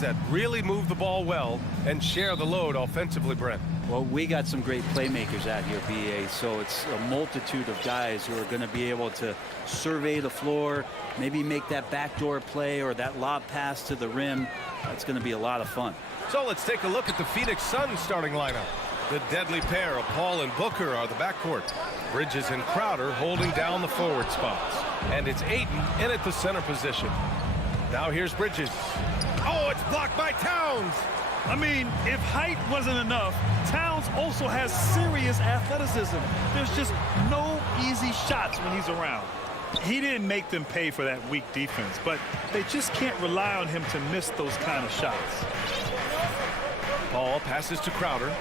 that really move the ball well and share the load offensively, Brent. Well, we got some great playmakers out here, BA, so it's a multitude of guys who are going to be able to survey the floor, maybe make that backdoor play or that lob pass to the rim. That's going to be a lot of fun. So let's take a look at the Phoenix Suns starting lineup. The deadly pair of Paul and Booker are the backcourt. Bridges and Crowder holding down the forward spots. And it's Ayton in at the center position. Now here's Bridges. Oh, it's blocked by Towns. I mean, if height wasn't enough, Towns also has serious athleticism. There's just no easy shots when he's around. He didn't make them pay for that weak defense, but they just can't rely on him to miss those kind of shots. Paul passes to Crowder.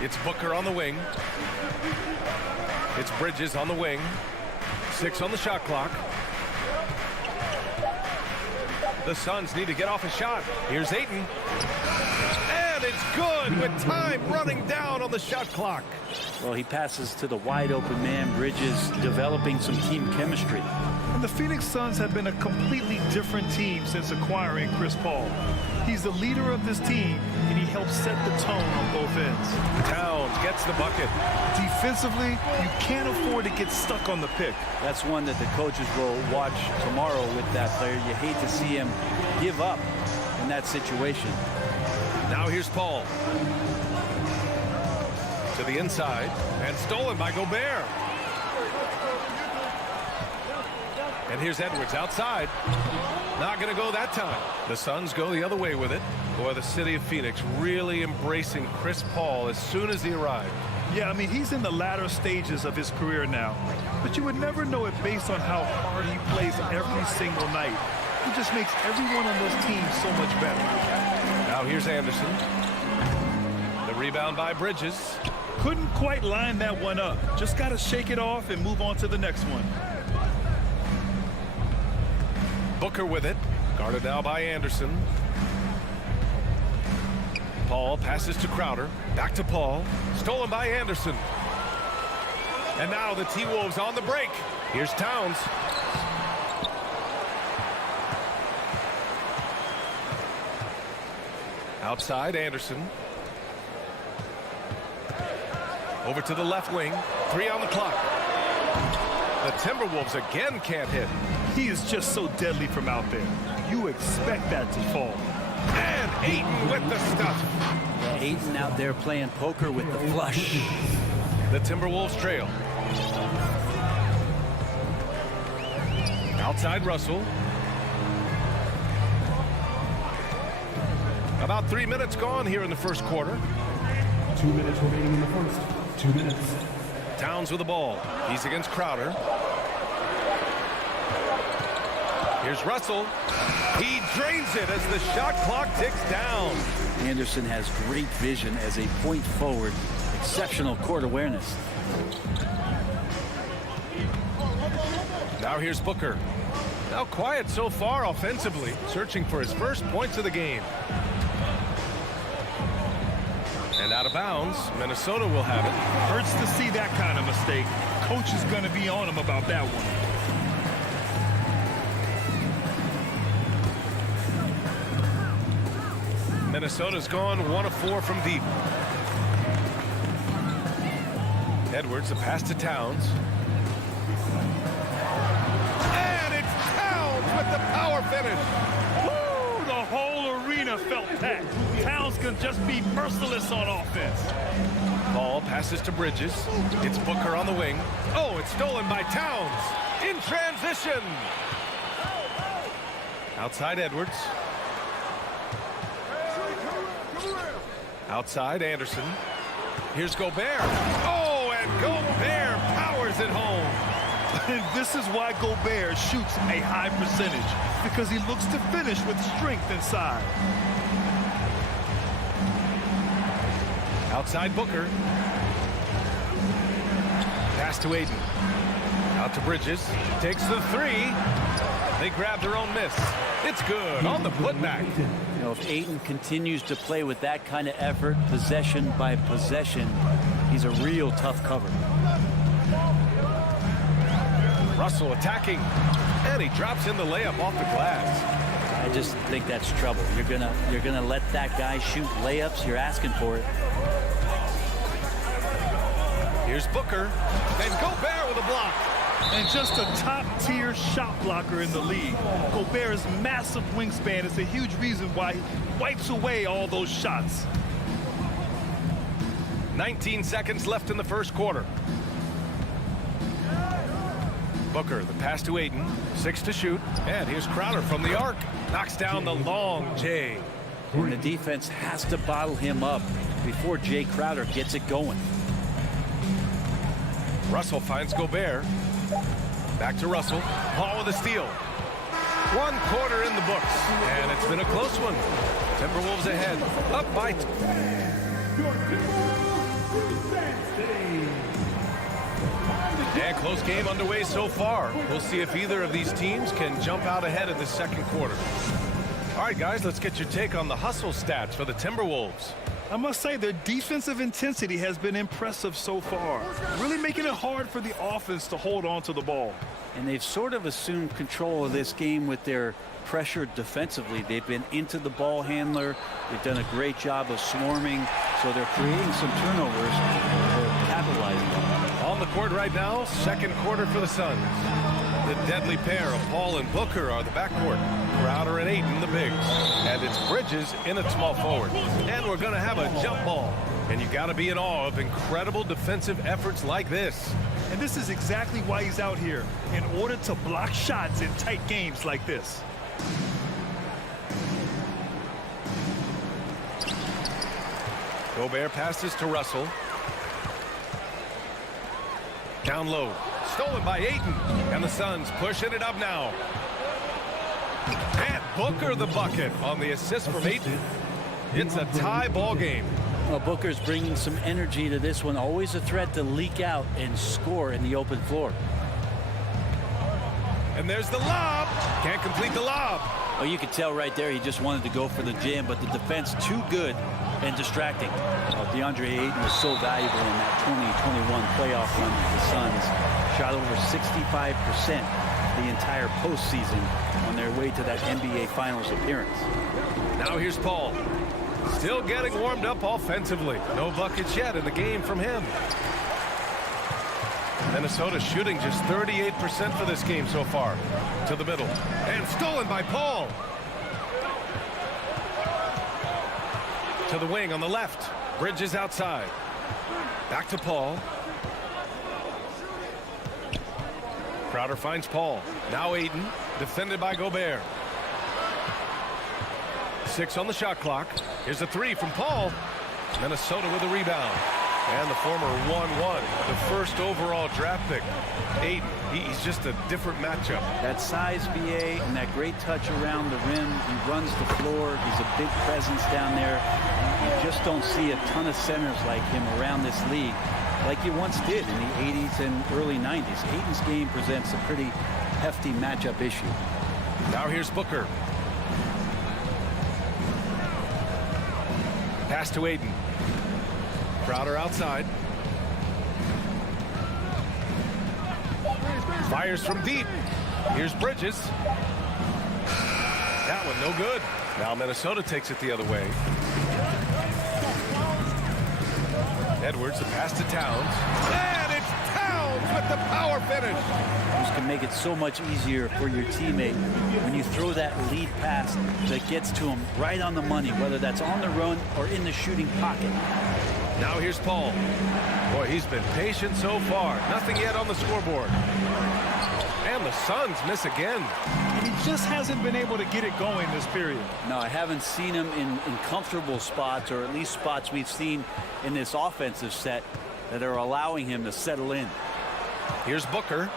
It's Booker on the wing. It's Bridges on the wing. 6 on the shot clock. The Suns need to get off a shot. Here's Ayton. And it's good with time running down on the shot clock. Well, he passes to the wide open man. Bridges developing some team chemistry. And the Phoenix Suns have been a completely different team since acquiring Chris Paul. He's the leader of this team, and he helps set the tone on both ends. Towns gets the bucket. Defensively, you can't afford to get stuck on the pick. That's one that the coaches will watch tomorrow with that player. You hate to see him give up in that situation. Now here's Paul. To the inside, and stolen by Gobert. And here's Edwards outside. Not going to go that time. The Suns go the other way with it. Boy, the city of Phoenix really embracing Chris Paul as soon as he arrived. Yeah, I mean, he's in the latter stages of his career now. But you would never know it based on how hard he plays every single night. He just makes everyone on those teams so much better. Now here's Anderson. The rebound by Bridges. Couldn't quite line that one up. Just got to shake it off and move on to the next one. Booker with it. Guarded now by Anderson. Paul passes to Crowder. Back to Paul. Stolen by Anderson. And now the T-Wolves on the break. Here's Towns. Outside, Anderson. Over to the left wing. 3 on the clock. The Timberwolves again can't hit. He is just so deadly from out there. You expect that to fall. And Ayton with the stuff. Ayton out there playing poker with the flush. The Timberwolves trail. Outside Russell. About 3 minutes gone here in the first quarter. 2 minutes remaining in the first. 2 minutes. Towns with the ball. He's against Crowder. Here's Russell. He drains it as the shot clock ticks down. Anderson has great vision as a point forward. Exceptional court awareness. Now here's Booker. Now quiet so far offensively. Searching for his first points of the game. And out of bounds. Minnesota will have it. Hurts to see that kind of mistake. Coach is going to be on him about that one. Minnesota's gone 1 of 4 from deep. Edwards, a pass to Towns. And it's Towns with the power finish. Woo! The whole arena felt packed. Towns can just be merciless on offense. Ball passes to Bridges. It's Booker on the wing. Oh, it's stolen by Towns. In transition. Outside Edwards. Outside Anderson. Here's Gobert. Oh, and Gobert powers it home. And this is why Gobert shoots a high percentage, because he looks to finish with strength inside. Outside Booker. Pass to Ayton. Out to Bridges. Takes the 3. They grab their own miss. It's good on the putback. You know, if Ayton continues to play with that kind of effort, possession by possession, he's a real tough cover. Russell attacking. And he drops in the layup off the glass. I just think that's trouble. You're gonna let that guy shoot layups. You're asking for it. Here's Booker. And Gobert with a block. And just a top-tier shot blocker in the league. Gobert's massive wingspan is a huge reason why he wipes away all those shots. 19 seconds left in the first quarter. Booker, the pass to Ayton. 6 to shoot. And here's Crowder from the arc. Knocks down the long J. And the defense has to bottle him up before Jay Crowder gets it going. Russell finds Gobert. Back to Russell. Paul with a steal. 1 quarter in the books. And it's been a close one. Timberwolves ahead. Up by... And close game underway so far. We'll see if either of these teams can jump out ahead in the second quarter. All right, guys, let's get your take on the hustle stats for the Timberwolves. I must say their defensive intensity has been impressive so far, really making it hard for the offense to hold on to the ball. And they've sort of assumed control of this game with their pressure defensively. They've been into the ball handler. They've done a great job of swarming, so they're creating some turnovers. They're capitalizing on them. On the court right now, second quarter for the Suns. The deadly pair of Paul and Booker are the backcourt. Crowder and Ayton, the bigs. And it's Bridges in at small forward. And we're going to have a jump ball. And you got to be in awe of incredible defensive efforts like this. And this is exactly why he's out here, in order to block shots in tight games like this. Gobert passes to Russell. Down low. Stolen by Ayton. And the Suns pushing it up now. And Booker the bucket on the assist from Ayton. It's a tie ball game. Well, Booker's bringing some energy to this one. Always a threat to leak out and score in the open floor. And there's the lob. Can't complete the lob. Oh, you could tell right there he just wanted to go for the jam, but the defense too good and distracting. DeAndre Ayton was so valuable in that 2021 playoff run with the Suns. Shot over 65% the entire postseason on their way to that NBA Finals appearance. Now here's Paul. Still getting warmed up offensively. No buckets yet in the game from him. Minnesota shooting just 38% for this game so far. To the middle. And stolen by Paul. To the wing on the left. Bridges outside. Back to Paul. Crowder finds Paul. Now Ayton. Defended by Gobert. 6 on the shot clock. Here's a 3 from Paul. Minnesota with a rebound. And the former 1-1, the first overall draft pick. Ayton, he's just a different matchup. That size, BA, and that great touch around the rim. He runs the floor. He's a big presence down there. You just don't see a ton of centers like him around this league like you once did in the 80s and early 90s. Ayton's game presents a pretty hefty matchup issue. Now here's Booker. Pass to Ayton. Crowder outside. Fires from deep. Here's Bridges. That one no good. Now Minnesota takes it the other way. Edwards, the pass to Towns. And it's Towns with the power finish. This can make it so much easier for your teammate when you throw that lead pass that gets to him right on the money, whether that's on the run or in the shooting pocket. Now here's Paul. Boy, he's been patient so far. Nothing yet on the scoreboard. And the Suns miss again. And he just hasn't been able to get it going this period. No, I haven't seen him in comfortable spots, or at least spots we've seen in this offensive set that are allowing him to settle in. Here's Booker.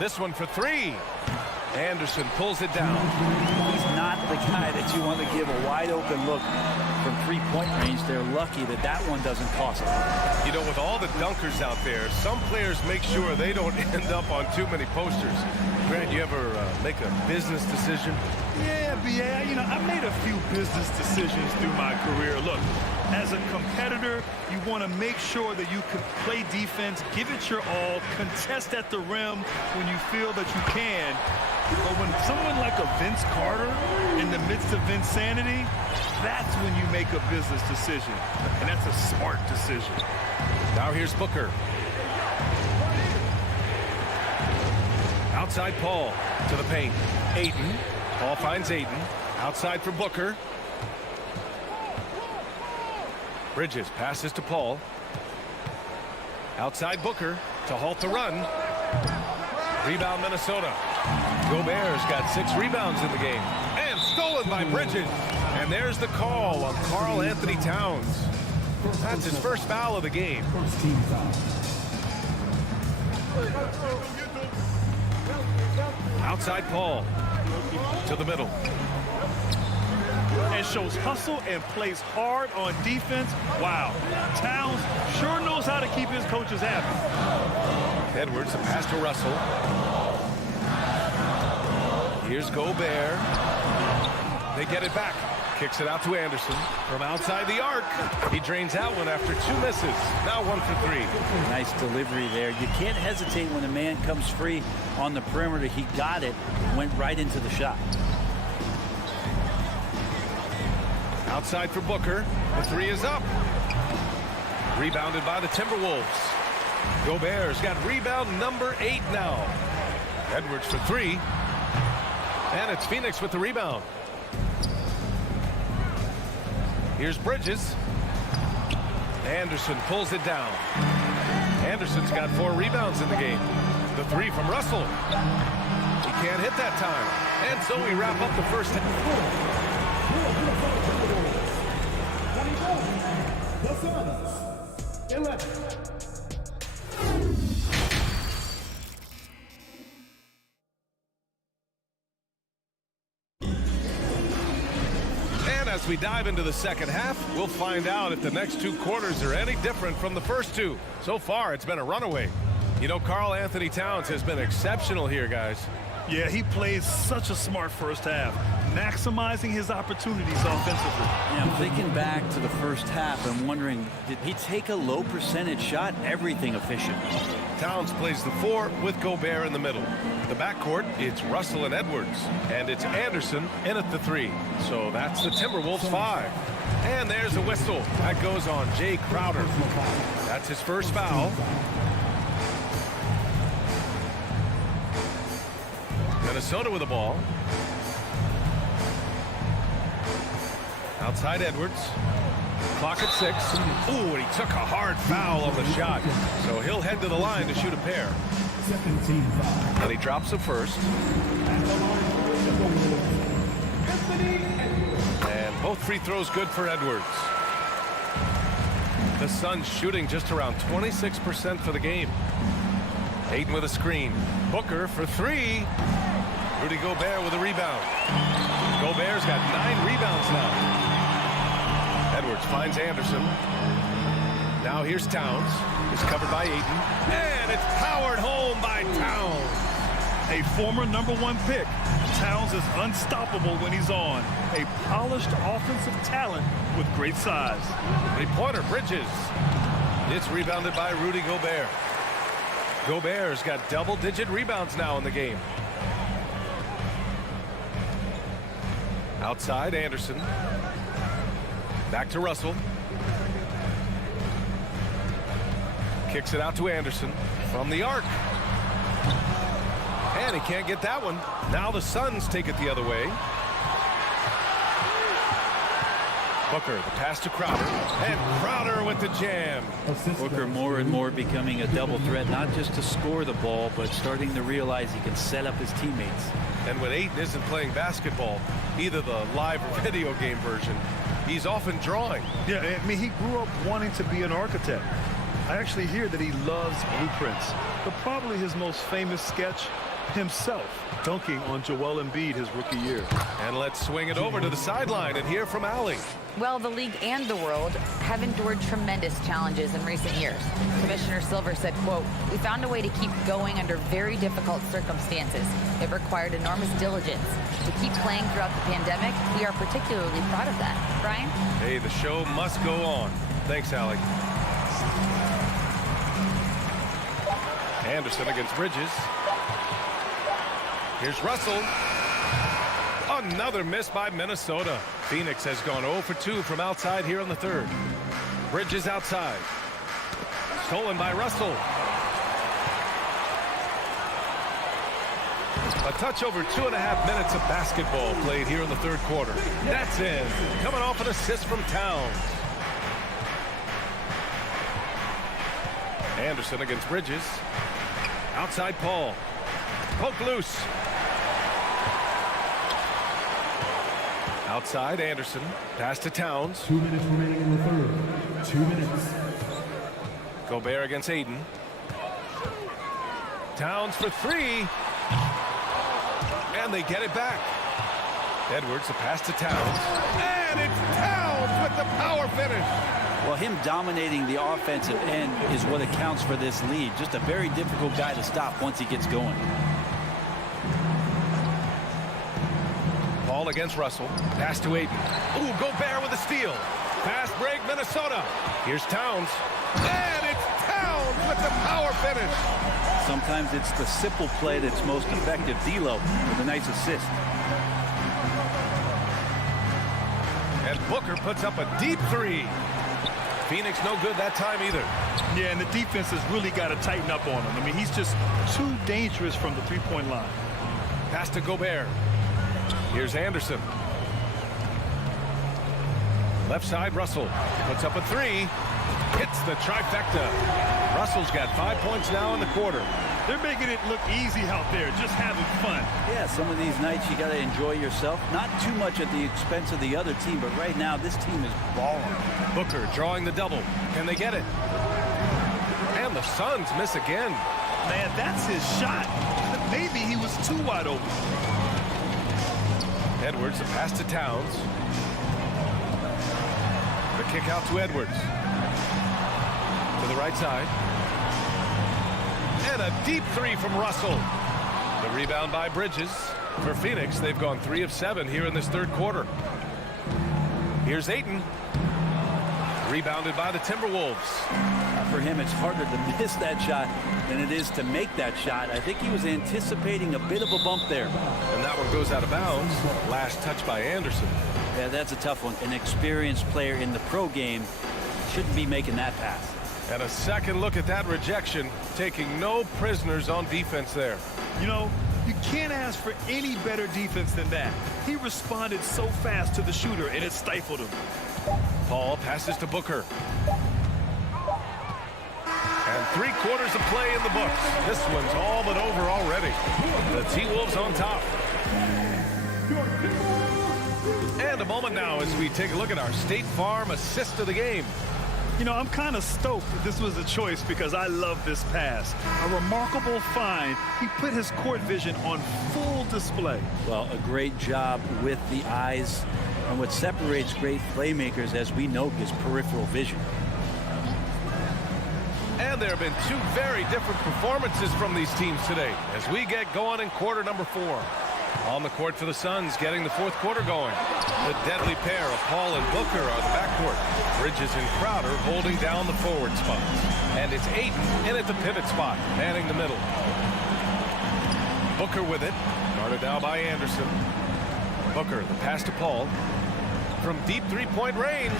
This one for 3. Anderson pulls it down. He's not the guy that you want to give a wide open look from three-point range. They're lucky that that one doesn't cost them. You know, with all the dunkers out there, some players make sure they don't end up on too many posters. Grant, you ever make a business decision? Yeah, BA, I made a few business decisions through my career. Look, As a competitor, you want to make sure that you can play defense, give it your all, contest at the rim when you feel that you can. But when someone like a Vince Carter in the midst of insanity, that's when you make a business decision. And that's a smart decision. Now here's Booker. Outside Paul to the paint. Ayton. Paul finds Ayton. Outside for Booker. Bridges passes to Paul. Outside Booker to halt the run. Rebound Minnesota. Gobert's got 6 rebounds in the game. And stolen by Bridges. And there's the call on Karl Anthony Towns. That's his first foul of the game. First team foul. Outside Paul to the middle. And shows hustle and plays hard on defense. Wow. Towns sure knows how to keep his coaches happy. Edwards, a pass to Russell. Here's Gobert. They get it back. Kicks it out to Anderson. From outside the arc. He drains out one after 2 misses. Now 1 for 3. Nice delivery there. You can't hesitate when a man comes free on the perimeter. He got it, went right into the shot. Outside for Booker. The 3 is up. Rebounded by the Timberwolves. Gobert's got rebound number 8 now. Edwards for 3. And it's Phoenix with the rebound. Here's Bridges. Anderson pulls it down. Anderson's got 4 rebounds in the game. The 3 from Russell. He can't hit that time. And so we wrap up the first half. The Suns, 11. As we dive into the second half, we'll find out if the next 2 quarters are any different from the first 2. So far, it's been a runaway. You know, Karl Anthony Towns has been exceptional here, guys. Yeah, he plays such a smart first half, maximizing his opportunities offensively. Yeah, I'm thinking back to the first half. I'm wondering, did he take a low percentage shot? Everything efficient. Towns plays the 4 with Gobert in the middle. The backcourt, it's Russell and Edwards. And it's Anderson in at the 3. So that's the Timberwolves 5. And there's a whistle. That goes on Jay Crowder. That's his first foul. Minnesota with the ball. Outside Edwards. Clock at 6. Ooh, and he took a hard foul on the shot. So he'll head to the line to shoot a pair. Second team foul. And he drops the first. And both free throws good for Edwards. The Suns shooting just around 26% for the game. Ayton with a screen. Booker for 3. Rudy Gobert with a rebound. Gobert's got 9 rebounds now. Edwards finds Anderson. Now here's Towns. It's covered by Ayton. And it's powered home by Towns. A former #1 pick, Towns is unstoppable when he's on. A polished offensive talent with great size. 3-pointer, Bridges. It's rebounded by Rudy Gobert. Gobert's got double-digit rebounds now in the game. Outside, Anderson. Back to Russell. Kicks it out to Anderson from the arc. And he can't get that one. Now the Suns take it the other way. Booker, the pass to Crowder. And Crowder with the jam. Booker more and more becoming a double threat, not just to score the ball, but starting to realize he can set up his teammates. And when Ayton isn't playing basketball, either the live or video game version, he's often drawing. Yeah, I mean, he grew up wanting to be an architect. I actually hear that he loves blueprints. But probably his most famous sketch himself dunking on Joel Embiid his rookie year. And let's swing it over to the sideline and hear from Allie. Well, the league and the world have endured tremendous challenges in recent years. Commissioner Silver said, quote, "We found a way to keep going under very difficult circumstances. It required enormous diligence. To keep playing throughout the pandemic, we are particularly proud of that." Brian? Hey, the show must go on. Thanks, Allie. Anderson against Bridges. Here's Russell. Another miss by Minnesota. Phoenix has gone 0 for 2 from outside here in the third. Bridges outside. Stolen by Russell. A touch over 2.5 minutes of basketball played here in the third quarter. That's in. Coming off an assist from Towns. Anderson against Bridges. Outside Paul. Poke loose. Outside Anderson. Pass to Towns. 2 minutes remaining in the third. 2 minutes. Gobert against Aiden. Towns for three. And they get it back. Edwards, the pass to Towns. And it's Towns with the power finish. Well, him dominating the offensive end is what accounts for this lead. Just a very difficult guy to stop once he gets going. Paul against Russell. Pass to Aiden. Ooh, Gobert with a steal. Fast break, Minnesota. Here's Towns. And it's Towns with the power finish. Sometimes it's the simple play that's most effective. D'Lo with a nice assist. And Booker puts up a deep three. Phoenix no good that time either. Yeah, and the defense has really got to tighten up on him. I mean, he's just too dangerous from the three-point line. Pass to Gobert. Here's Anderson. Left side, Russell puts up a three. Hits the trifecta. Russell's got 5 points now in the quarter. They're making it look easy out there, just having fun. Yeah, some of these nights you got to enjoy yourself. Not too much at the expense of the other team, but right now this team is balling. Booker drawing the double. Can they get it? And the Suns miss again. Man, that's his shot. Maybe he was too wide open. Edwards, the pass to Towns. The kick out to Edwards. To the right side. And a deep three from Russell. The rebound by Bridges. For Phoenix, they've gone 3 of 7 here in this third quarter. Here's Ayton. Rebounded by the Timberwolves. For him, it's harder to miss that shot than it is to make that shot. I think he was anticipating a bit of a bump there. And that one goes out of bounds. Last touch by Anderson. Yeah, that's a tough one. An experienced player in the pro game shouldn't be making that pass. And a second look at that rejection, taking no prisoners on defense there. You know, you can't ask for any better defense than that. He responded so fast to the shooter, and it stifled him. Paul passes to Booker. And 3/4 of play in the books. This one's all but over already. The T-Wolves on top. And a moment now as we take a look at our State Farm assist of the game. You know, I'm kind of stoked that this was a choice because I love this pass. A remarkable find. He put his court vision on full display. Well, a great job with the eyes. And what separates great playmakers, as we know, is peripheral vision. And there have been 2 very different performances from these teams today as we get going in quarter number 4. On the court for the Suns, getting the fourth quarter going. The deadly pair of Paul and Booker are the backcourt. Bridges and Crowder holding down the forward spots. And it's Ayton in at the pivot spot, manning the middle. Booker with it, guarded now by Anderson. Booker, the pass to Paul. From deep three-point range.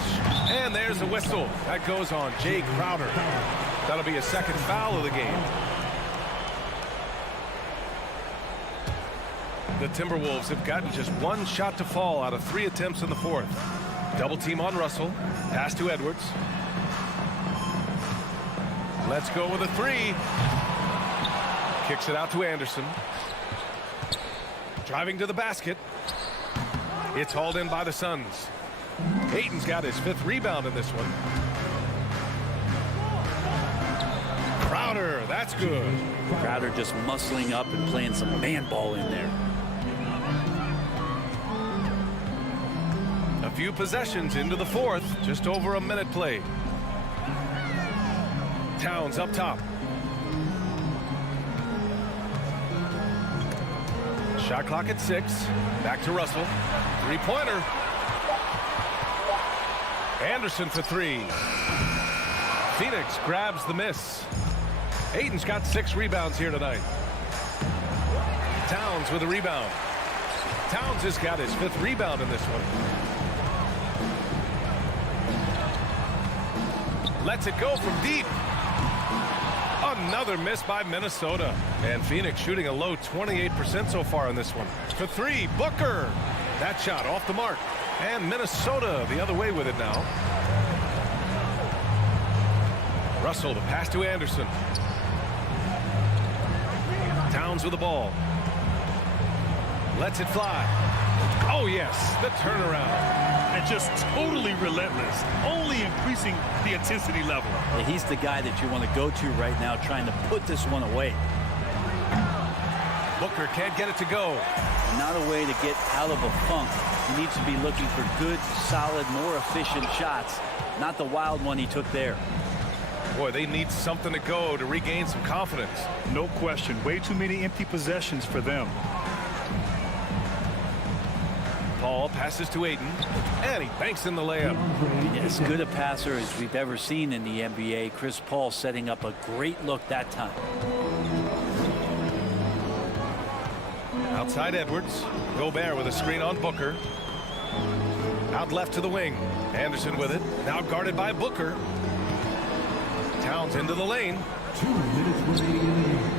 And there's a whistle. That goes on Jay Crowder. That'll be a second foul of the game. The Timberwolves have gotten just 1 shot to fall out of 3 attempts in the fourth. Double team on Russell. Pass to Edwards. Let's go with a 3. Kicks it out to Anderson. Driving to the basket. It's hauled in by the Suns. Ayton's got his 5th rebound in this one. Crowder, that's good. Crowder just muscling up and playing some man ball in there. A few possessions into the fourth, just over a minute played. Towns up top. Shot clock at 6. Back to Russell. Three-pointer. Anderson for 3. Phoenix grabs the miss. Aiden's got 6 rebounds here tonight. Towns with a rebound. Towns has got his 5th rebound in this one. Lets it go from deep. Another miss by Minnesota. And Phoenix shooting a low 28% so far in this one. For 3, Booker. That shot off the mark. And Minnesota the other way with it now. Russell, the pass to Anderson. Towns with the ball. Lets it fly. Oh, yes, the turnaround. And just totally relentless, only increasing the intensity level. Yeah, he's the guy that you want to go to right now, trying to put this one away. Booker can't get it to go. Not a way to get out of a funk. He needs to be looking for good, solid, more efficient shots, not the wild one he took there. Boy, they need something to go to regain some confidence. No question. Way too many empty possessions for them. Paul passes to Aiden, and he banks in the layup. Yeah, as good a passer as we've ever seen in the NBA. Chris Paul setting up a great look that time. Outside Edwards. Gobert with a screen on Booker. Out left to the wing. Anderson with it. Now guarded by Booker. Towns into the lane. 2 minutes remaining in the game.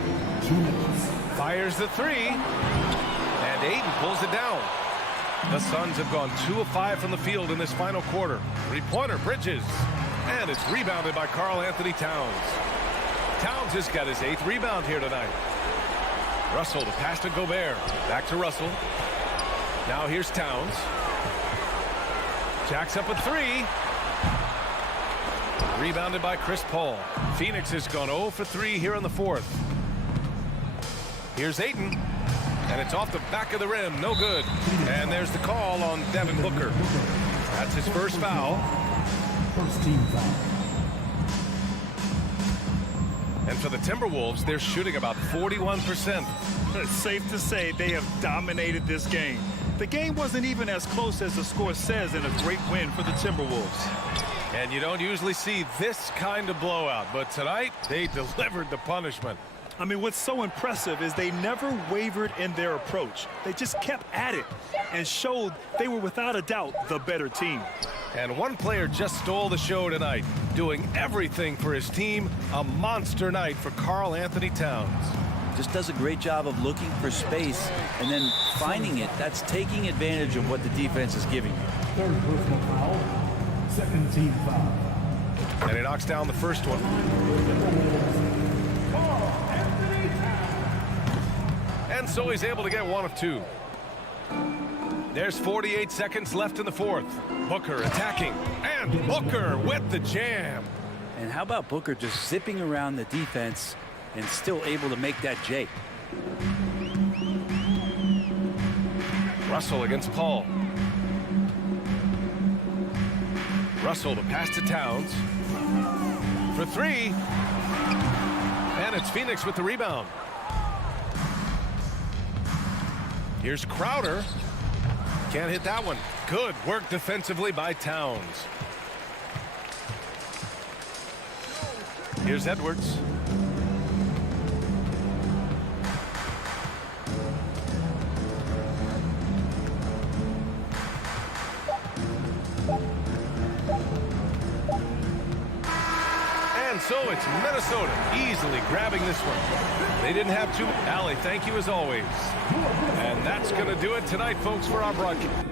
2 minutes. Fires the 3. And Aiden pulls it down. The Suns have gone 2 of 5 from the field in this final quarter. Three-pointer, Bridges. And it's rebounded by Karl Anthony Towns. Towns has got his 8th rebound here tonight. Russell, the pass to Gobert. Back to Russell. Now here's Towns. Jacks up a 3. Rebounded by Chris Paul. Phoenix has gone 0 for 3 here in the fourth. Here's Ayton. And it's off the back of the rim. No good. And there's the call on Devin Booker. That's his first foul. First team foul. And for the Timberwolves, they're shooting about 41%. It's safe to say they have dominated this game. The game wasn't even as close as the score says in a great win for the Timberwolves. And you don't usually see this kind of blowout, but tonight they delivered the punishment. I mean, what's so impressive is they never wavered in their approach. They just kept at it and showed they were without a doubt the better team. And one player just stole the show tonight, doing everything for his team. A monster night for Karl Anthony Towns. Just does a great job of looking for space and then finding it. That's taking advantage of what the defense is giving you. Third personal foul. Second team foul. And he knocks down the first one. And so he's able to get 1 of 2. There's 48 seconds left in the fourth. Booker attacking. And Booker with the jam. And how about Booker just zipping around the defense and still able to make that J? Russell against Paul. Russell, the pass to Towns. For 3. And it's Phoenix with the rebound. Here's Crowder. Can't hit that one. Good work defensively by Towns. Here's Edwards. And so it's Minnesota easily grabbing this one. They didn't have too much. Allie, thank you as always. And that's going to do it tonight, folks, for our broadcast.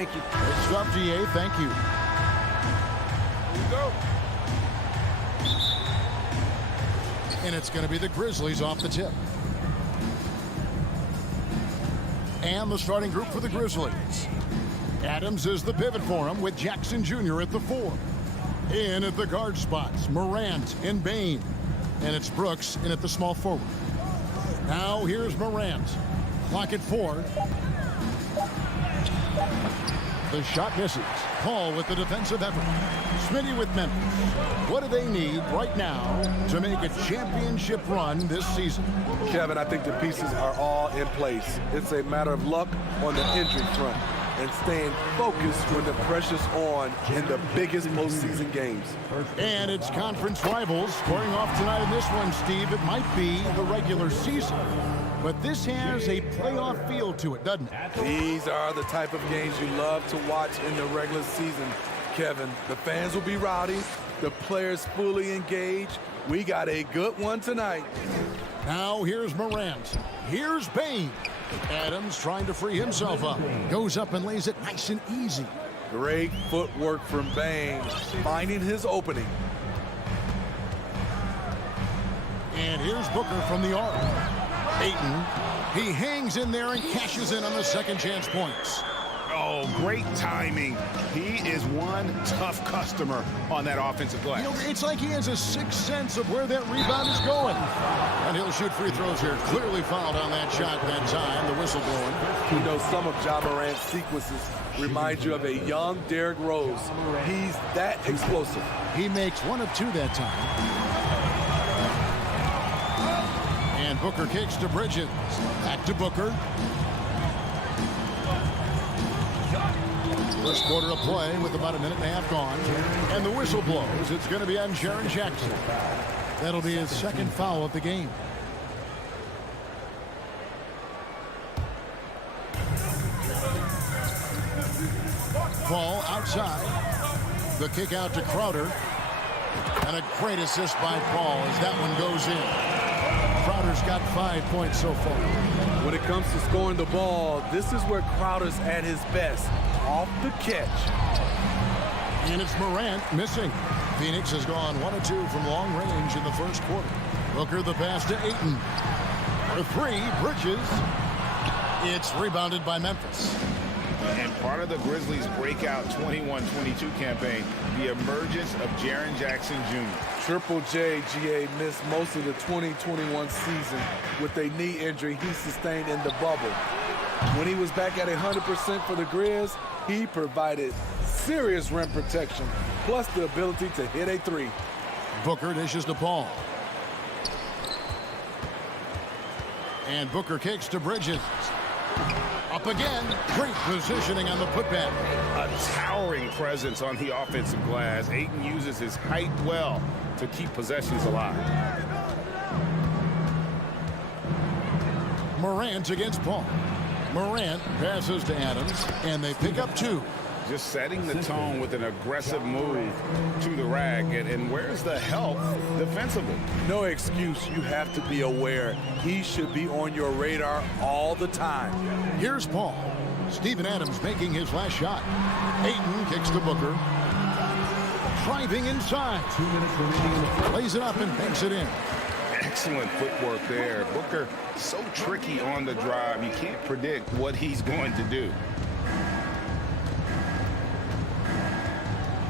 Thank you. Good stuff, GA. Thank you. Here we go. And it's going to be the Grizzlies off the tip. And the starting group for the Grizzlies. Adams is the pivot for him with Jackson Jr. at the 4. In at the guard spots, Morant and Bain. And it's Brooks in at the small forward. Now here's Morant. Clock at 4. The shot misses. Paul with the defensive effort. Smitty with Memphis. What do they need right now to make a championship run this season? Kevin, I think the pieces are all in place. It's a matter of luck on the injury front and staying focused when the pressure's on in the biggest postseason games. And it's conference rivals scoring off tonight in this one, Steve. It might be the regular season, but this has a playoff feel to it, doesn't it? These are the type of games you love to watch in the regular season, Kevin. The fans will be rowdy, the players fully engaged. We got a good one tonight. Now here's Morant. Here's Bain. Adams trying to free himself up. Goes up and lays it nice and easy. Great footwork from Bain, finding his opening. And here's Booker from the arc. Ayton, he hangs in there and cashes in on the second chance points. Oh, great timing. He is one tough customer on that offensive glass. You know, it's like he has a sixth sense of where that rebound is going. And he'll shoot free throws here. Clearly fouled on that shot that time. The whistle blowing. You know, some of Ja Morant's sequences remind you of a young Derrick Rose. He's that explosive. He makes 1 of 2 that time. And Booker kicks to Bridges. Back to Booker. First quarter of play with about a minute and a half gone. And the whistle blows. It's going to be on Jaren Jackson. That'll be his second foul of the game. Ball outside. The kick out to Crowder. And a great assist by Paul as that one goes in. Crowder's got 5 points so far. When it comes to scoring the ball, this is where Crowder's at his best. Off the catch. And it's Morant missing. Phoenix has gone 1 of 2 from long range in the first quarter. Booker the pass to Ayton. For 3, Bridges. It's rebounded by Memphis. And part of the Grizzlies' breakout 21-22 campaign, the emergence of Jaren Jackson Jr. Triple J, GA, missed most of the 2021 season with a knee injury he sustained in the bubble. When he was back at 100% for the Grizz, he provided serious rim protection, plus the ability to hit a 3. Booker dishes to Paul. And Booker kicks to Bridges. Up again. Great positioning on the putback. A towering presence on the offensive glass. Ayton uses his height well to keep possessions alive. Morant against Paul. Morant passes to Adams, and they pick up 2. Just setting the tone with an aggressive move to the rack. And where's the help defensively? No excuse. You have to be aware. He should be on your radar all the time. Here's Paul. Steven Adams making his last shot. Ayton kicks to Booker. Driving inside. 2 minutes remaining in the first. Lays it up and banks it in. Excellent footwork there. Booker, so tricky on the drive. You can't predict what he's going to do.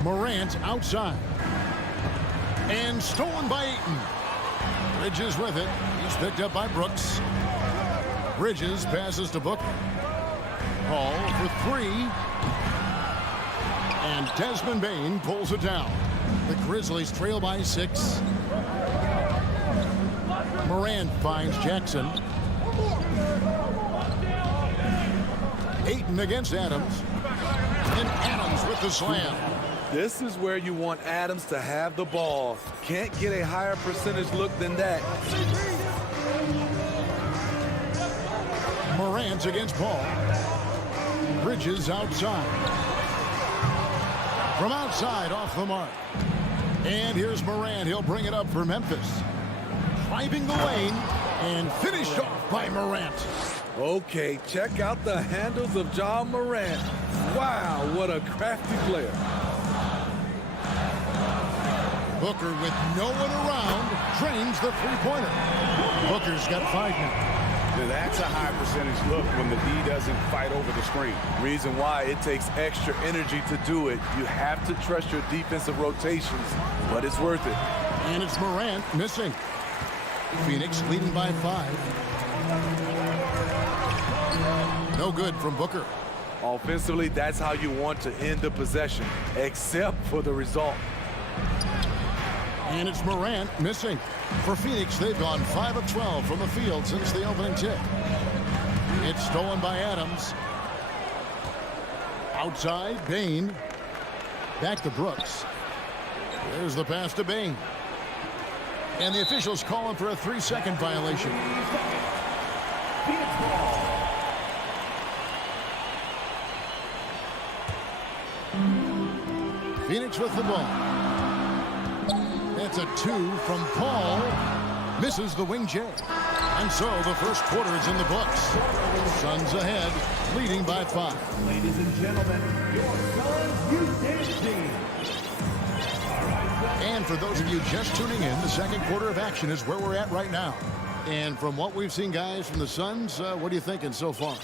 Morant outside. And stolen by Ayton. Bridges with it. He's picked up by Brooks. Bridges passes to Booker. Paul for 3. And Desmond Bain pulls it down. The Grizzlies trail by 6. Morant finds Jackson. Ayton against Adams. And Adams with the slam. This is where you want Adams to have the ball. Can't get a higher percentage look than that. Morant against Paul. Bridges outside. From outside off the mark. And here's Morant. He'll bring it up for Memphis. Driving the lane and finished off by Morant. Okay, check out the handles of Ja Morant. Wow, what a crafty player. Booker with no one around drains the three-pointer. Booker's got 5 now. Now that's a high percentage look when the D doesn't fight over the screen. Reason why it takes extra energy to do it. You have to trust your defensive rotations, but it's worth it. And it's Morant missing. Phoenix leading by 5. No good from Booker. Offensively, that's how you want to end the possession, except for the result. And it's Morant missing. For Phoenix, they've gone 5 of 12 from the field since the opening tip. It's stolen by Adams. Outside, Bain. Back to Brooks. There's the pass to Bain. And the officials calling for a 3-second violation. Phoenix with the ball. It's a 2 from Paul. Misses the wing J. And so the first quarter is in the books. Suns ahead, leading by 5. Ladies and gentlemen, your Suns Houston team. And for those of you just tuning in, the second quarter of action is where we're at right now. And from what we've seen, guys, from the Suns, what are you thinking so far?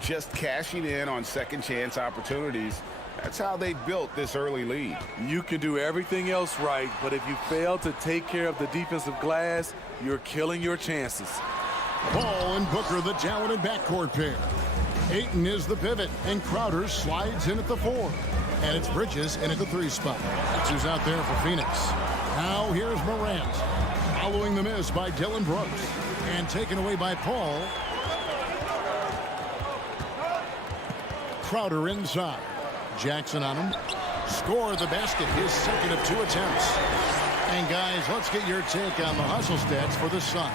Just cashing in on second chance opportunities. That's how they built this early lead. You can do everything else right, but if you fail to take care of the defensive glass, you're killing your chances. Paul and Booker, the talented backcourt pair. Ayton is the pivot, and Crowder slides in at the 4. And it's Bridges in at the 3 spot. That's who's out there for Phoenix. Now here's Morant. Following the miss by Dylan Brooks. And taken away by Paul. Crowder inside. Jackson on him. Score the basket, his second of 2 attempts. And guys, let's get your take on the hustle stats for the Suns.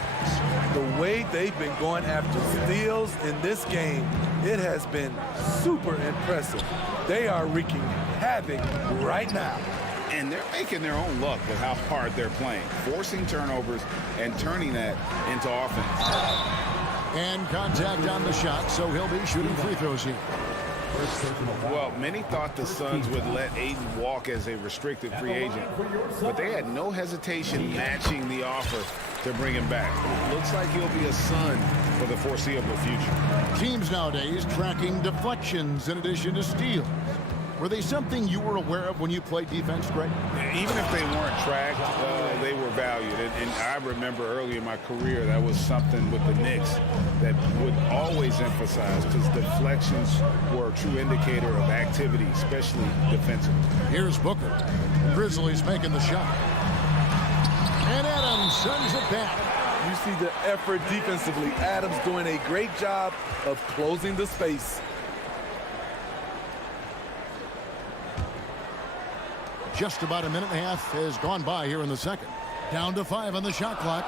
The way they've been going after steals in this game, it has been super impressive. They are wreaking havoc right now. And they're making their own luck with how hard they're playing, forcing turnovers and turning that into offense. And contact on the shot, so he'll be shooting free throws here. Well, many thought the Suns would let Ayton walk as a restricted free agent, but they had no hesitation matching the offer to bring him back. It looks like he'll be a Sun for the foreseeable future. Teams nowadays tracking deflections in addition to steals. Were they something you were aware of when you played defense, Greg? Even if they weren't tracked, they were valued. And I remember early in my career, that was something with the Knicks that would always emphasize, because deflections were a true indicator of activity, especially defensively. Here's Booker. Grizzlies making the shot. And Adams sends it back. You see the effort defensively. Adams doing a great job of closing the space. Just about a minute and a half has gone by here in the second. Down to 5 on the shot clock.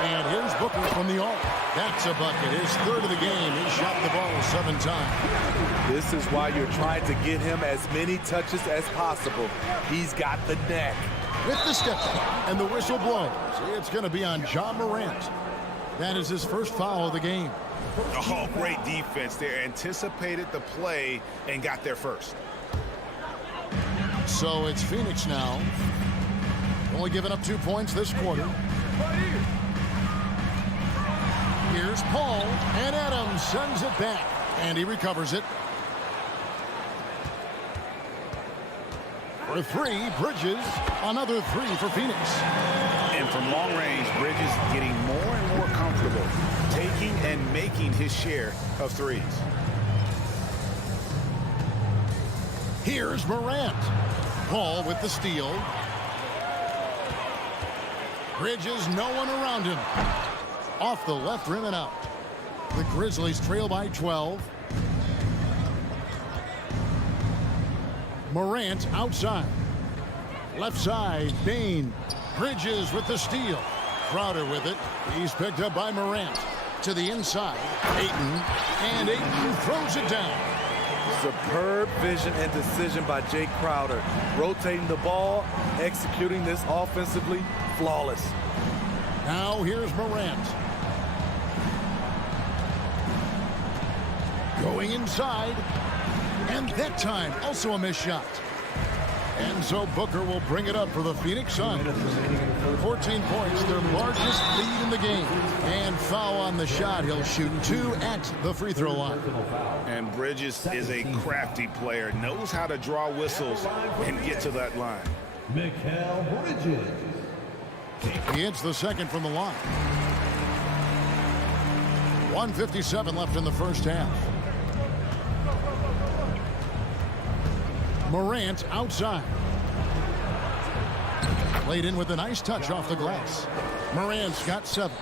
And here's Booker from the arc. That's a bucket. His third of the game. He shot the ball 7 times. This is why you're trying to get him as many touches as possible. He's got the neck. With the step and the whistle blows. It's going to be on Ja Morant. That is his first foul of the game. Oh, great defense. They anticipated the play and got there first. So it's Phoenix now. Only giving up 2 points this quarter. Here's Paul, and Adams sends it back, and he recovers it. For 3, Bridges. Another 3 for Phoenix. And from long range, Bridges getting more and more comfortable taking and making his share of threes. Here's Morant. Paul with the steal. Bridges, no one around him. Off the left rim and out. The Grizzlies trail by 12. Morant outside. Left side, Bain. Bridges with the steal. Crowder with it. He's picked up by Morant. To the inside, Ayton. And Ayton throws it down. Superb vision and decision by Jay Crowder. Rotating the ball, executing this offensively, flawless. Now here's Morant. Going inside. And that time, also a missed shot. And so Booker will bring it up for the Phoenix Suns. 14 points, their largest lead in the game. And foul on the shot. He'll shoot 2 at the free throw line. And Bridges is a crafty player, knows how to draw whistles and get to that line. Mikal Bridges. He hits the second from the line. 1:57 left in the first half. Morant outside. Played in with a nice touch off the glass. Morant's got 7.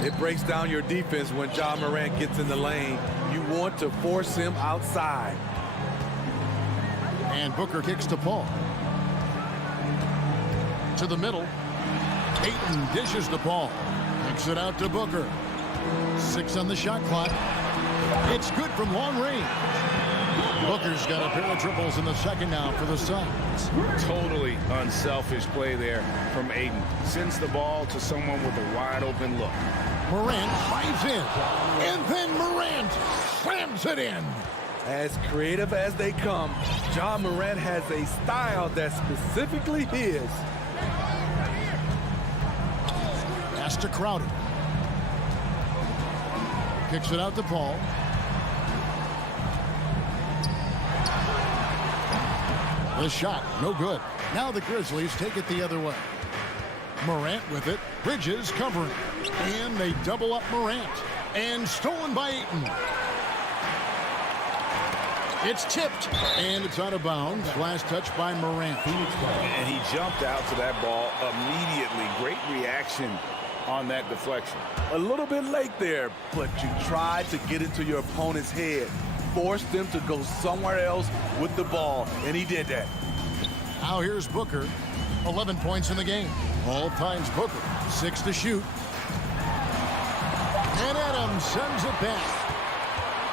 It breaks down your defense when Ja Morant gets in the lane. You want to force him outside. And Booker kicks to Paul. To the middle. Ayton dishes to Paul. Kicks it out to Booker. 6 on the shot clock. It's good from long range. Booker's got a pair of triples in the second now for the Suns. Totally unselfish play there from Ayton. Sends the ball to someone with a wide open look. Morant finds in. And then Morant slams it in. As creative as they come, Ja Morant has a style that's specifically his. Pass to Crowder. Kicks it out to Paul. The shot, no good. Now the Grizzlies take it the other way. Morant with it. Bridges covering. And they double up Morant. And stolen by Ayton. It's tipped. And it's out of bounds. Last touch by Morant. And he jumped out to that ball immediately. Great reaction on that deflection. A little bit late there, but you tried to get into your opponent's head. Forced them to go somewhere else with the ball, and he did that. Now here's Booker. 11 points in the game. Paul finds Booker. 6 to shoot. And Adams sends it back.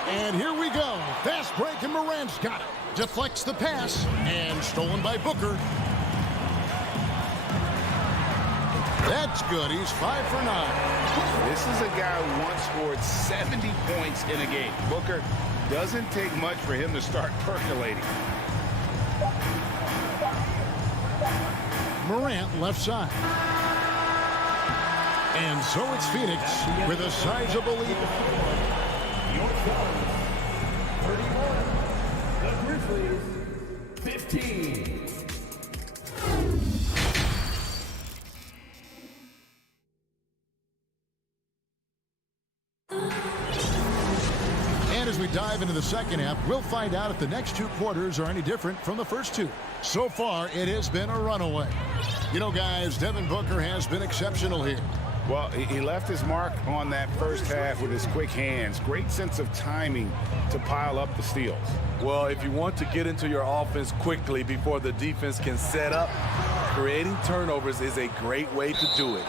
And here we go. Fast break, and Morant's got it. Deflects the pass, and stolen by Booker. That's good. He's 5 for 9. This is a guy who once scored 70 points in a game. Booker, doesn't take much for him to start percolating. Morant left side. And so it's Phoenix with a sizable lead. Your Suns, 31. The Grizzlies, 15. As we dive into the second half, we'll find out if the next 2 quarters are any different from the first 2. So far, it has been a runaway. You know, guys, Devin Booker has been exceptional here. Well, he left his mark on that first half with his quick hands. Great sense of timing to pile up the steals. Well, if you want to get into your offense quickly before the defense can set up, creating turnovers is a great way to do it.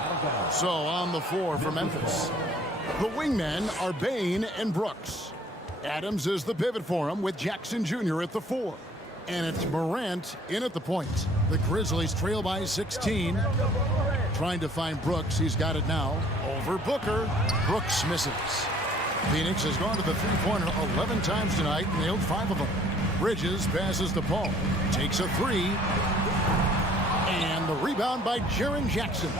So on the floor for Memphis, the wingmen are Bane and Brooks. Adams is the pivot for him with Jackson Jr. at the 4. And it's Morant in at the point. The Grizzlies trail by 16. Trying to find Brooks. He's got it now. Over Booker. Brooks misses. Phoenix has gone to the three-pointer 11 times tonight, nailed 5 of them. Bridges passes to Paul. Takes a 3. And the rebound by Jaren Jackson.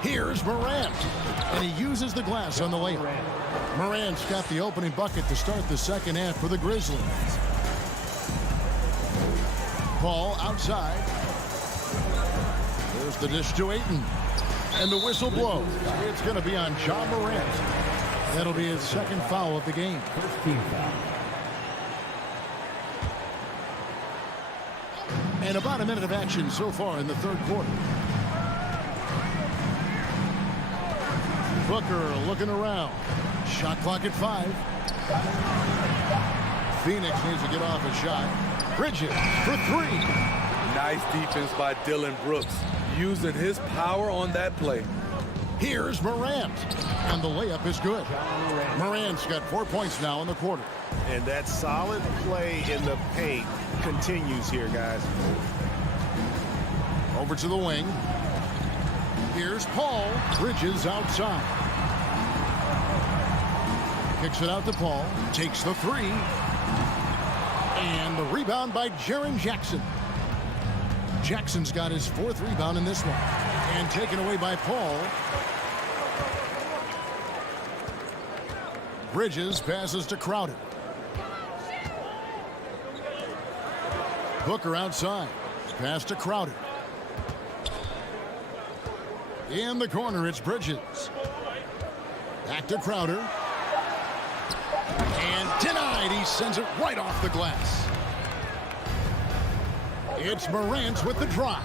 Here's Morant. And he uses the glass on the layup. Morant's got the opening bucket to start the second half for the Grizzlies. Paul outside. There's the dish to Ayton. And the whistle blows. It's going to be on Ja Morant. That'll be his second foul of the game. First team foul. And about a minute of action so far in the third quarter. Booker looking around. Shot clock at 5. Phoenix needs to get off a shot. Bridges for 3. Nice defense by Dylan Brooks, using his power on that play. Here's Morant. And the layup is good. Morant's got 4 points now in the quarter. And that solid play in the paint continues here, guys. Over to the wing. Here's Paul. Bridges outside. Kicks it out to Paul. Takes the three. And the rebound by Jaren Jackson. Jackson's got his 4th rebound in this one. And taken away by Paul. Bridges passes to Crowder. Booker outside. Pass to Crowder. In the corner, it's Bridges. Back to Crowder. And denied. He sends it right off the glass. It's Morant with the drive.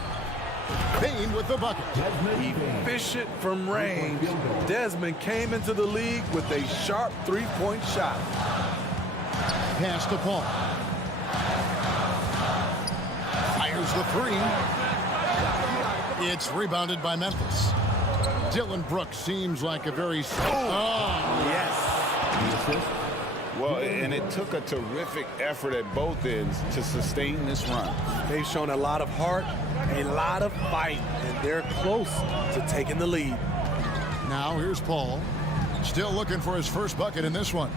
Bane with the bucket. Efficient from range. Desmond came into the league with a sharp three-point shot. Pass to Paul. Fires the three. It's rebounded by Memphis. Dylan Brooks seems like a very... Yes. Well, and it took a terrific effort at both ends to sustain this run. They've shown a lot of heart, a lot of fight, and they're close to taking the lead. Now here's Paul. Still looking for his first bucket in this one.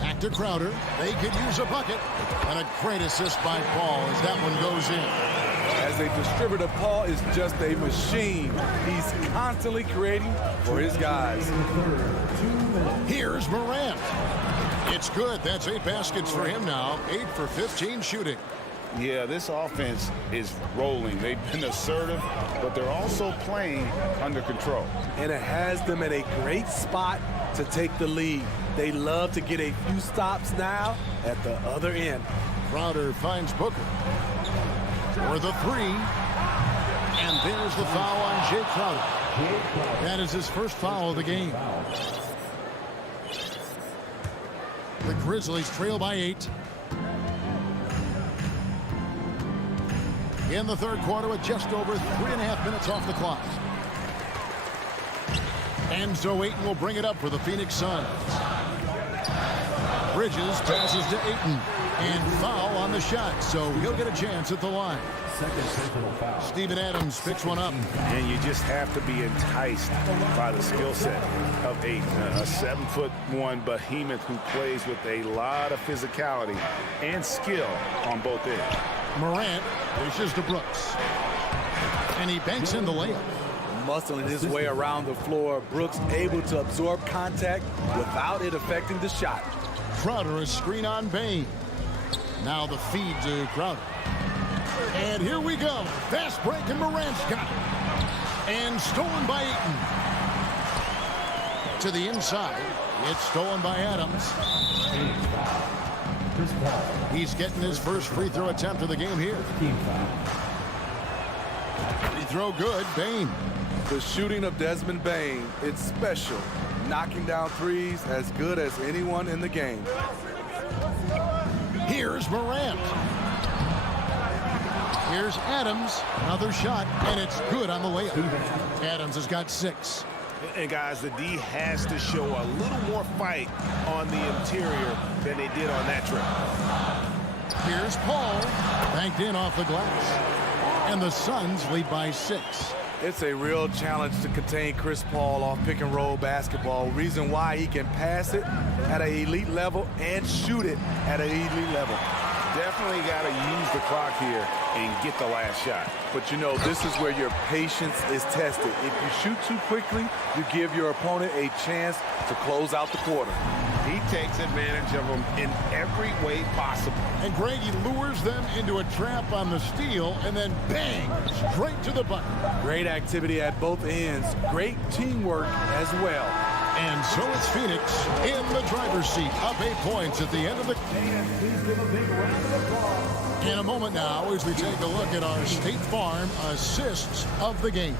Back to Crowder. They could use a bucket. And a great assist by Paul as that one goes in. As a distributor, Paul is just a machine. He's constantly creating for his guys. Here's Morant. It's good. That's 8 baskets for him now. 8 for 15 shooting. Yeah, this offense is rolling. They've been assertive, but they're also playing under control. And it has them at a great spot to take the lead. They love to get a few stops now at the other end. Crowder finds Booker for the three. And there's the foul on Jay Crowder. That is his first foul of the game. The Grizzlies trail by 8. In the third quarter with just over 3.5 minutes off the clock. Enzo Ayton will bring it up for the Phoenix Suns. Bridges passes to Ayton. And foul on the shot, so he'll get a chance at the line. Steven Adams picks one up. And you just have to be enticed by the skill set of Ayton, a 7'1" behemoth who plays with a lot of physicality and skill on both ends. Morant dishes to Brooks. And he banks in the layup. Muscling his way around the floor, Brooks able to absorb contact without it affecting the shot. Crowder a screen on Bane. Now the feed to Crowder. And here we go. Fast break and Morant's got it. And stolen by Ayton. To the inside. It's stolen by Adams. He's getting his first free throw attempt of the game here. Free throw good. Bane. The shooting of Desmond Bane, it's special. Knocking down threes as good as anyone in the game. Here's Morant. Here's Adams. Another shot, and it's good on the layup. Adams has got 6. And guys, the D has to show a little more fight on the interior than they did on that trip. Here's Paul. Banked in off the glass. And the Suns lead by 6. It's a real challenge to contain Chris Paul off pick and roll basketball. Reason why he can pass it at an elite level and shoot it at an elite level. Definitely got to use the clock here and get the last shot. But you know, this is where your patience is tested. If you shoot too quickly, you give your opponent a chance to close out the quarter. He takes advantage of them in every way possible. And Greg, he lures them into a trap on the steal, and then bang, straight to the bucket. Great activity at both ends. Great teamwork as well. And so it's Phoenix in the driver's seat, up 8 points at the end of the game. In a moment now, as we take a look at our State Farm assists of the game.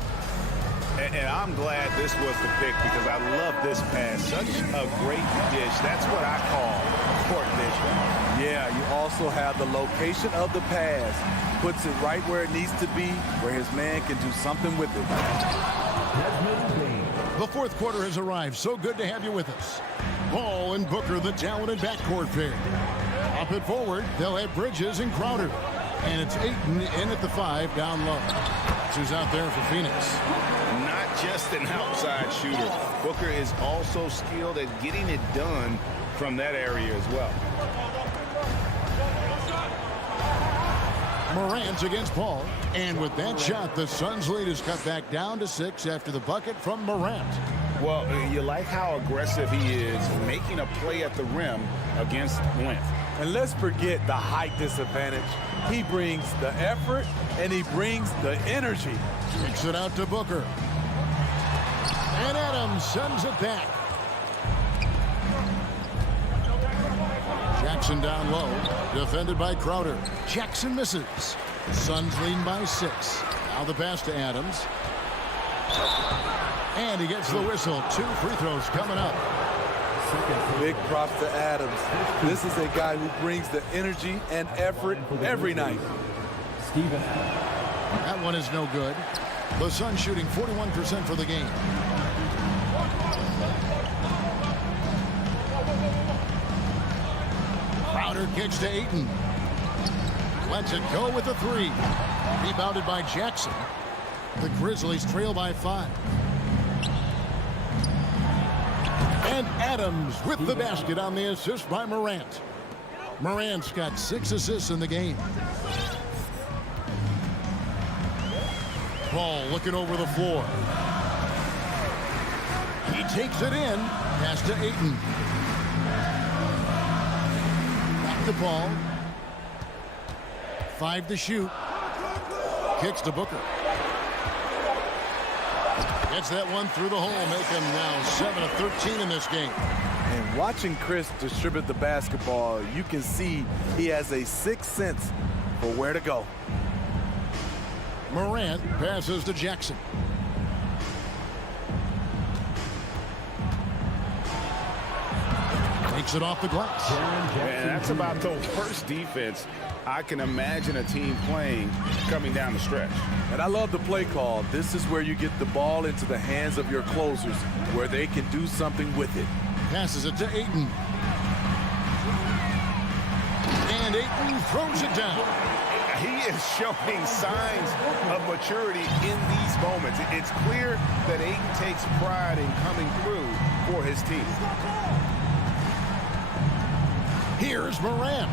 And I'm glad this was the pick because I love this pass. Such a great dish. That's what I call court vision. Yeah, you also have the location of the pass. Puts it right where it needs to be, where his man can do something with it. The fourth quarter has arrived. So good to have you with us. Paul and Booker, the talented backcourt pair. Up at forward, they'll have Bridges and Crowder. And it's Ayton in at the 5 down low. That's who's out there for Phoenix. Not just an outside shooter. Booker is also skilled at getting it done from that area as well. Morant against Paul. And with that shot, the Suns' lead is cut back down to 6 after the bucket from Morant. Well, you like how aggressive he is, making a play at the rim against length. And let's forget the height disadvantage. He brings the effort and he brings the energy. Kicks it out to Booker. And Adams sends it back. Jackson down low, defended by Crowder. Jackson misses. Suns leading by 6. Now the pass to Adams. And he gets the whistle. 2 free throws coming up. Big props to Adams. This is a guy who brings the energy and effort every night. That one is no good. The Suns shooting 41% for the game. Crowder kicks to Ayton. Lets it go with a 3. Rebounded by Jackson. The Grizzlies trail by 5. And Adams with the basket on the assist by Morant. Morant's got 6 assists in the game. Paul looking over the floor. He takes it in. Pass to Ayton. Back to Paul. 5 to shoot. Kicks to Booker. Gets that one through the hole, make him now 7 of 13 in this game. And watching Chris distribute the basketball, you can see he has a sixth sense for where to go. Morant passes to Jackson. Takes it off the glass. And that's about the worst defense I can imagine a team playing coming down the stretch. And I love the play call. This is where you get the ball into the hands of your closers, where they can do something with it. Passes it to Ayton. And Ayton throws it down. He is showing signs of maturity in these moments. It's clear that Ayton takes pride in coming through for his team. Here's Morant.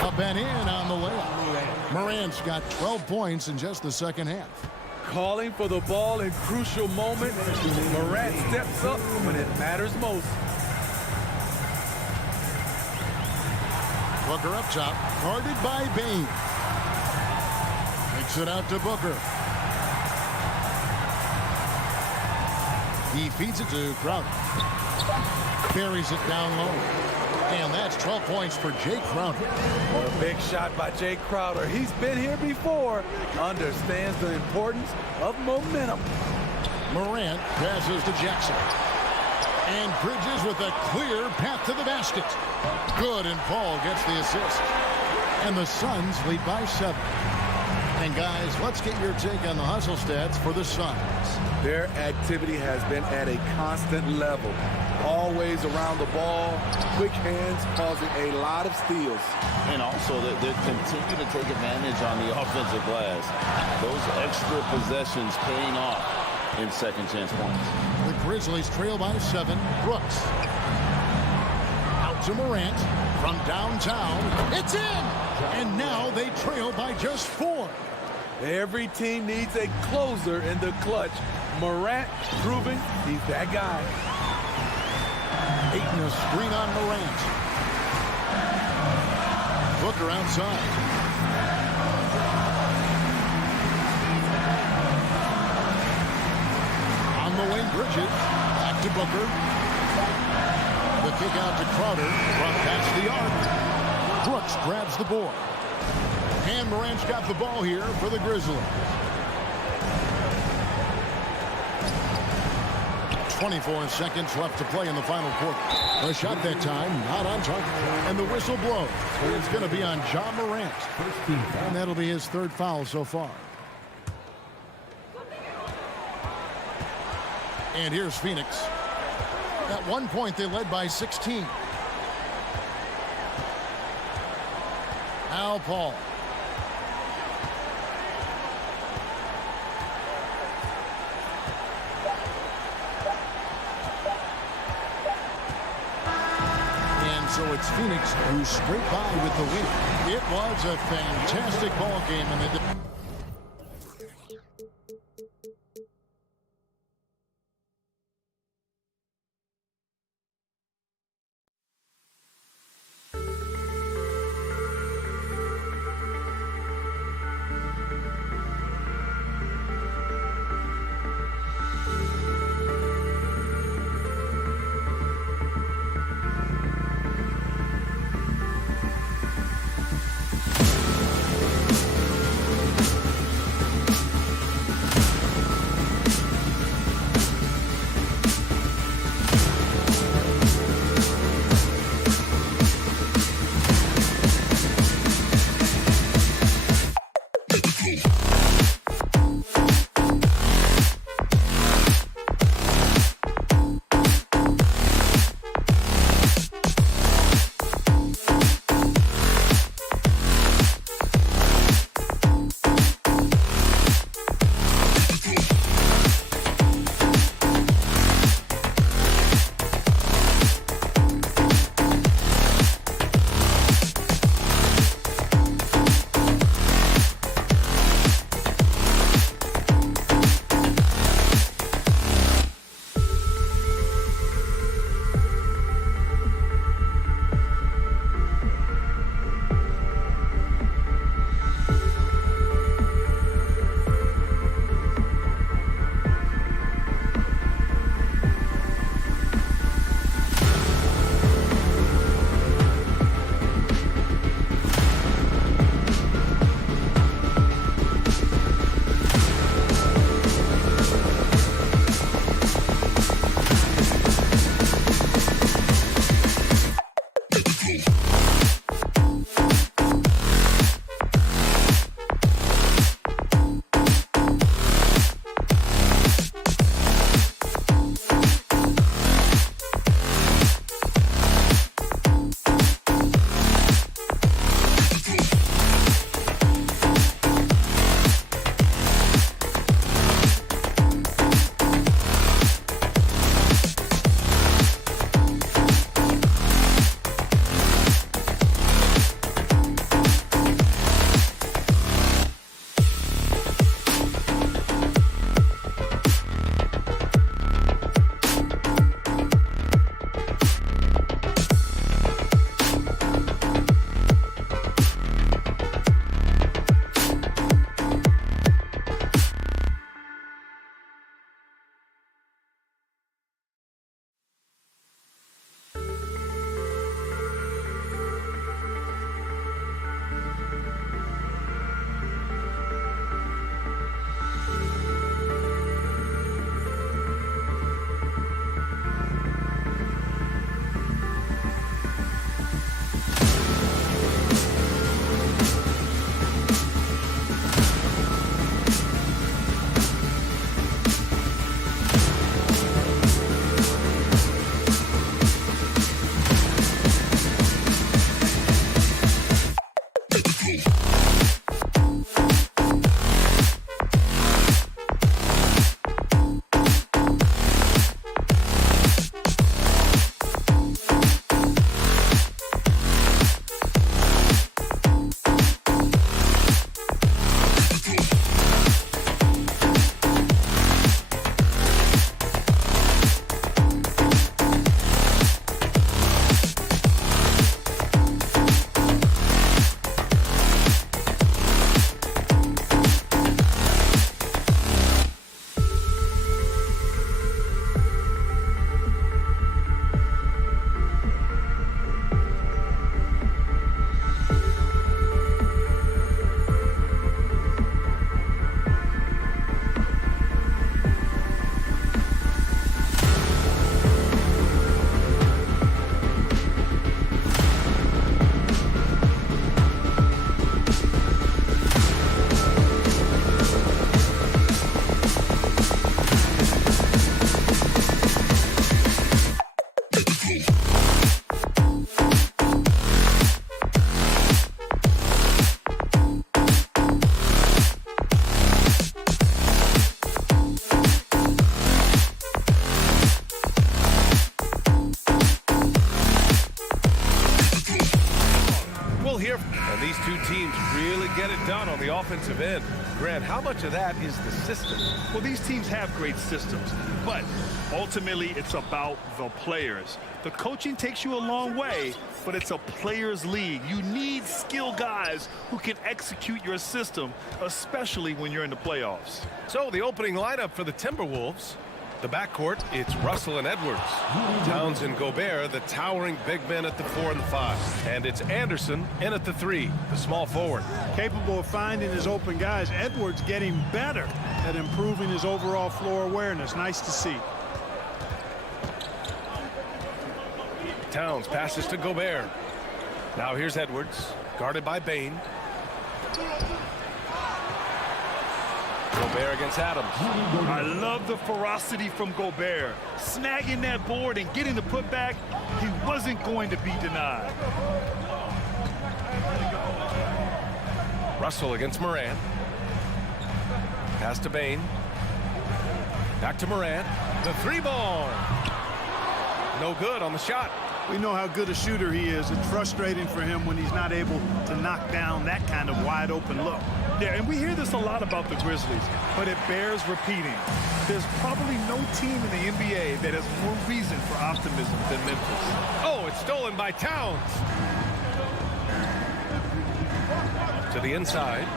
Up and in on the layup. Morant's got 12 points in just the second half. Calling for the ball in crucial moments. Morant steps up when it matters most. Booker up top, guarded by Bain. Takes it out to Booker. He feeds it to Crowder. Carries it down low. And that's 12 points for Jay Crowder. A big shot by Jay Crowder. He's been here before. Understands the importance of momentum. Morant passes to Jackson. And Bridges with a clear path to the basket. Good, and Paul gets the assist. And the Suns lead by 7. And guys, let's get your take on the hustle stats for the Suns. Their activity has been at a constant level. Always around the ball, quick hands causing a lot of steals. And also they continue to take advantage on the offensive glass. Those extra possessions paying off in second chance points. The Grizzlies trail by 7. Brooks. Out to Morant from downtown. It's in! And now they trail by just 4. Every team needs a closer in the clutch. Morant proving he's that guy. Ayton a screen on Morant. Booker outside. On the wing, Bridges. Back to Booker. The kick out to Crowder. Front past the arc. Brooks grabs the board. And Morant's got the ball here for the Grizzlies. 24 seconds left to play in the final quarter. A shot that time, not on target. And the whistle blows. It's going to be on John Morant. And that'll be his 3rd foul so far. And here's Phoenix. At one point, they led by 16. Now Paul. it's Phoenix who scraped by with the win. It was a fantastic ball game in the done on the offensive end. Grant, how much of that is the system? Well, these teams have great systems, but ultimately it's about the players. The coaching takes you a long way, but it's a players' league. You need skilled guys who can execute your system, especially when you're in the playoffs. So the opening lineup for the Timberwolves. The backcourt, it's Russell and Edwards. Towns and Gobert, the towering big men at the 4 and the 5. And it's Anderson in at the 3, the small forward. Capable of finding his open guys. Edwards getting better at improving his overall floor awareness. Nice to see. Towns passes to Gobert. Now here's Edwards, guarded by Bain. Gobert against Adams. I love the ferocity from Gobert. Snagging that board and getting the putback, he wasn't going to be denied. Russell against Morant. Pass to Bain. Back to Morant. The 3-ball. No good on the shot. We know how good a shooter he is. It's frustrating for him when he's not able to knock down that kind of wide open look. Yeah, and we hear this a lot about the Grizzlies, but it bears repeating. There's probably no team in the NBA that has more reason for optimism than Memphis. Oh, it's stolen by Towns. To the inside.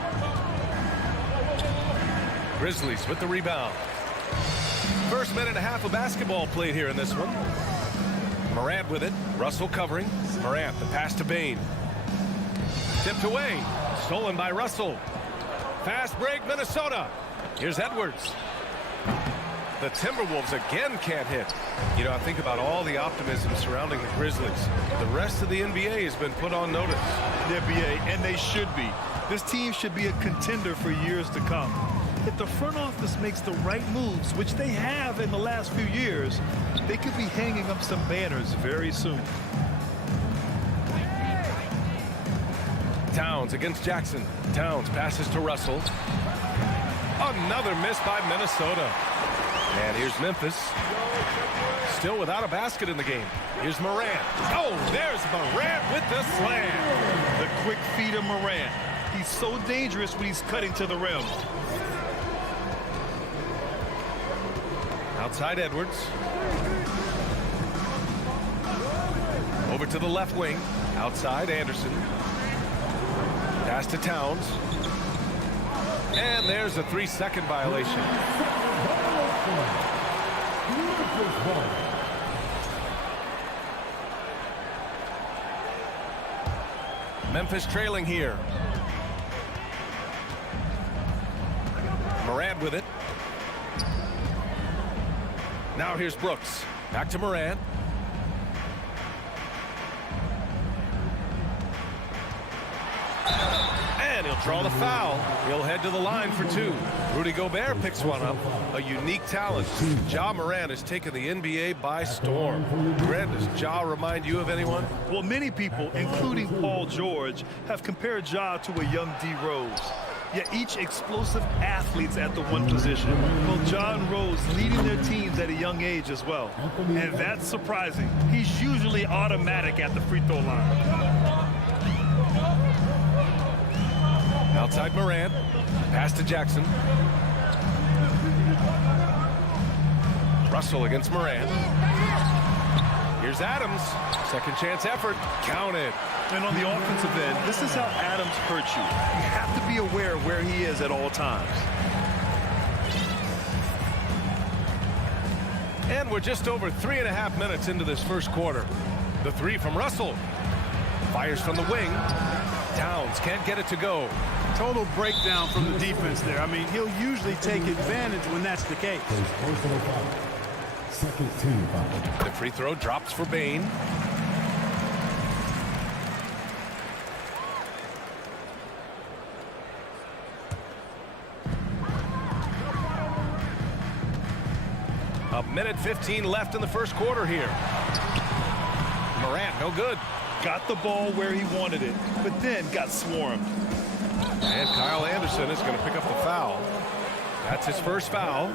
Grizzlies with the rebound. First minute and a half of basketball played here in this one. Morant with it. Russell covering. Morant, the pass to Bain. Tipped away. Stolen by Russell. Fast break, Minnesota. Here's Edwards. The Timberwolves again can't hit. You know, I think about all the optimism surrounding the Grizzlies. The rest of the NBA has been put on notice. The NBA, and they should be. This team should be a contender for years to come. If the front office makes the right moves, which they have in the last few years, they could be hanging up some banners very soon. Towns against Jackson. Towns passes to Russell. Another miss by Minnesota. And here's Memphis. Still without a basket in the game. Here's Morant. Oh, there's Morant with the slam. The quick feed of Morant. He's so dangerous when he's cutting to the rim. Outside Edwards. Over to the left wing. Outside Anderson. Pass to Towns. And there's a 3-second violation. Memphis trailing here. Morant with it. Now here's Brooks. Back to Morant. And he'll draw the foul. He'll head to the line for 2. Rudy Gobert picks one up. A unique talent. Ja Morant has taken the NBA by storm. Grant, does Ja remind you of anyone? Well, many people, including Paul George, have compared Ja to a young D. Rose. Yet each explosive athletes at the one position. Well, Ja and Rose leading their teams at a young age as well. And that's surprising. He's usually automatic at the free throw line. Outside Morant. Pass to Jackson. Russell against Morant. Here's Adams. Second chance effort. Counted. And on the offensive end, this is how Adams hurts you. You have to be aware of where he is at all times. And we're just over 3.5 minutes into this first quarter. The 3 from Russell. Fires from the wing. Towns can't get it to go. Total breakdown from the defense there. I mean, he'll usually take advantage when that's the case. Second team foul. The free throw drops for Bain. A minute 15 left in the first quarter here. Morant, no good. Got the ball where he wanted it, but then got swarmed. And Kyle Anderson is going to pick up the foul. That's his first foul.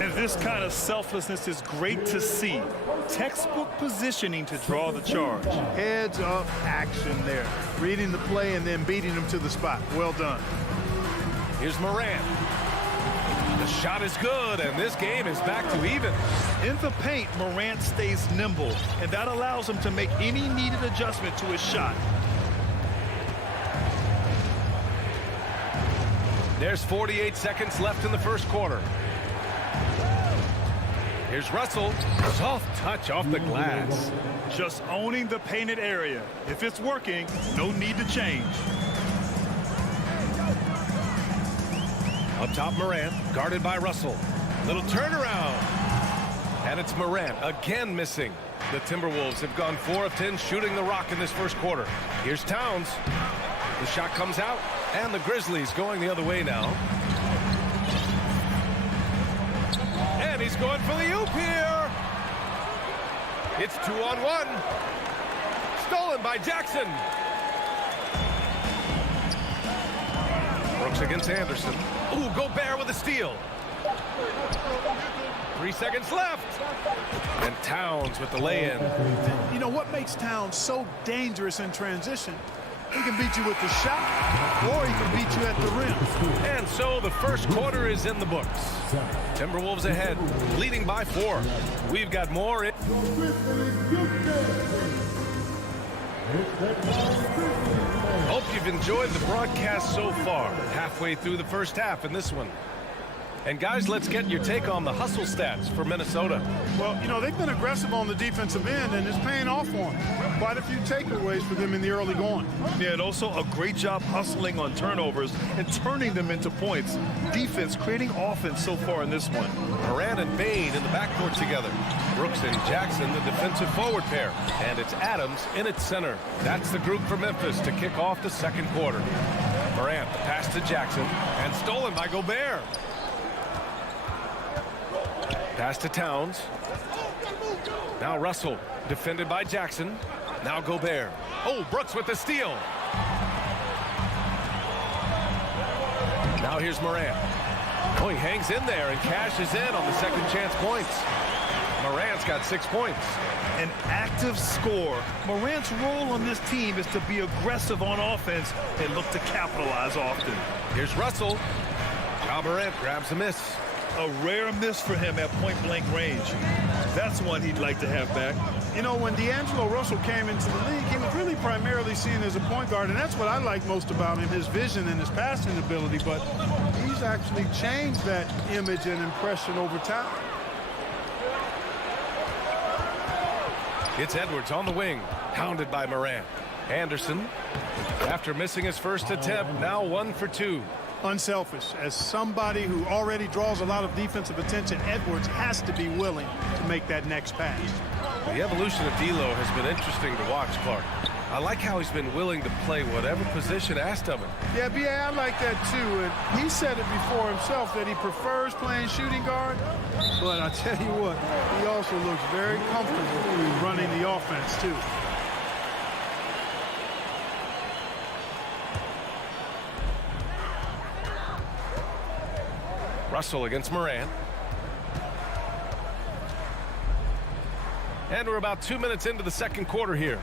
And this kind of selflessness is great to see. Textbook positioning to draw the charge. Heads up action there. Reading the play and then beating him to the spot. Well done. Here's Morant. The shot is good, and this game is back to even. In the paint, Morant stays nimble, and that allows him to make any needed adjustment to his shot. There's 48 seconds left in the first quarter. Here's Russell. Soft touch off the glass. Just owning the painted area. If it's working, no need to change. Up top, Morant, guarded by Russell. Little turnaround. And it's Morant again missing. The Timberwolves have gone 4 of 10 shooting the rock in this first quarter. Here's Towns. The shot comes out, and the Grizzlies going the other way now. And he's going for the oop here. It's 2-on-1. Stolen by Jackson. Brooks against Anderson. Ooh, Gobert with a steal. 3 seconds left. And Towns with the lay-in. You know what makes Towns so dangerous in transition? He can beat you with the shot, or he can beat you at the rim. And so the first quarter is in the books. Timberwolves ahead, leading by 4. We've got more. Hope you've enjoyed the broadcast so far. Halfway through the first half in this one. And guys, let's get your take on the hustle stats for Minnesota. Well, you know, they've been aggressive on the defensive end, and it's paying off for them. Quite a few takeaways for them in the early going. Yeah, and also a great job hustling on turnovers and turning them into points. Defense creating offense so far in this one. Morant and Bane in the backcourt together. Brooks and Jackson, the defensive forward pair. And it's Adams in its center. That's the group for Memphis to kick off the second quarter. Morant, the pass to Jackson, and stolen by Gobert. Pass to Towns. Now Russell, defended by Jackson. Now Gobert. Oh, Brooks with the steal. Now here's Morant. Oh, he hangs in there and cashes in on the second chance points. Morant's got 6 points. An active scorer. Morant's role on this team is to be aggressive on offense and look to capitalize often. Here's Russell. Ja Morant grabs a miss. A rare miss for him at point-blank range. That's one he'd like to have back. You know, when D'Angelo Russell came into the league, he was really primarily seen as a point guard, and that's what I like most about him, his vision and his passing ability, but he's actually changed that image and impression over time. It's Edwards on the wing, hounded by Morant. Anderson, after missing his first attempt, now 1 for 2. Unselfish. As somebody who already draws a lot of defensive attention, Edwards has to be willing to make that next pass. The evolution of D'Lo has been interesting to watch, Clark. I like how he's been willing to play whatever position asked of him. Yeah, B.A., I like that too. And he said it before himself that he prefers playing shooting guard. But I tell you what, he also looks very comfortable running the offense too. Russell against Morant. And we're about 2 minutes into the second quarter here.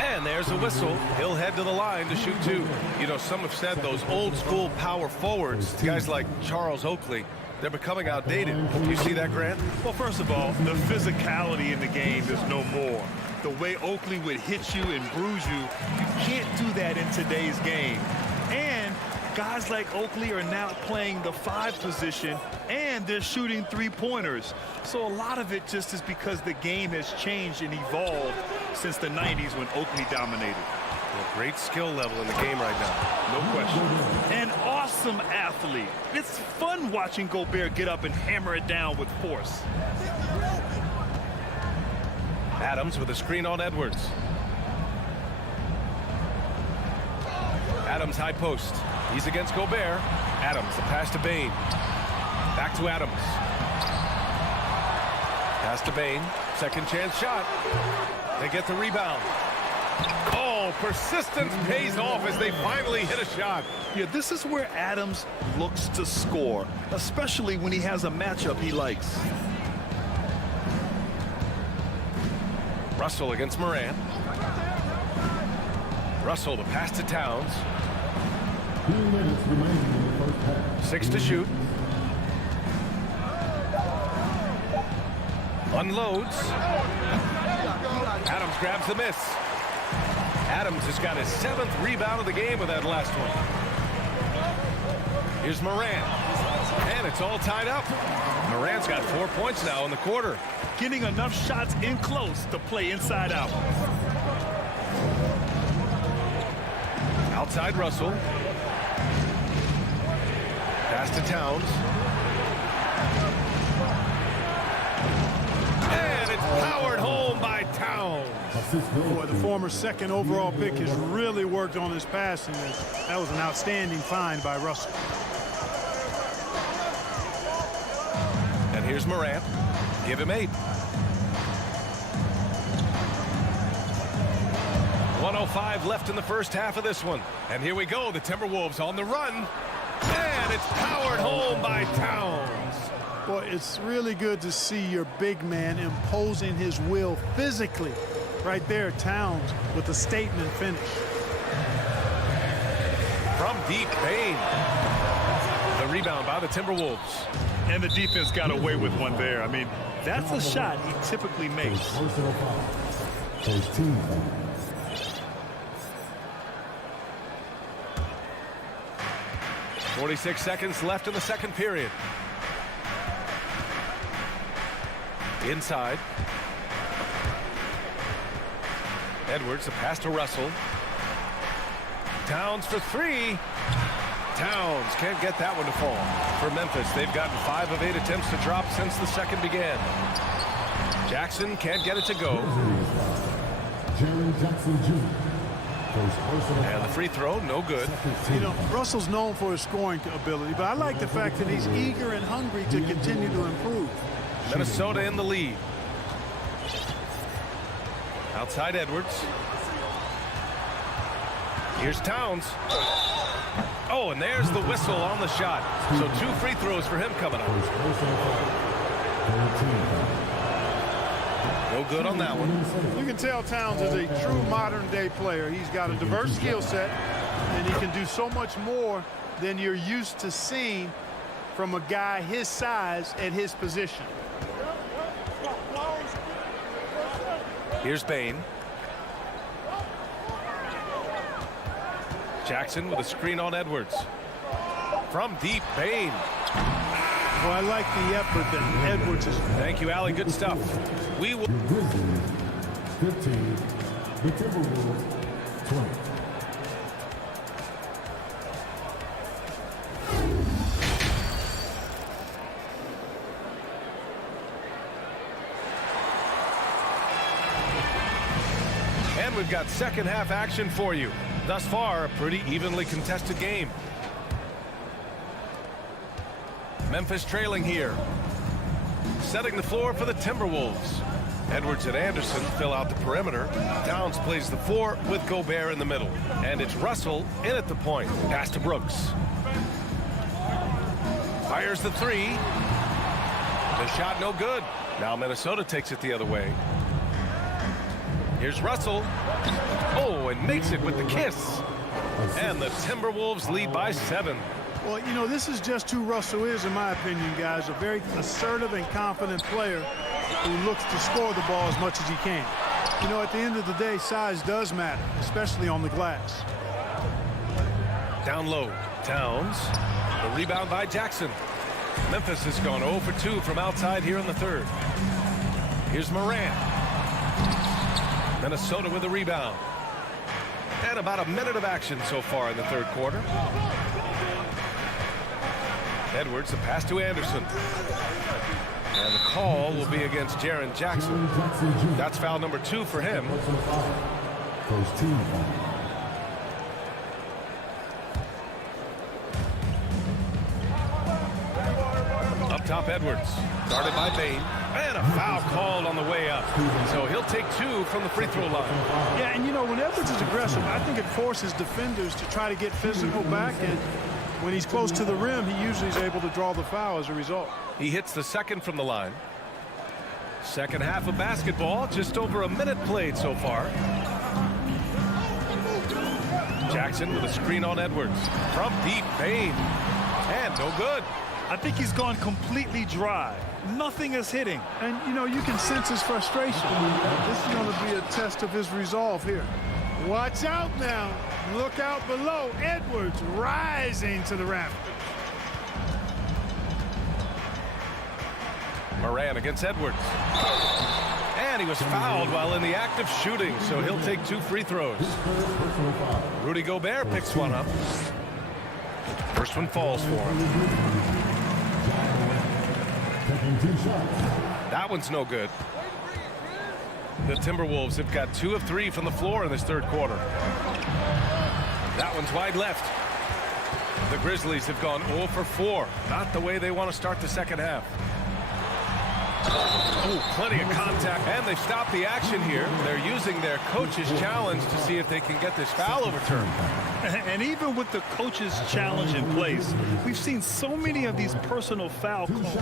And there's a whistle. He'll head to the line to shoot 2. You know, some have said those old school power forwards, guys like Charles Oakley, they're becoming outdated. You see that, Grant? Well, first of all, the physicality in the game is no more. The way Oakley would hit you and bruise you, you can't do that in today's game. And guys like Oakley are now playing the 5 position, and they're shooting 3-pointers. So a lot of it just is because the game has changed and evolved since the 90s when Oakley dominated. Well, great skill level in the game right now. No question. An awesome athlete. It's fun watching Gobert get up and hammer it down with force. Adams with a screen on Edwards. Adams high post. He's against Gobert. Adams, the pass to Bane. Back to Adams. Pass to Bane. Second chance shot. They get the rebound. Oh, persistence pays off as they finally hit a shot. Yeah, this is where Adams looks to score, especially when he has a matchup he likes. Russell against Morant. Russell, the pass to Towns. 2 minutes remaining in the first half. 6 to shoot. Unloads. Adams grabs the miss. Adams has got his 7th rebound of the game with that last one. Here's Morant. And it's all tied up. Morant's got 4 points now in the quarter. Getting enough shots in close to play inside out. Outside Russell. Pass to Towns. And it's powered home by Towns. Boy, the former 2nd overall pick has really worked on his passing. That was an outstanding find by Russell. And here's Morant. Give him 8. 1:05 left in the first half of this one. And here we go. The Timberwolves on the run. And it's powered home by Towns. Boy, it's really good to see your big man imposing his will physically. Right there, Towns with a statement finish. From deep, Bane. The rebound by the Timberwolves. And the defense got away with one there. I mean, that's a shot he typically makes. Personal foul. First team foul. 46 seconds left in the second period. Inside. Edwards, a pass to Russell. Towns for 3. Towns can't get that one to fall. For Memphis, they've gotten 5 of 8 attempts to drop since the second began. Jackson can't get it to go. Jaren Jackson Jr. First personal And the foul. free throw, no good. You know, Russell's known for his scoring ability, but I like the fact that he's eager and hungry to continue to improve. Minnesota in the lead. Outside Edwards. Here's Towns. Oh, and there's the whistle on the shot. So 2 free throws for him coming up. First personal foul. Third team foul. No good on that one. You can tell Towns is a true modern-day player. He's got a diverse skill set, and he can do so much more than you're used to seeing from a guy his size at his position. Here's Bane. Jackson with a screen on Edwards. From deep, Bane. Well, I like the effort that Edwards is. Thank you, Allie. Good stuff. We will. The Grizzlies 15. The Timberwolves 20. And we've got second half action for you. Thus far, a pretty evenly contested game. Memphis trailing here. Setting the floor for the Timberwolves. Edwards and Anderson fill out the perimeter. Towns plays the 4 with Gobert in the middle. And it's Russell in at the point. Pass to Brooks. Fires the 3. The shot no good. Now Minnesota takes it the other way. Here's Russell. Oh, and makes it with the kiss. And the Timberwolves lead by 7. Well, you know, this is just who Russell is, in my opinion, guys. A very assertive and confident player who looks to score the ball as much as he can. You know, at the end of the day, size does matter, especially on the glass. Down low, Towns. The rebound by Jackson. Memphis has gone 0 for 2 from outside here in the third. Here's Morant. Minnesota with the rebound. And about a minute of action so far in the third quarter. Edwards, the pass to Anderson. And the call will be against Jaren Jackson. That's foul number 2 for him. First team foul. Up top, Edwards. Guarded by Bane. And a foul called on the way up. So he'll take 2 from the free throw line. Yeah, and you know, when Edwards is aggressive, I think it forces defenders to try to get physical back, and when he's close to the rim, he usually is able to draw the foul as a result. He hits the second from the line. Second half of basketball, just over a minute played so far. Jackson with a screen on Edwards. From deep, Bain. And no good. I think he's gone completely dry. Nothing is hitting. And, you know, you can sense his frustration. This is going to be a test of his resolve here. Watch out now. Look out below. Edwards rising to the raft. Moran against Edwards. And he was fouled while in the act of shooting, so he'll take 2 free throws. Rudy Gobert picks one up. First one falls for him. That one's no good. The Timberwolves have got 2 of 3 from the floor in this third quarter. That one's wide left. The Grizzlies have gone 0 for 4. Not the way they want to start the second half. Oh, plenty of contact, and they've stopped the action here. They're using their coach's challenge to see if they can get this foul overturned. And even with the coach's challenge in place, we've seen so many of these personal foul calls.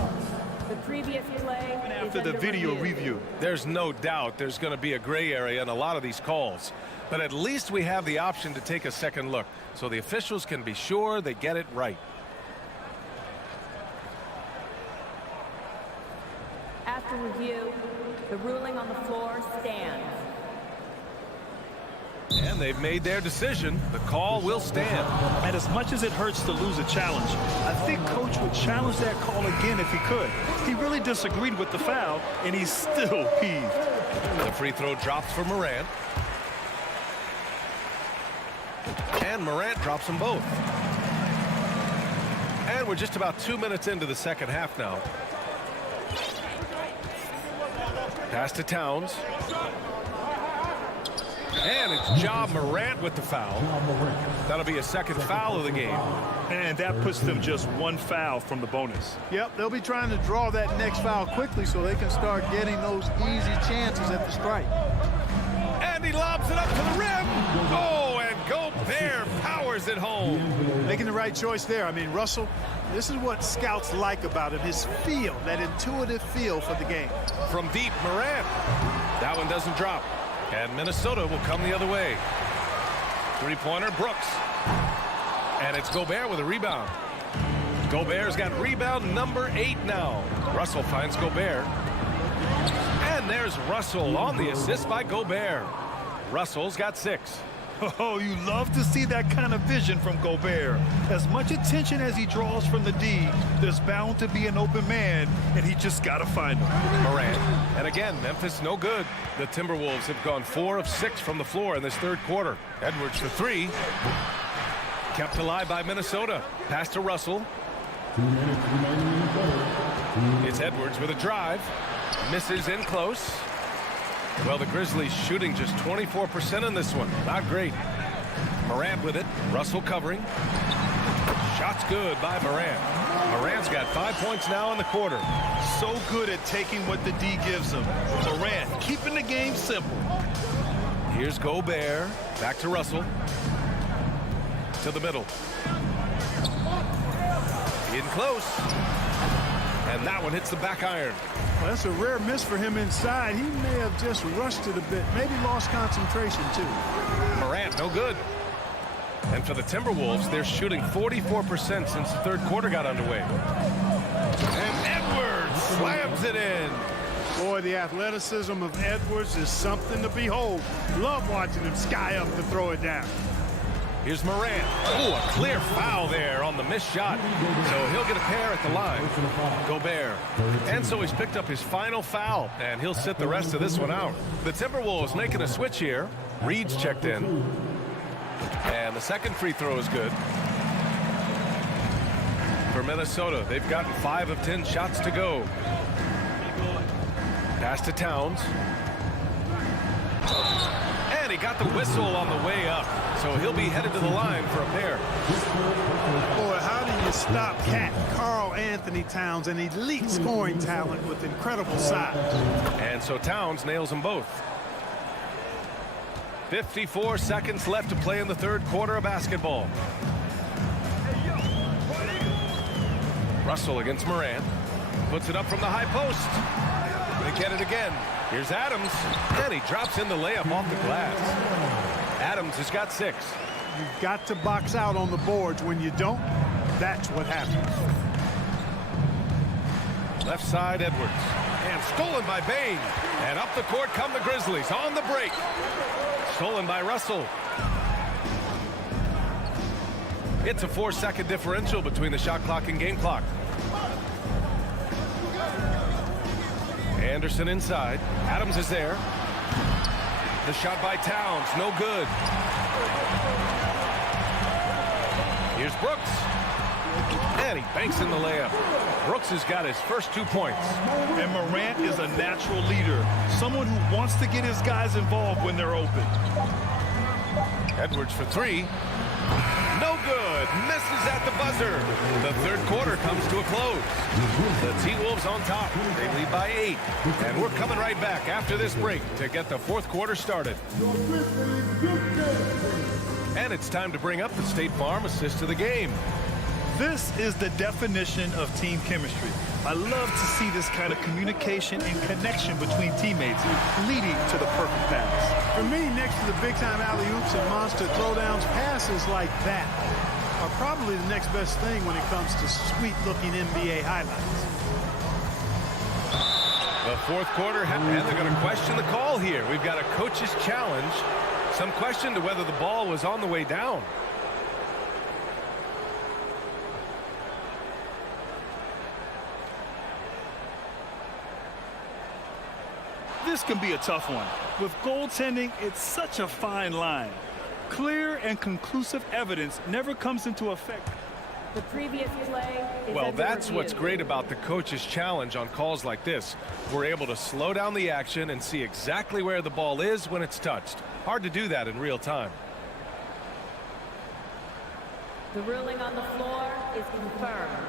The previous play After the video review. There's no doubt there's going to be a gray area in a lot of these calls. But at least we have the option to take a second look, so the officials can be sure they get it right. After review, the ruling on the floor stands. And they've made their decision. The call will stand. And as much as it hurts to lose a challenge, I think Coach would challenge that call again if he could. He really disagreed with the foul, and he's still peeved. The free throw drops for Morant. And Morant drops them both. And we're just about 2 minutes into the second half now. Pass to Towns. And it's Ja Morant with the foul. That'll be a second foul of the game. And that puts them just 1 foul from the bonus. Yep, they'll be trying to draw that next foul quickly so they can start getting those easy chances at the strike. And he lobs it up to the rim. Oh, and Gobert powers it home. Making the right choice there. I mean, Russell, this is what scouts like about him, his feel, that intuitive feel for the game. From deep, Morant. That one doesn't drop. And Minnesota will come the other way. Three-pointer, Brooks. And it's Gobert with a rebound. Gobert's got rebound number 8 now. Russell finds Gobert. And there's Russell on the assist by Gobert. Russell's got 6. Oh, you love to see that kind of vision from Gobert. As much attention as he draws from the D, there's bound to be an open man, and he just got to find him. Morant. And again, Memphis no good. The Timberwolves have gone 4 of 6 from the floor in this third quarter. Edwards for 3. Kept alive by Minnesota. Pass to Russell. 2 minutes remaining in the quarter. It's Edwards with a drive. Misses in close. Well, the Grizzlies shooting just 24% in this one. Not great. Morant with it. Russell covering. Shot's good by Morant. Morant's got 5 points now in the quarter. So good at taking what the D gives him. Morant keeping the game simple. Here's Gobert. Back to Russell. To the middle. In close. And that one hits the back iron. Well, that's a rare miss for him inside. He may have just rushed it a bit, maybe lost concentration too. Morant, no good. And for the Timberwolves, they're shooting 44% since the third quarter got underway. And Edwards slams it in. Boy, the athleticism of Edwards is something to behold. Love watching him sky up to throw it down. Here's Morant. Oh, a clear foul there on the missed shot. So he'll get a pair at the line. Gobert. And so he's picked up his final foul, and he'll sit the rest of this one out. The Timberwolves making a switch here. Reed's checked in. And the second free throw is good. For Minnesota, they've gotten 5 of 10 shots to go. Pass to Towns. And he got the whistle on the way up. So he'll be headed to the line for a pair. Boy, how do you stop Cat Karl Anthony Towns, an elite scoring talent with incredible size? And so Towns nails them both. 54 seconds left to play in the third quarter of basketball. Russell against Morant. Puts it up from the high post. They get it again. Here's Adams. And he drops in the layup off the glass. Adams has got 6. You've got to box out on the boards. When you don't, that's what happens. Left side, Edwards. And stolen by Bain. And up the court come the Grizzlies on the break. Stolen by Russell. It's a 4-second differential between the shot clock and game clock. Anderson inside. Adams is there. The shot by Towns, no good. Here's Brooks. And he banks in the layup. Brooks has got his first 2 points. And Morant is a natural leader. Someone who wants to get his guys involved when they're open. Edwards for 3. No good. Misses at the buzzer. The third quarter comes to a close. The T-Wolves on top. They lead by 8. And we're coming right back after this break to get the fourth quarter started. And it's time to bring up the State Farm assist of the game. This is the definition of team chemistry. I love to see this kind of communication and connection between teammates leading to the perfect pass. For me, next to the big-time alley-oops and monster throwdowns, passes like that are probably the next best thing when it comes to sweet-looking NBA highlights. The fourth quarter, and they're going to question the call here. We've got a coach's challenge. Some question to whether the ball was on the way down. This can be a tough one. With goaltending, it's such a fine line. Clear and conclusive evidence never comes into effect. The previous play is Well, under that's review. what's great about the coach's challenge on calls like this. We're able to slow down the action and see exactly where the ball is when it's touched. Hard to do that in real time. The ruling on the floor is confirmed.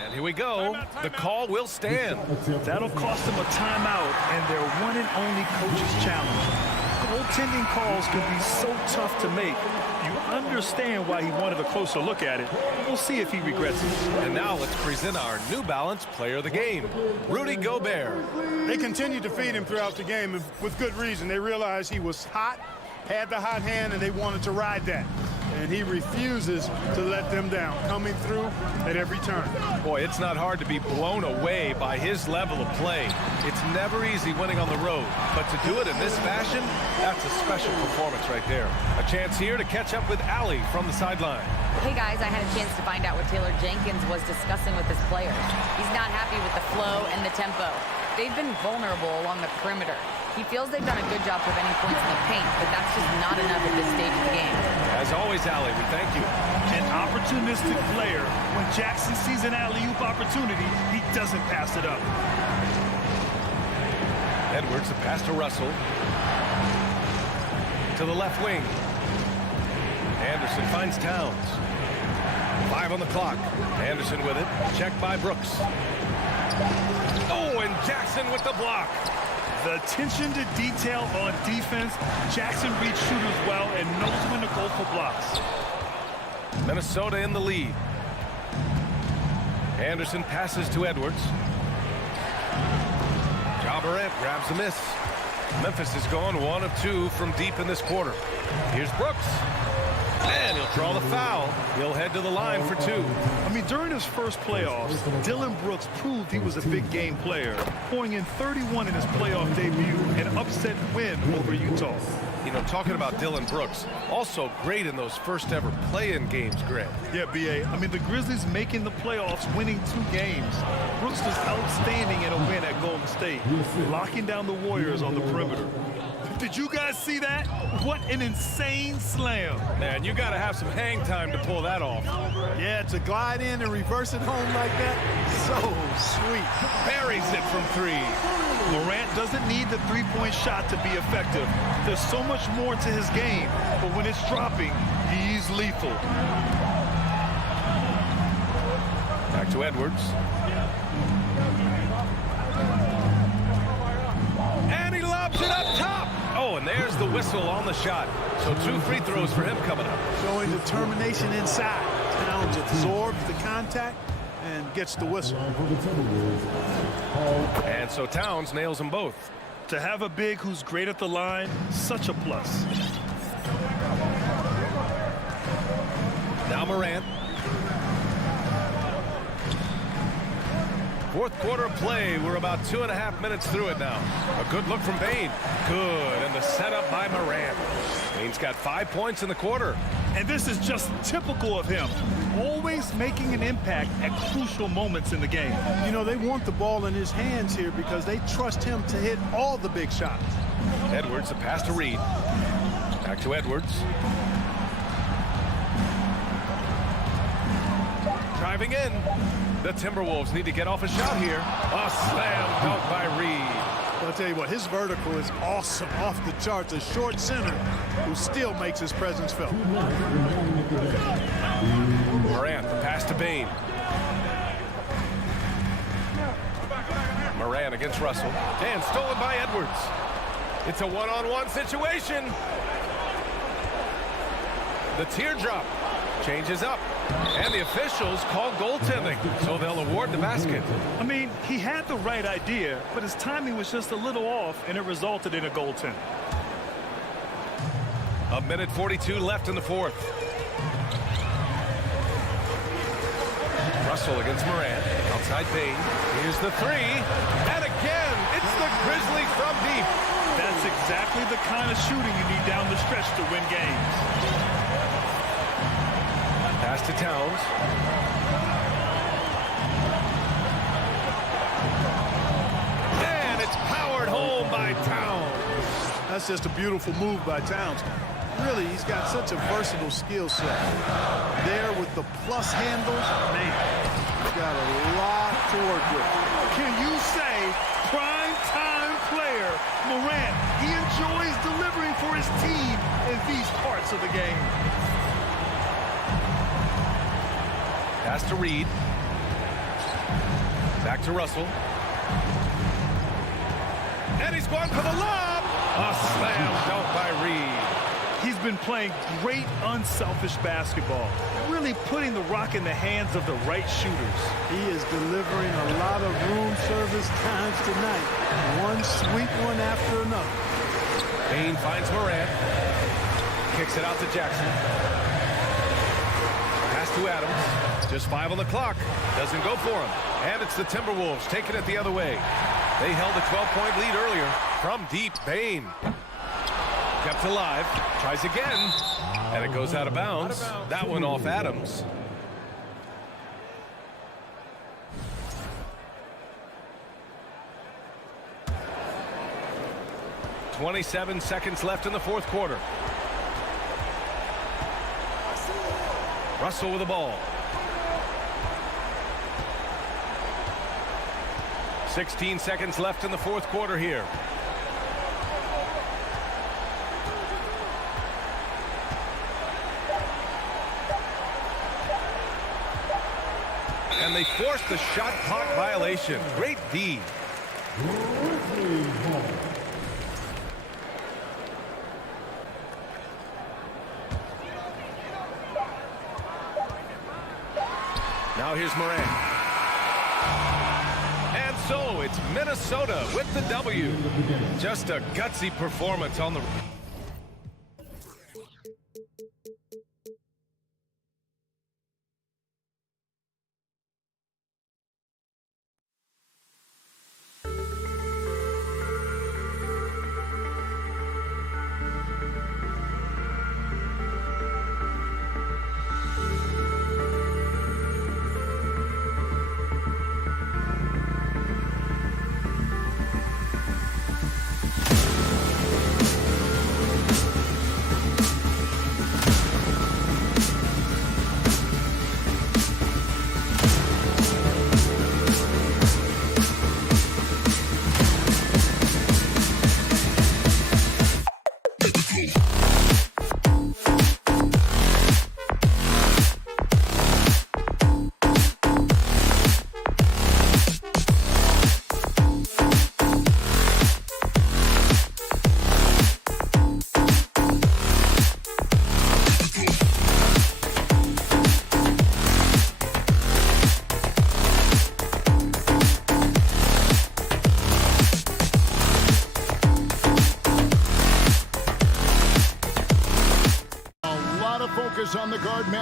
And here we go. The call will stand. That'll cost them a timeout and their one and only coach's challenge. Goaltending calls can be so tough to make. You understand why he wanted a closer look at it. We'll see if he regrets it. And now let's present our New Balance player of the game, Rudy Gobert. They continued to feed him throughout the game, and with good reason. They realized he was hot, had the hot hand, and they wanted to ride that. And he refuses to let them down, coming through at every turn. Boy, it's not hard to be blown away by his level of play. It's never easy winning on the road, but to do it in this fashion, that's a special performance right there. A chance here to catch up with Allie from the sideline. Hey guys, I had a chance to find out what Taylor Jenkins was discussing with his players. He's not happy with the flow and the tempo. They've been vulnerable along the perimeter. He feels they've done a good job preventing points in the paint, but that's just not enough at this stage of the game. As always, Allie, we thank you. An opportunistic player. When Jackson sees an alley-oop opportunity, he doesn't pass it up. Edwards, the pass to Russell. To the left wing. Anderson finds Towns. 5 on the clock. Anderson with it. Checked by Brooks. Oh, and Jackson with the block. The attention to detail on defense. Jackson reads shooters well and knows when to go for blocks. Minnesota in the lead. Anderson passes to Edwards. Ja Morant grabs the miss. Memphis has gone 1 of 2 from deep in this quarter. Here's Brooks. And he'll draw the foul. He'll head to the line for 2. I mean, during his first playoffs, Dillon Brooks proved he was a big game player, pouring in 31 in his playoff debut, an upset win over Utah. You know, talking about Dillon Brooks, also great in those first ever play-in games, Greg. Yeah, B.A. I mean, the Grizzlies making the playoffs, winning 2 games. Brooks was outstanding in a win at Golden State, locking down the Warriors on the perimeter. Did you guys see that? What an insane slam. Man, you got to have some hang time to pull that off. Yeah, to glide in and reverse it home like that, so sweet. Buries it from 3. Morant doesn't need the three-point shot to be effective. There's so much more to his game, but when it's dropping, he's lethal. Back to Edwards. And he lobs it up top. Oh, and there's the whistle on the shot. So 2 free throws for him coming up. Showing determination inside. Towns absorbs the contact and gets the whistle. And so Towns nails them both. To have a big who's great at the line, such a plus. Morant. Fourth quarter of play. We're about 2.5 minutes through it now. A good look from Bane. Good. And the setup by Morant. Bane's got 5 points in the quarter. And this is just typical of him. Always making an impact at crucial moments in the game. You know, they want the ball in his hands here because they trust him to hit all the big shots. Edwards, the pass to Reed. Back to Edwards. Driving in. The Timberwolves need to get off a shot here. A slam dunk by Reed. I'll tell you what, his vertical is awesome, off the charts. A short center who still makes his presence felt. Morant, the pass to Bane. Morant against Russell. And stolen by Edwards. It's a one-on-one situation. The teardrop changes up. And the officials call goaltending, so they'll award the basket. I mean, he had the right idea, but his timing was just a little off, and it resulted in a goaltend. 1:42 left in the fourth. Russell against Morant. Outside Bane. Here's the three. And again, it's the Grizzlies from deep. That's exactly the kind of shooting you need down the stretch to win games. Pass to Towns. And it's powered home by Towns. That's just a beautiful move by Towns. Really, he's got such a versatile skill set. There with the plus handles, man, he's got a lot to work with. Can you say prime time player Morant? He enjoys delivering for his team in these parts of the game. Pass to Reed. Back to Russell. And he's going for the lob. A slam dunk by Reed. He's been playing great unselfish basketball, really putting the rock in the hands of the right shooters. He is delivering a lot of room service times tonight. One sweet one after another. Bane finds Morant. Kicks it out to Jackson. Pass to Adams. Just 5 on the clock. Doesn't go for him. And it's the Timberwolves taking it the other way. They held a 12-point lead earlier. From deep, Bane. Kept alive. Tries again. And it goes out of bounds. That one off Adams. .27 seconds left in the fourth quarter. Russell with the ball. 16 seconds left in the fourth quarter here. And they forced the shot clock violation. Great D. Now here's Morant. And so it's Minnesota with the W. Just a gutsy performance on the...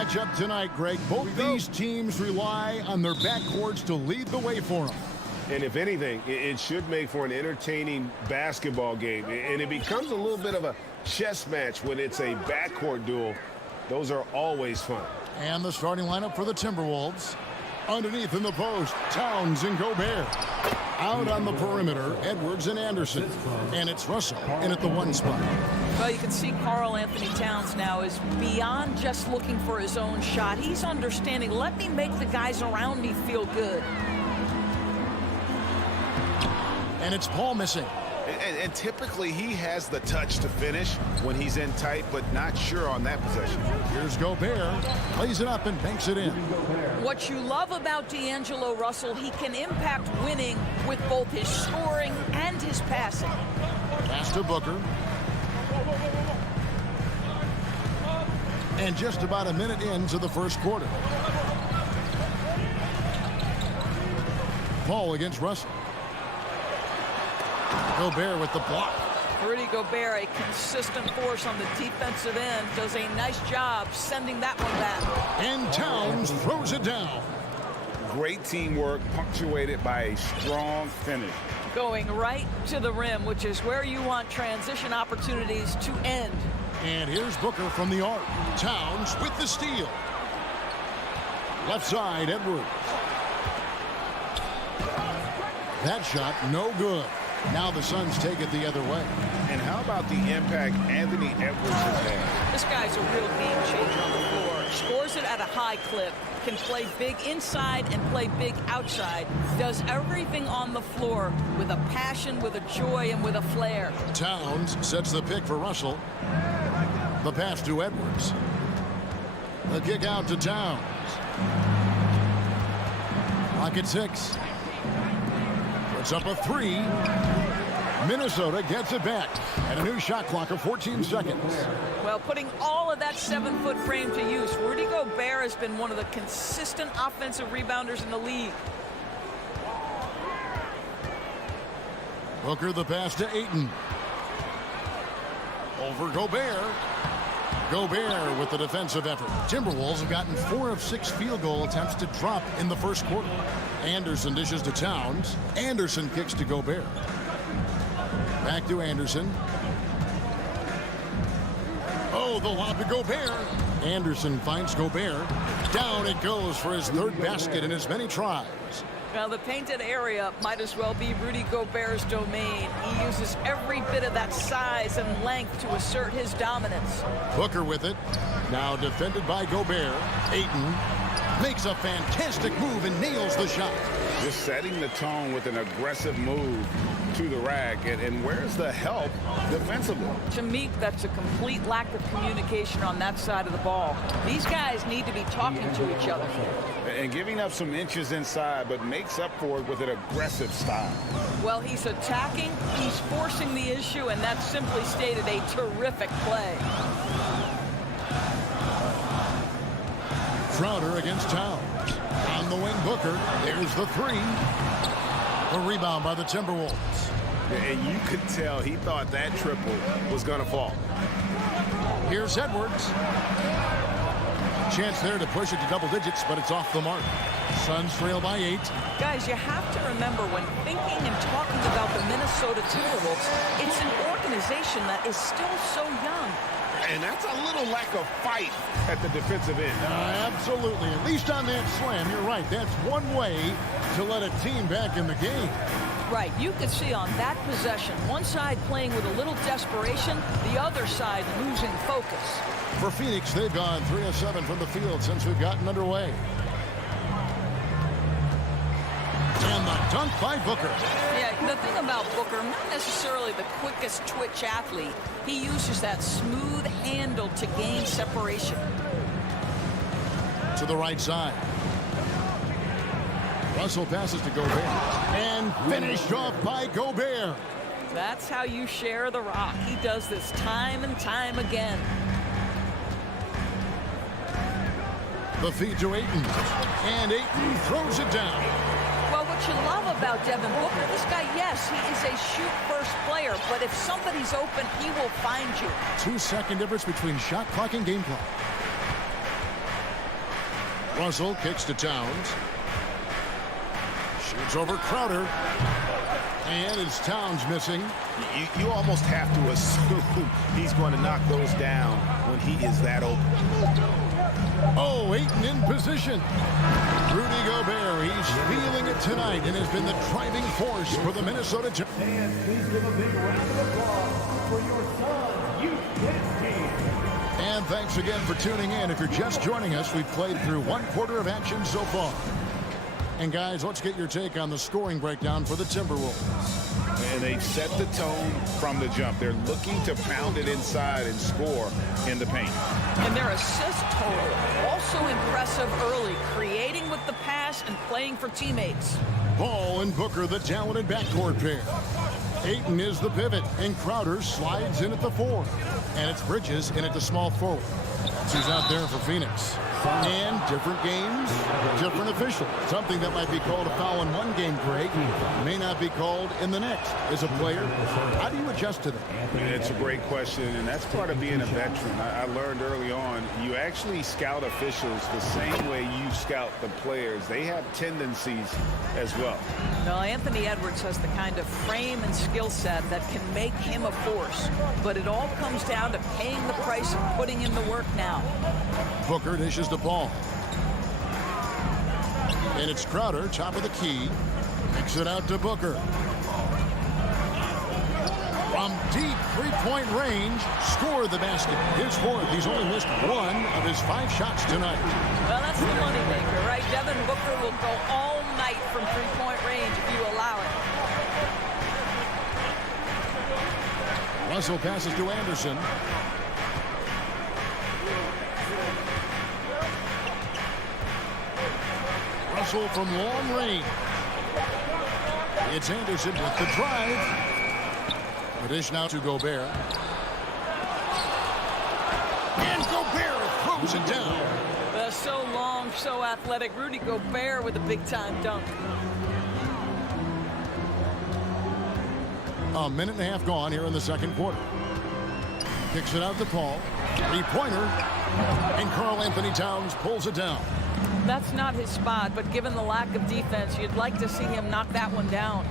matchup tonight, Greg. Both these teams rely on their backcourts to lead the way for them. And if anything, it should make for an entertaining basketball game. And it becomes a little bit of a chess match when it's a backcourt duel. Those are always fun. And the starting lineup for the Timberwolves. Underneath in the post, Towns and Gobert. Out on the perimeter, Edwards and Anderson. And it's Russell in at the 1 spot. Well, you can see Karl Anthony Towns now is beyond just looking for his own shot. He's understanding, let me make the guys around me feel good. And it's Paul missing. And typically he has the touch to finish when he's in tight, but not sure on that possession. Here's Gobert, plays it up and banks it in. What you love about D'Angelo Russell, he can impact winning with both his scoring and his passing. Pass to Booker. And just about a minute into the first quarter. Paul against Russell. Gobert with the block. Rudy Gobert, a consistent force on the defensive end, does a nice job sending that one back. And Towns throws it down. Great teamwork punctuated by a strong finish. Going right to the rim, which is where you want transition opportunities to end. And here's Booker from the arc. Towns with the steal. Left side, Edwards. That shot, no good. Now the Suns take it the other way. And how about the impact Anthony Edwards has had? This guy's a real game changer on the floor. Scores it at a high clip. Can play big inside and play big outside. Does everything on the floor with a passion, with a joy, and with a flair. Towns sets the pick for Russell. The pass to Edwards. The kick out to Towns. Clock at 6. Puts up a 3. Minnesota gets it back. And a new shot clock of 14 seconds. Well, putting all of that 7-foot frame to use, Rudy Gobert has been one of the consistent offensive rebounders in the league. Booker the pass to Ayton. Over Gobert. Gobert with the defensive effort. Timberwolves have gotten 4 of 6 field goal attempts to drop in the first quarter. Anderson dishes to Towns. Anderson kicks to Gobert. Back to Anderson. Oh, the lob to Gobert. Anderson finds Gobert. Down it goes for his 3rd basket in as many tries. Now, the painted area might as well be Rudy Gobert's domain. He uses every bit of that size and length to assert his dominance. Booker with it. Now defended by Gobert. Ayton makes a fantastic move and nails the shot. Just setting the tone with an aggressive move to the rack. And where's the help defensively? To me, that's a complete lack of communication on that side of the ball. These guys need to be talking to each other. And giving up some inches inside, but makes up for it with an aggressive style. Well, he's attacking, he's forcing the issue, and that's simply stated a terrific play. Crowder against Towns. On the wing, Booker. There's the 3. The rebound by the Timberwolves. And you could tell he thought that triple was going to fall. Here's Edwards. Chance there to push it to double digits, but it's off the mark. Suns trail by 8. Guys, you have to remember when thinking and talking about the Minnesota Timberwolves, it's an organization that is still so young. And that's a little lack of fight at the defensive end. Absolutely. At least on that slam, you're right. That's one way to let a team back in the game. Right. You could see on that possession, one side playing with a little desperation, the other side losing focus. For Phoenix, they've gone 3 of 7 from the field since we've gotten underway. And the dunk by Booker. Yeah, the thing about Booker, not necessarily the quickest twitch athlete. He uses that smooth handle to gain separation. To the right side. Russell passes to Gobert. And finished off by Gobert. That's how you share the rock. He does this time and time again. The feed to Ayton. And Ayton throws it down. Well, what you love about Devin Booker, this guy, yes, he is a shoot-first player, but if somebody's open, he will find you. 2-second difference between shot clock and game clock. Russell kicks to Towns. Shoots over Crowder. And it's Towns missing. You almost have to assume he's going to knock those down when he is that open. Oh, Ayton in position. Rudy Gobert, he's feeling it tonight and has been the driving force for the Minnesota Timberwolves. And please give a big round of applause for your son, youth team. And thanks again for tuning in. If you're just joining us, we've played through 1/4 of action so far. And guys, let's get your take on the scoring breakdown for the Timberwolves. And they've set the tone from the jump. They're looking to pound it inside and score in the paint. And their assist total, also impressive early, creating with the pass and playing for teammates. Ball and Booker, the talented backcourt pair. Ayton is the pivot, and Crowder slides in at the 4. And it's Bridges in at the small forward. He's out there for Phoenix. And different games, different official. Something that might be called a foul in one game, Greg, may not be called in the next. As a player, how do you adjust to that? It's a great question, and that's part of being a veteran. I learned early on, you actually scout officials the same way you scout the players. They have tendencies as well. Well, Anthony Edwards has the kind of frame and skill set that can make him a force. But it all comes down to paying the price and putting in the work now. Booker dishes the ball. And it's Crowder, top of the key. Kicks it out to Booker. From deep three-point range, scored the basket. His 4th. He's only missed 1 of his 5 shots tonight. Well, that's the moneymaker, right? Devin Booker will go all night from three-point range if you allow it. Russell passes to Anderson. Russell from long range. It's Anderson with the drive. The dish now to Gobert. And Gobert throws it down. So long, so athletic. Rudy Gobert with a big-time dunk. A minute and a half gone here in the second quarter. Kicks it out to Paul. Three-pointer. And Karl Anthony Towns pulls it down. That's not his spot, but given the lack of defense, you'd like to see him knock that one down.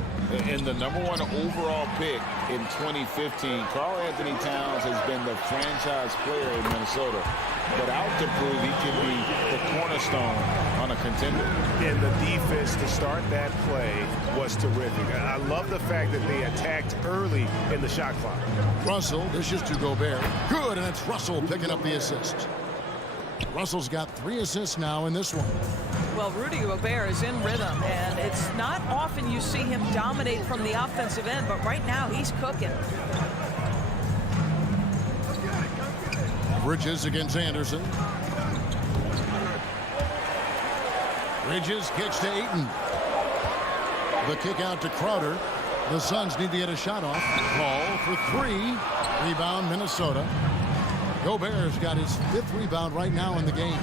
And the #1 overall pick in 2015, Karl Anthony Towns has been the franchise player in Minnesota, but out to prove he can be the cornerstone on a contender. And the defense to start that play was terrific. I love the fact that they attacked early in the shot clock. Russell dishes to Gobert. Good, and it's Russell picking up the assist. Russell's got 3 assists now in this one. Well, Rudy Gobert is in rhythm, and it's not often you see him dominate from the offensive end, but right now he's cooking. Bridges against Anderson. Bridges kicks to Ayton. The kick out to Crowder. The Suns need to get a shot off. Ball for 3. Rebound Minnesota. Gobert's got his 5th rebound right now in the game.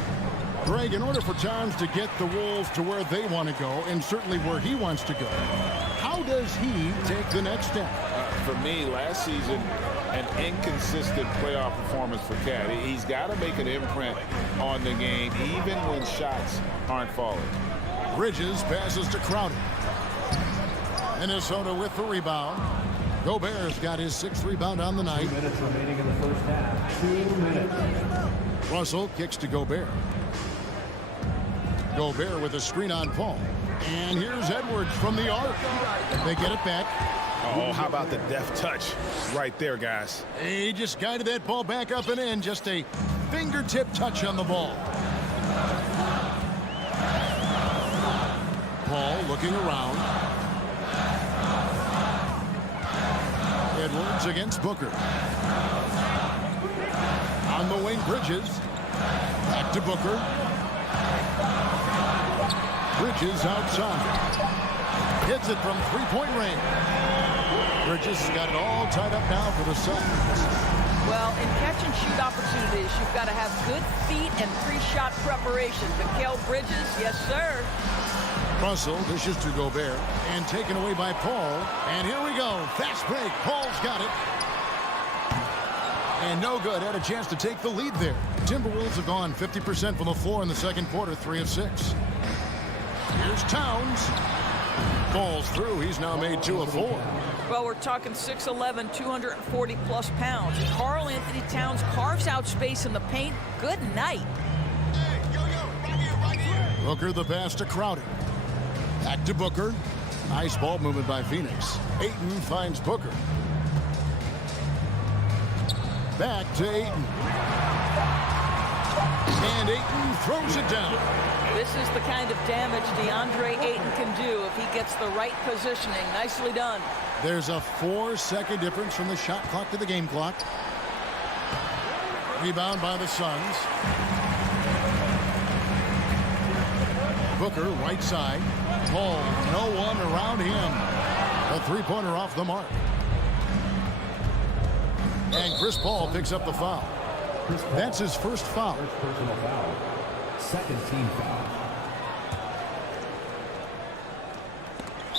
Greg, in order for Towns to get the Wolves to where they want to go, and certainly where he wants to go, how does he take the next step? For me, last season, an inconsistent playoff performance for Cat. He's got to make an imprint on the game, even when shots aren't falling. Bridges passes to Crowder. Minnesota with the rebound. Gobert's got his 6th rebound on the night. 2 minutes remaining in the first half. 2 minutes. Russell kicks to Gobert. Gobert with a screen on Paul. And here's Edwards from the arc. They get it back. Oh, how about the deft touch right there, guys? He just guided that ball back up and in. Just a fingertip touch on the ball. Paul looking around. Edwards against Booker. On the wing, Bridges. Back to Booker. Bridges outside. Hits it from three-point range. Bridges has got it all tied up now for the Suns. Well, in catch-and-shoot opportunities, you've got to have good feet and pre-shot preparation. Mikal Bridges, yes, sir. Russell dishes to Gobert and taken away by Paul. And here we go. Fast break. Paul's got it. And no good. Had a chance to take the lead there. Timberwolves have gone 50% from the floor in the second quarter, 3 of 6. Here's Towns. Falls through. He's now made 2 of 4. Well, we're talking 6'11", 240-plus pounds. Karl Anthony Towns carves out space in the paint. Good night. Booker the pass to Crowder. Back to Booker. Nice ball movement by Phoenix. Ayton finds Booker. Back to Ayton. And Ayton throws it down. This is the kind of damage DeAndre Ayton can do if he gets the right positioning. Nicely done. There's a 4-second difference from the shot clock to the game clock. Rebound by the Suns. Booker, right side. Paul, no one around him. A three-pointer off the mark. And Chris Paul picks up the foul. That's his first foul. First personal foul. Second team foul.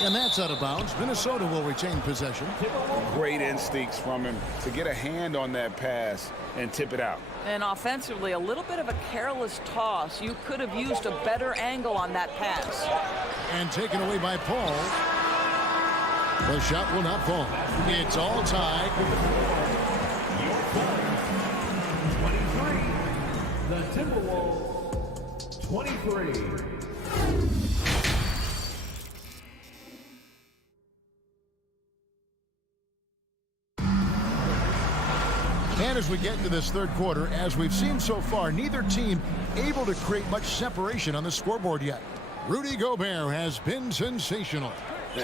And that's out of bounds. Minnesota will retain possession. Great instincts from him to get a hand on that pass and tip it out. And offensively, a little bit of a careless toss. You could have used a better angle on that pass. And taken away by Paul. The shot will not fall. It's all tied. 23. The Timberwolves. 23. And as we get into this third quarter, as we've seen so far, neither team able to create much separation on the scoreboard yet. Rudy Gobert has been sensational.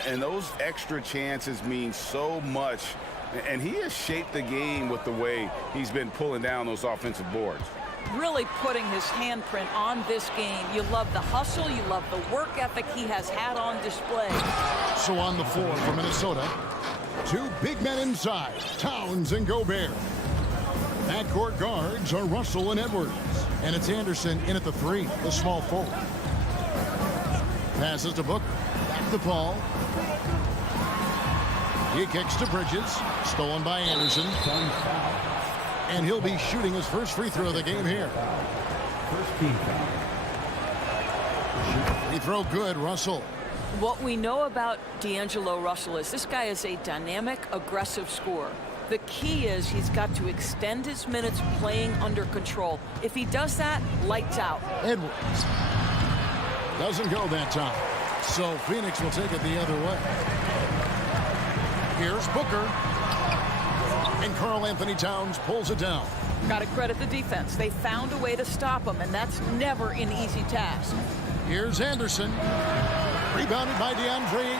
And those extra chances mean so much. And he has shaped the game with the way he's been pulling down those offensive boards. Really putting his handprint on this game. You love the hustle. You love the work ethic he has had on display. So on the floor for Minnesota, 2 big men inside, Towns and Gobert. Backcourt guards are Russell and Edwards. And it's Anderson in at the 3, the small forward. Passes to Booker. Back to Paul. He kicks to Bridges. Stolen by Anderson. And he'll be shooting his first free throw of the game here. First team foul. Free throw good, Russell. What we know about D'Angelo Russell is this guy is a dynamic, aggressive scorer. The key is he's got to extend his minutes playing under control. If he does that, lights out. Edwards. Doesn't go that time. So Phoenix will take it the other way. Here's Booker. And Karl Anthony Towns pulls it down. Got to credit the defense. They found a way to stop him, and that's never an easy task. Here's Anderson. Rebounded by DeAndre.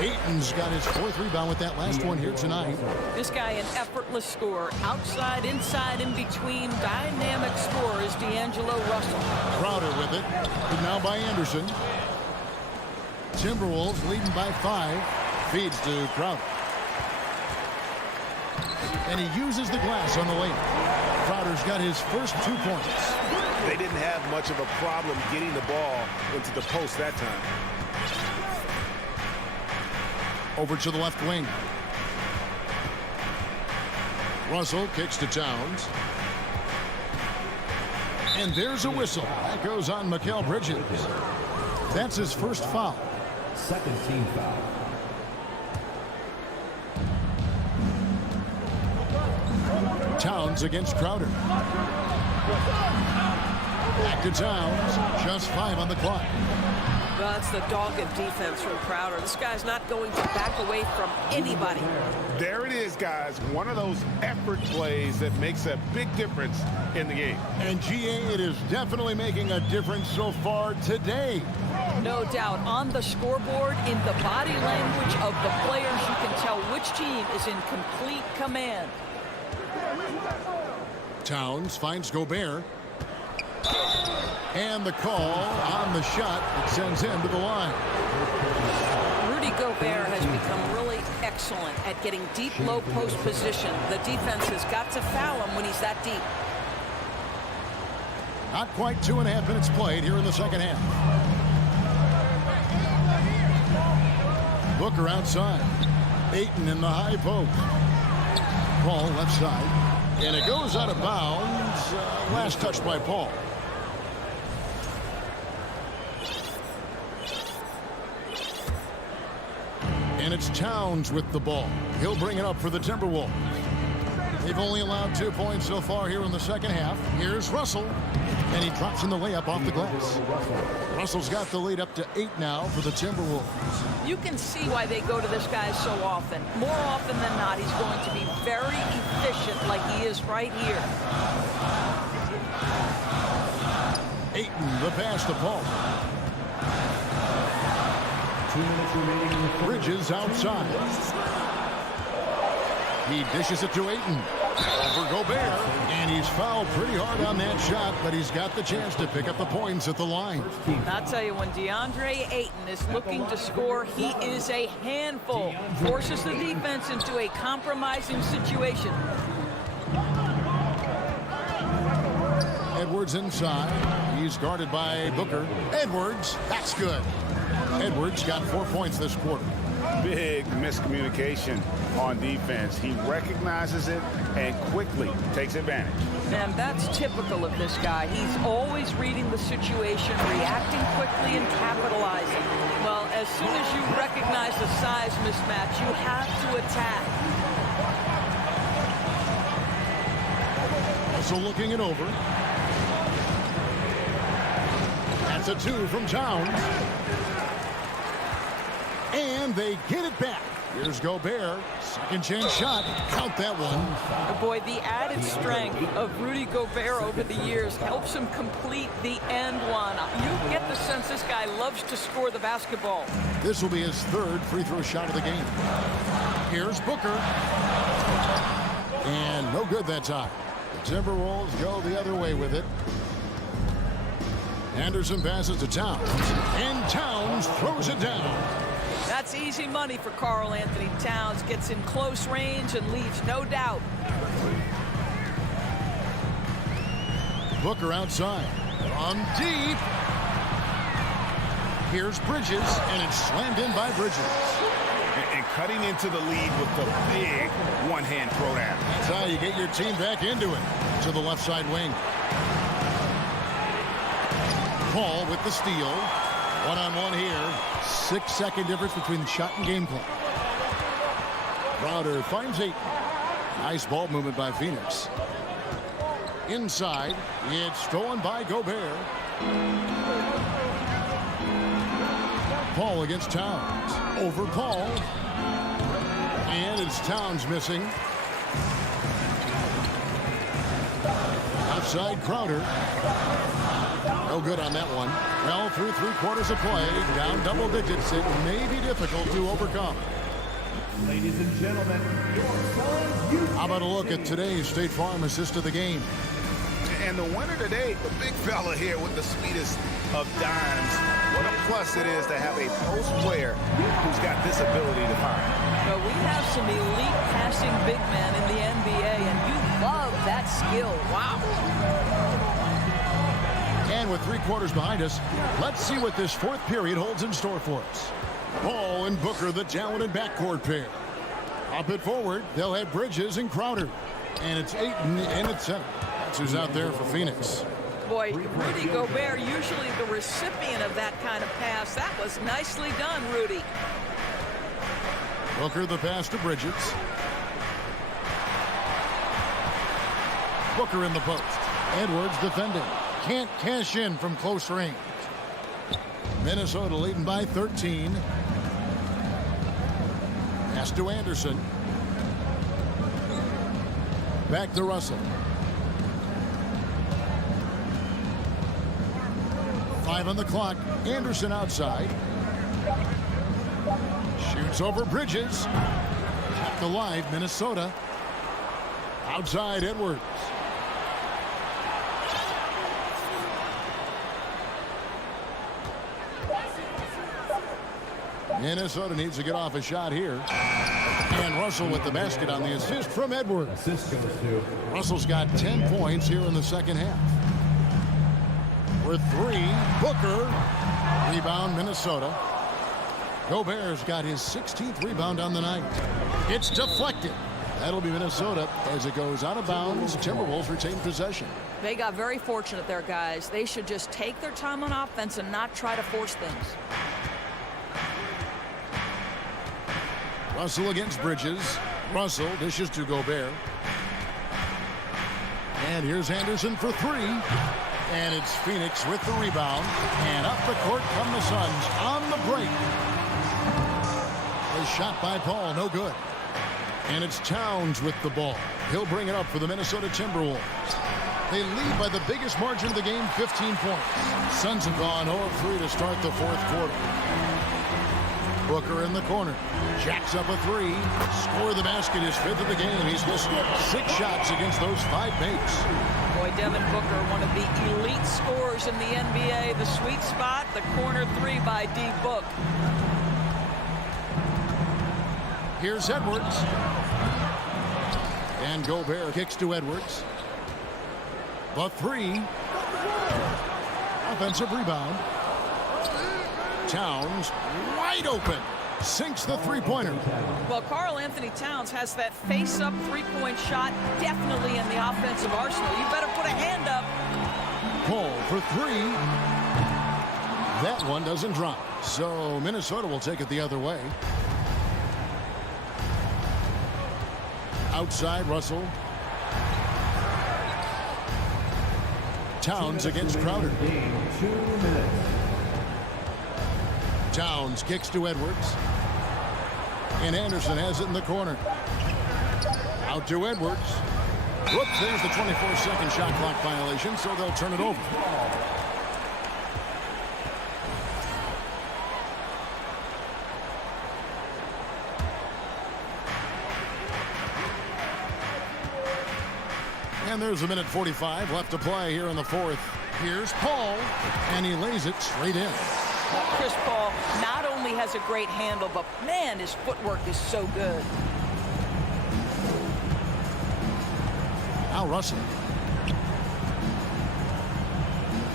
Ayton's got his 4th rebound with that last one here tonight. This guy an effortless scorer. Outside, inside, in between. Dynamic scorer is D'Angelo Russell. Crowder with it. And now by Anderson. Timberwolves leading by 5. Feeds to Crowder. And he uses the glass on the lane. Crowder's got his first 2 points. They didn't have much of a problem getting the ball into the post that time. Over to the left wing. Russell kicks to Towns. And there's a whistle. That goes on Mikal Bridges. That's his first foul. Second team foul. Towns against Crowder. Back to Towns. Just 5 on the clock. Well, that's the dogged defense from Crowder. This guy's not going to back away from anybody. There it is, guys. One of those effort plays that makes a big difference in the game. And GA, it is definitely making a difference so far today. No doubt. On the scoreboard, in the body language of the players, you can tell which team is in complete command. Towns finds Gobert. And the call on the shot that sends him to the line. Rudy Gobert has become really excellent at getting deep, low post position. The defense has got to foul him when he's that deep. Not quite 2.5 minutes played here in the second half. Booker outside. Ayton in the high post. Paul left side. And it goes out of bounds. Last touch by Paul. And it's Towns with the ball. He'll bring it up for the Timberwolves. They've only allowed 2 points so far here in the second half. Here's Russell. And he drops in the layup off the glass. Russell's got the lead up to 8 now for the Timberwolves. You can see why they go to this guy so often. More often than not, he's going to be very efficient like he is right here. Ayton, the pass to Paul. 2 minutes remaining. Bridges outside. He dishes it to Ayton. Over Gobert. And he's fouled pretty hard on that shot, but he's got the chance to pick up the points at the line. I'll tell you, when DeAndre Ayton is looking to score, he is a handful. Forces the defense into a compromising situation. Edwards inside. He's guarded by Booker. Edwards, that's good. Edwards got 4 points this quarter. Big miscommunication on defense. He recognizes it and quickly takes advantage. And that's typical of this guy. He's always reading the situation, reacting quickly and capitalizing. Well, as soon as you recognize the size mismatch, you have to attack. Also looking it over. That's a 2 from Towns. And they get it back. Here's Gobert. Second chance shot. Count that one. Oh boy, the added strength of Rudy Gobert over the years helps him complete the end one. You get the sense this guy loves to score the basketball. This will be his 3rd free throw shot of the game. Here's Booker. And no good that time. The Timberwolves go the other way with it. Anderson passes to Towns. And Towns throws it down. That's easy money for Karl Anthony Towns. Gets in close range and leaves no doubt. Booker outside. On deep. Here's Bridges, and it's slammed in by Bridges. And cutting into the lead with the big one-hand throwdown. That's how you get your team back into it. To the left side wing. Paul with the steal. One-on-one here. 6-second difference between the shot and game clock. Crowder finds Ayton. Nice ball movement by Phoenix. Inside. It's stolen by Gobert. Paul against Towns. Over Paul. And it's Towns missing. Outside Crowder. No good on that one. Well, through 3/4 of play, down double digits, it may be difficult to overcome. Ladies and gentlemen, your son, How about a look at today's State Farm assist of the game? And the winner today, the big fella here with the sweetest of dimes. What a plus it is to have a post player who's got this ability to find. Well, we have some elite passing big men in the NBA, and you love that skill. Wow. And with 3/4 behind us, let's see what this 4th period holds in store for us. Paul and Booker, the talented backcourt pair. Up it forward, they'll have Bridges and Crowder. And it's Ayton in at center. That's who's out there for Phoenix. Boy, Rudy Gobert, usually the recipient of that kind of pass. That was nicely done, Rudy. Booker the pass to Bridges. Booker in the post. Edwards defending. Can't cash in from close range. Minnesota leading by 13. Pass to Anderson. Back to Russell. 5 on the clock. Anderson outside. Shoots over Bridges. Kept alive, Minnesota. Outside Edwards. Minnesota needs to get off a shot here. And Russell with the basket on the assist from Edwards. Assist goes to Russell's got 10 points here in the second half. For 3, Booker. Rebound, Minnesota. Gobert's got his 16th rebound on the night. It's deflected. That'll be Minnesota as it goes out of bounds. Timberwolves retain possession. They got very fortunate there, guys. They should just take their time on offense and not try to force things. Russell against Bridges. Russell dishes to Gobert. And here's Anderson for three. And it's Phoenix with the rebound. And up the court come the Suns on the break. A shot by Paul, no good. And it's Towns with the ball. He'll bring it up for the Minnesota Timberwolves. They lead by the biggest margin of the game, 15 points. Suns have gone 0-3 to start the fourth quarter. Booker in the corner. Jacks up a three. Score the basket, his fifth of the game. He's missed 6 shots against those 5 mates. Boy, Devin Booker, one of the elite scorers in the NBA. The sweet spot, the corner three by D. Book. Here's Edwards. And Gobert kicks to Edwards. The three. Offensive rebound. Towns wide open. Sinks the three-pointer. Well, Karl Anthony Towns has that face-up three-point shot definitely in the offensive arsenal. You better put a hand up. Paul for three. That one doesn't drop. So Minnesota will take it the other way. Outside Russell. Towns against Crowder. 2 minutes. Towns kicks to Edwards. And Anderson has it in the corner. Out to Edwards. Whoops, there's the 24-second shot clock violation, so they'll turn it over. And there's a minute 45 left to play here in the fourth. Here's Paul, and he lays it straight in. Chris Paul not only has a great handle, but man, his footwork is so good. Now Russell.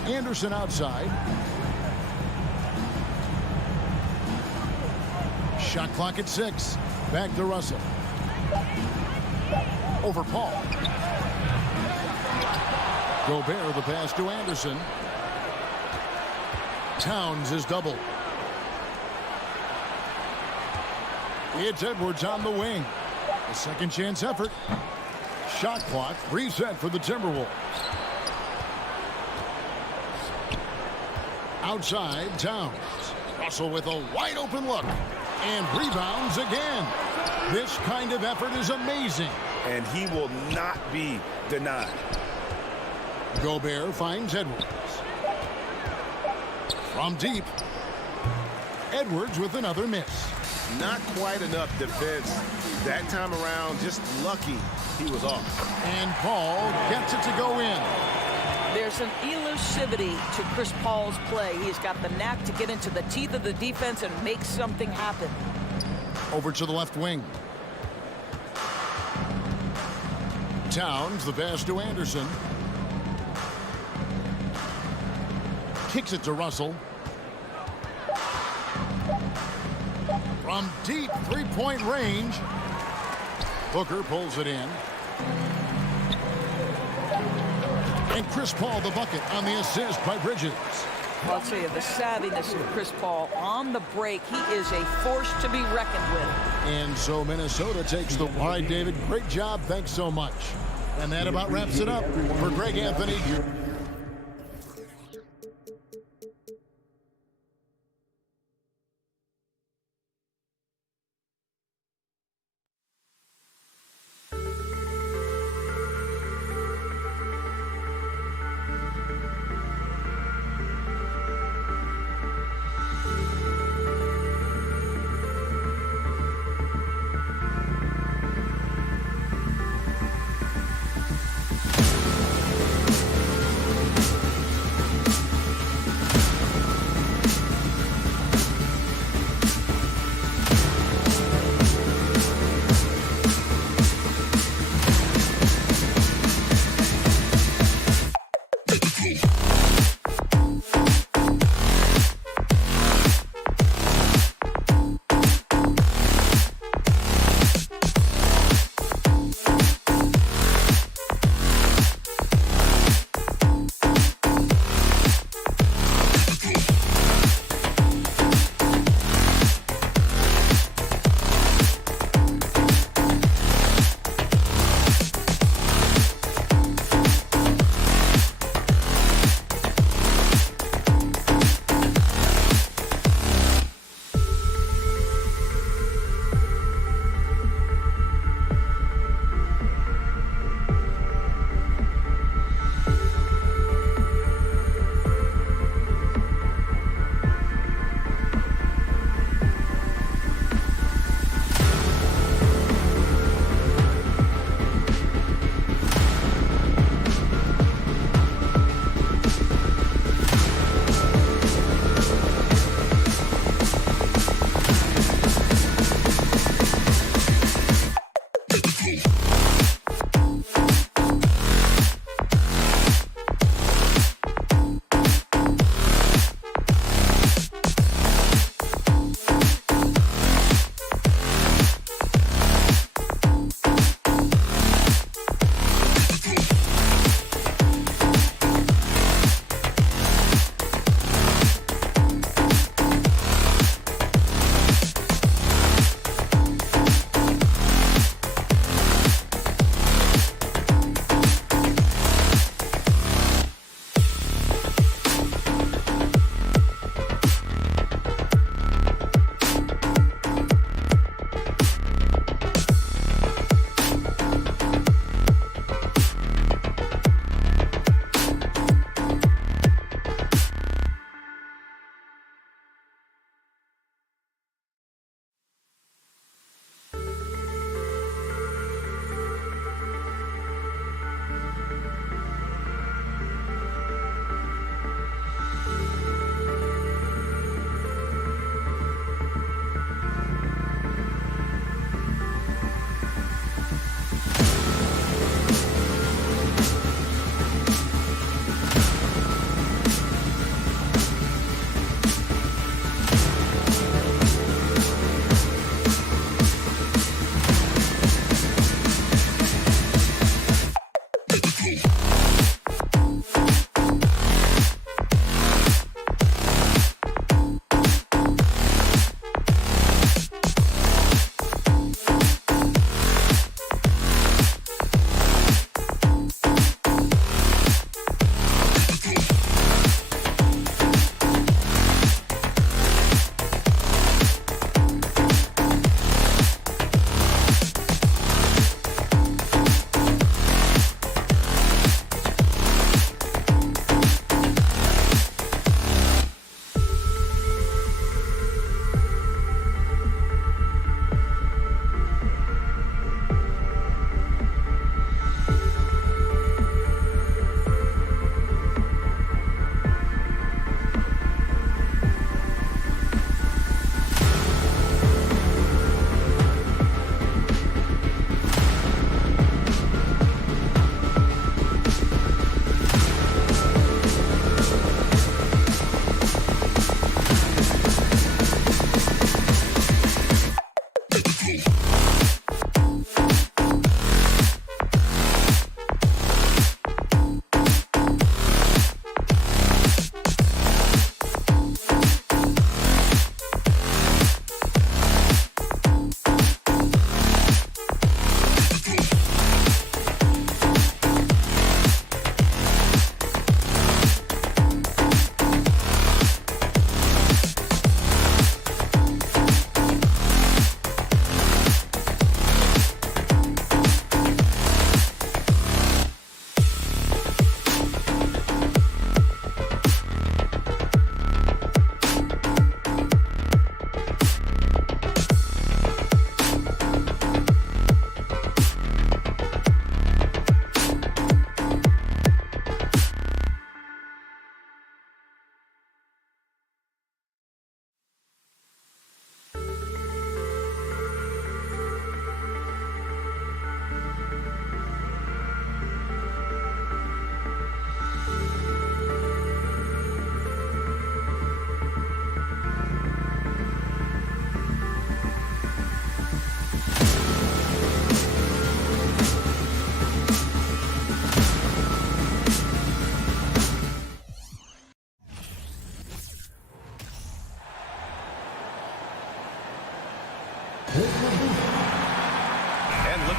Anderson outside. Shot clock at 6. Back to Russell. Over Paul. Gobert the pass to Anderson. Towns is double. It's Edwards on the wing. A second chance effort. Shot clock reset for the Timberwolves. Outside Towns. Russell with a wide open look. And rebounds again. This kind of effort is amazing. And he will not be denied. Gobert finds Edwards. From deep. Edwards with another miss. Not quite enough defense that time around. Just lucky he was off. And Paul gets it to go in. There's an elusivity to Chris Paul's play. He's got the knack to get into the teeth of the defense and make something happen. Over to the left wing. Towns, the pass to Anderson. Kicks it to Russell. From deep three-point range. Booker pulls it in. And Chris Paul the bucket on the assist by Bridges. I'll tell you, the savviness of Chris Paul on the break, he is a force to be reckoned with. And so Minnesota takes the... All right, David, great job. Thanks so much. And that about wraps it up for Greg Anthony.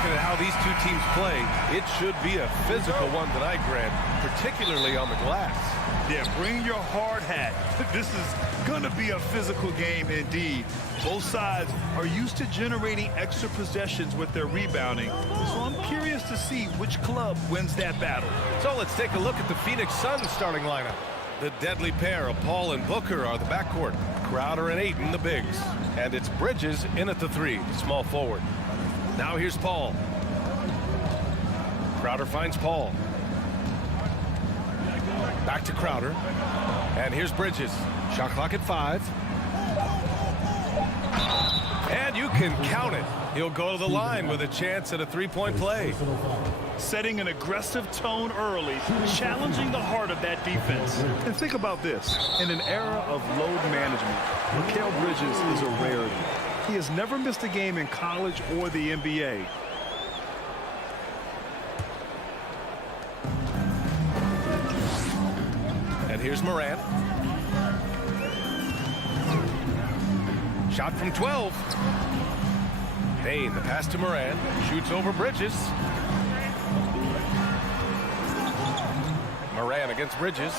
looking at how these two teams play, it should be a physical one tonight, Grant, particularly on the glass. Yeah, bring your hard hat. This is going to be a physical game indeed. Both sides are used to generating extra possessions with their rebounding. So I'm curious to see which club wins that battle. So let's take a look at the Phoenix Suns starting lineup. The deadly pair of Paul and Booker are the backcourt. Crowder and Ayton, the bigs. And it's Bridges in at the 3, the small forward. Now here's Paul. Crowder finds Paul. Back to Crowder. And here's Bridges. Shot clock at 5. And you can count it. He'll go to the line with a chance at a three-point play. Setting an aggressive tone early, challenging the heart of that defense. And think about this. In an era of load management, Mikal Bridges is a rarity. He has never missed a game in college or the NBA. And here's Morant. Shot from 12. Payne, the pass to Morant. Shoots over Bridges. Morant against Bridges.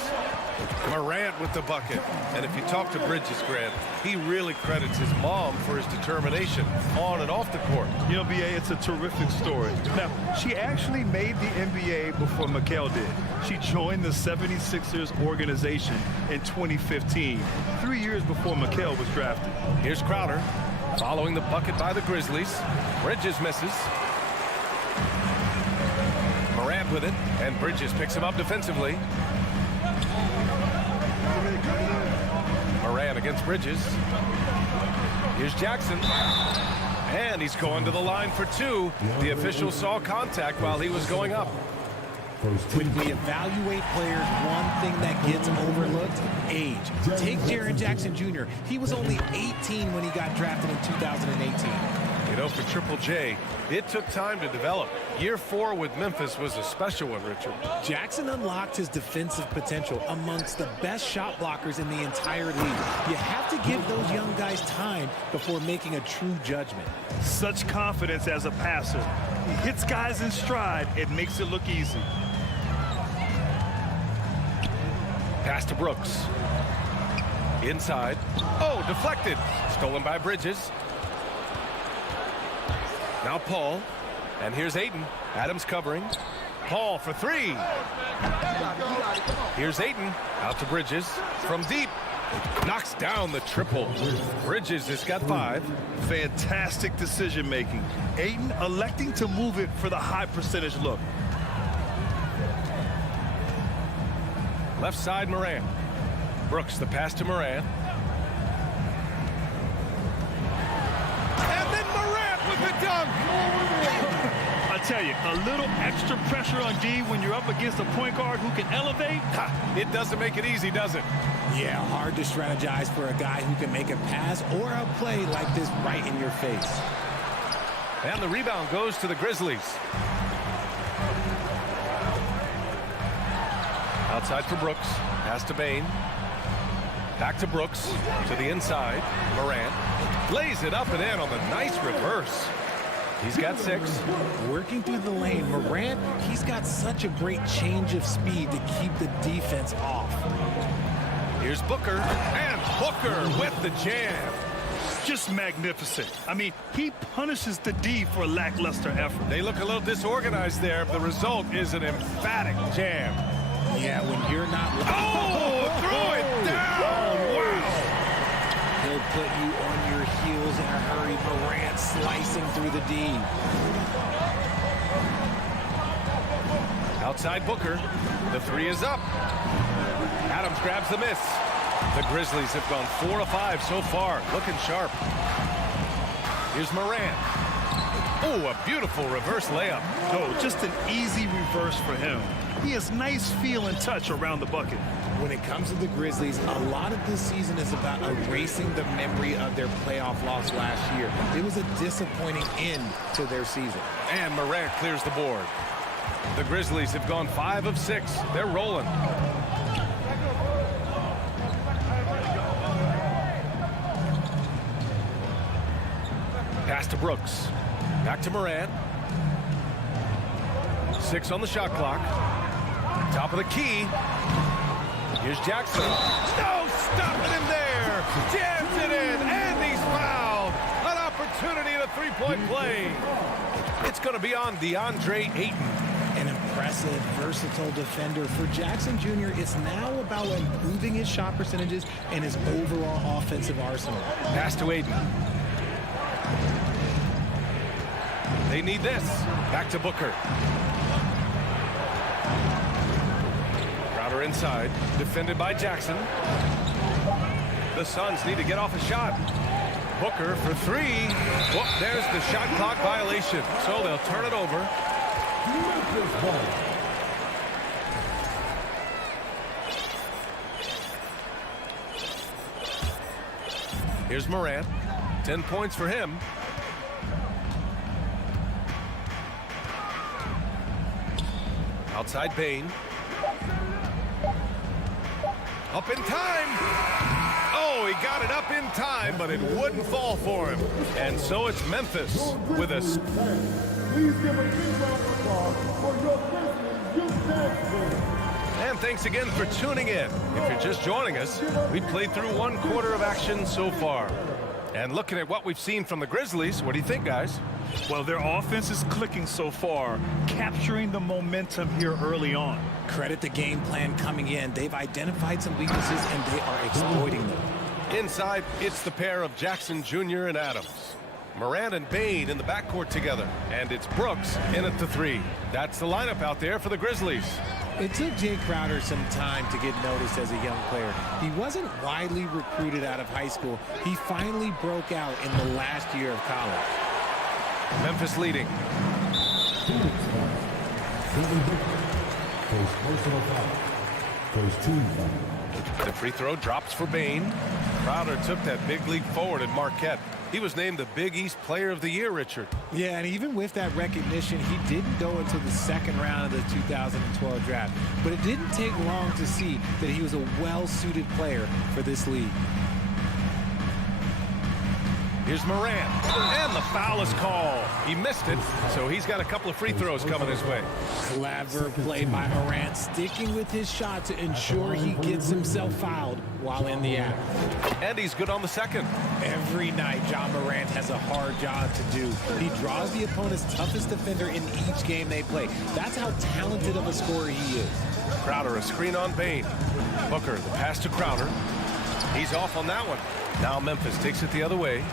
Morant with the bucket. And if you talk to Bridges, Grant, he really credits his mom for his determination on and off the court. You know, BA, it's a terrific story. Now, she actually made the NBA before Mikal did. She joined the 76ers organization in 2015, 3 years before Mikal was drafted. Here's Crowder following the bucket by the Grizzlies. Bridges misses. Morant with it, and Bridges picks him up defensively. Morant against Bridges. Here's Jackson. And he's going to the line for 2. The official saw contact while he was going up. When we evaluate players, one thing that gets overlooked, age. Take Jaren Jackson Jr. He was only 18 when he got drafted in 2018. You know, for Triple J, it took time to develop. Year 4 with Memphis was a special one, Richard. Jackson unlocked his defensive potential amongst the best shot blockers in the entire league. You have to give those young guys time before making a true judgment. Such confidence as a passer. He hits guys in stride. It makes it look easy. Pass to Brooks. Inside. Oh, deflected. Stolen by Bridges. Now Paul. And here's Ayton. Adams covering. Paul for 3. Here's Ayton. Out to Bridges. From deep. Knocks down the triple. Bridges has got 5. Fantastic decision making. Ayton electing to move it for the high percentage look. Left side, Morant. Brooks, the pass to Morant. And then Morant with the dunk. I tell you, a little extra pressure on D when you're up against a point guard who can elevate. It doesn't make it easy, does it? Yeah, hard to strategize for a guy who can make a pass or a play like this right in your face. And the rebound goes to the Grizzlies. Outside for Brooks. Pass to Bane. Back to Brooks. To the inside. Morant. Lays it up and in on the nice reverse. He's got 6. Working through the lane, Morant, he's got such a great change of speed to keep the defense off. Here's Booker. And Booker with the jam. Just magnificent. I mean, he punishes the D for lackluster effort. They look a little disorganized there. The result is an emphatic jam. Yeah, when you're not... Oh, throw it down! Wow! He'll put you on your heels in a hurry. Morant slicing through the D. Outside Booker. The 3 is up. Adams grabs the miss. The Grizzlies have gone 4 of 5 so far. Looking sharp. Here's Morant. Oh, a beautiful reverse layup. Oh, just an easy reverse for him. He has nice feel and touch around the bucket. When it comes to the Grizzlies, a lot of this season is about erasing the memory of their playoff loss last year. It was a disappointing end to their season. And Morant clears the board. The Grizzlies have gone 5 of 6. They're rolling. Pass to Brooks. Back to Morant. 6 on the shot clock. Top of the key. Here's Jackson. No, stopping him there. Jams it in, and he's fouled. An opportunity in a three-point play. It's going to be on DeAndre Ayton. An impressive, versatile defender. For Jackson Jr., it's now about improving his shot percentages and his overall offensive arsenal. Pass to Ayton. They need this. Back to Booker. Crowder inside. Defended by Jackson. The Suns need to get off a shot. Booker for 3. Whoop, there's the shot clock violation. So they'll turn it over. Here's Morant. 10 points for him. Outside Bane. Up in time. Oh, he got it up in time, but it wouldn't fall for him. And so it's Memphis with a... Please give a big round of applause for your Grizzlies youth dance team. And thanks again for tuning in. If you're just joining us, we played through 1 quarter of action so far. And looking at what we've seen from the Grizzlies, what do you think, guys? Well, their offense is clicking so far, capturing the momentum here early on. Credit the game plan coming in. They've identified some weaknesses, and they are exploiting them. Inside, it's the pair of Jackson Jr. and Adams. Morant and Bane in the backcourt together. And it's Brooks in at the 3. That's the lineup out there for the Grizzlies. It took Jay Crowder some time to get noticed as a young player. He wasn't widely recruited out of high school. He finally broke out in the last year of college. Memphis leading. The free throw drops for Bane. Crowder took that big leap forward at Marquette. He was named the Big East Player of the Year, Richard. Yeah, and even with that recognition, he didn't go until the second round of the 2012 draft. But it didn't take long to see that he was a well-suited player for this league. Here's Morant, and the foul is called. He missed it, so he's got a couple of free throws coming his way. Clever play by Morant, sticking with his shot to ensure he gets himself fouled while in the act. And he's good on the second. Every night, John Morant has a hard job to do. He draws the opponent's toughest defender in each game they play. That's how talented of a scorer he is. Crowder, a screen on Bane. Booker, the pass to Crowder. He's off on that one. Now Memphis takes it the other way.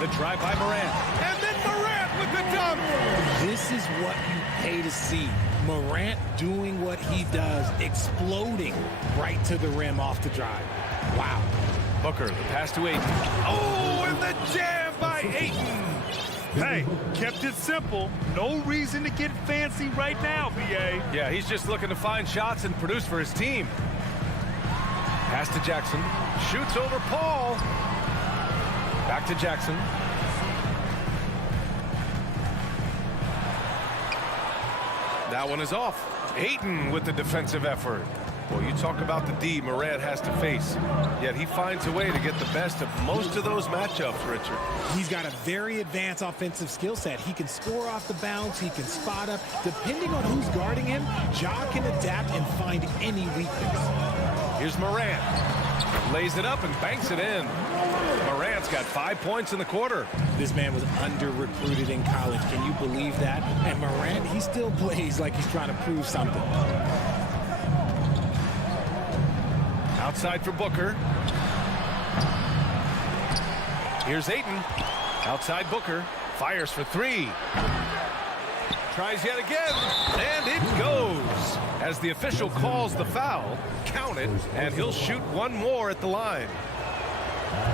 The drive by Morant. And then Morant with the dunk. This is what you pay to see. Morant doing what he does, exploding right to the rim off the drive. Wow. Booker, the pass to Ayton. Oh, and the jam by Ayton. Hey, kept it simple. No reason to get fancy right now, BA. Yeah, he's just looking to find shots and produce for his team. Pass to Jackson. Shoots over Paul. Back to Jackson. That one is off. Ayton with the defensive effort. Well, you talk about the D Morant has to face. Yet he finds a way to get the best of most of those matchups, Richard. He's got a very advanced offensive skill set. He can score off the bounce. He can spot up. Depending on who's guarding him, Ja can adapt and find any weakness. Here's Morant. Lays it up and banks it in. Morant's got 5 points in the quarter. This man was under-recruited in college. Can you believe that? And Morant, he still plays like he's trying to prove something. Outside for Booker. Here's Ayton. Outside Booker. Fires for 3. Tries yet again. And it goes. As the official calls the foul, count it, and he'll shoot one more at the line.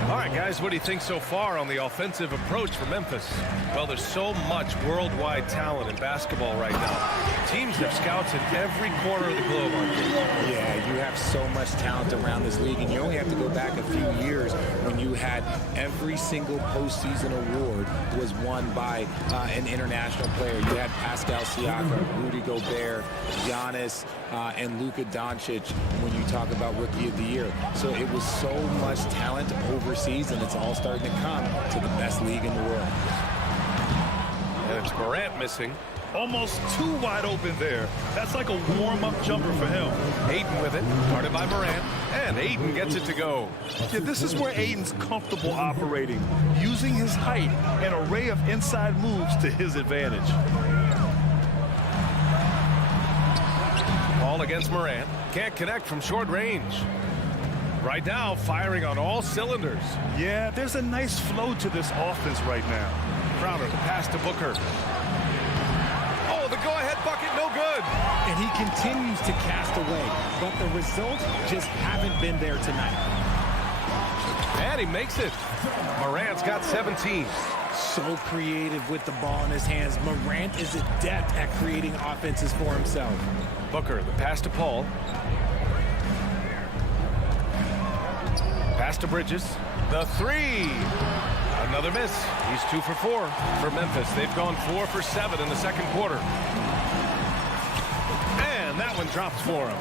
All right, guys, what do you think so far on the offensive approach for Memphis? Well, there's so much worldwide talent in basketball right now. Teams have scouts in every corner of the globe. Yeah, you have so much talent around this league, and you only have to go back a few years when you had every single postseason award was won by an international player. You had Pascal Siakam, Rudy Gobert, Giannis, and Luka Doncic when you talk about Rookie of the Year. So it was so much talent overseas, and it's all starting to come to the best league in the world. And Morant missing. Almost too wide open there. That's like a warm-up jumper for him. Aiden with it, guarded by Morant, and Aiden gets it to go. Yeah, this is where Aiden's comfortable operating, using his height and array of inside moves to his advantage. Ball against Morant. Can't connect from short range. Right now, firing on all cylinders. Yeah, there's a nice flow to this offense right now. Crowder, the pass to Booker. Oh, the go-ahead bucket, no good. And he continues to cast away, but the results just haven't been there tonight. And he makes it. Morant's got 17. So creative with the ball in his hands. Morant is adept at creating offenses for himself. Booker, the pass to Paul. Pass to Bridges. The three. Another miss. He's 2 for 4 for Memphis. They've gone 4 for 7 in the second quarter. And that one drops for him.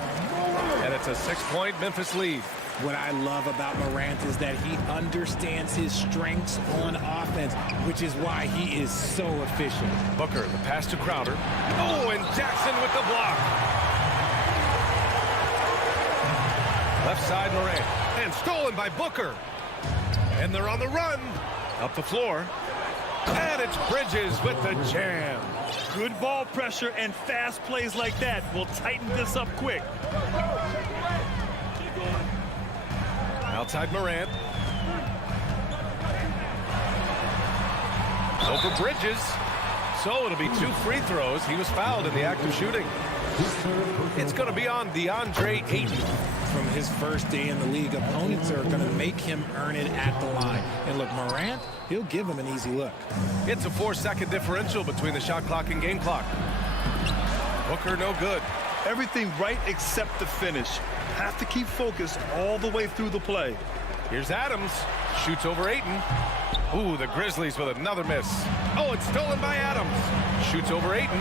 And it's a 6-point Memphis lead. What I love about Morant is that he understands his strengths on offense, which is why he is so efficient. Booker, the pass to Crowder. Oh, and Jackson with the block. Left side, Morant. And stolen by Booker. And they're on the run. Up the floor. And it's Bridges with the jam. Good ball pressure and fast plays like that will tighten this up quick. Outside Morant. Over Bridges. So it'll be 2 free throws. He was fouled in the act of shooting. It's going to be on DeAndre Ayton. From his first day in the league, opponents are going to make him earn it at the line. And look, Morant, he'll give him an easy look. It's a 4-second differential between the shot clock and game clock. Booker, no good. Everything right except the finish. Have to keep focused all the way through the play. Here's Adams. Shoots over Ayton. Ooh, the Grizzlies with another miss. Oh, it's stolen by Adams. Shoots over Ayton.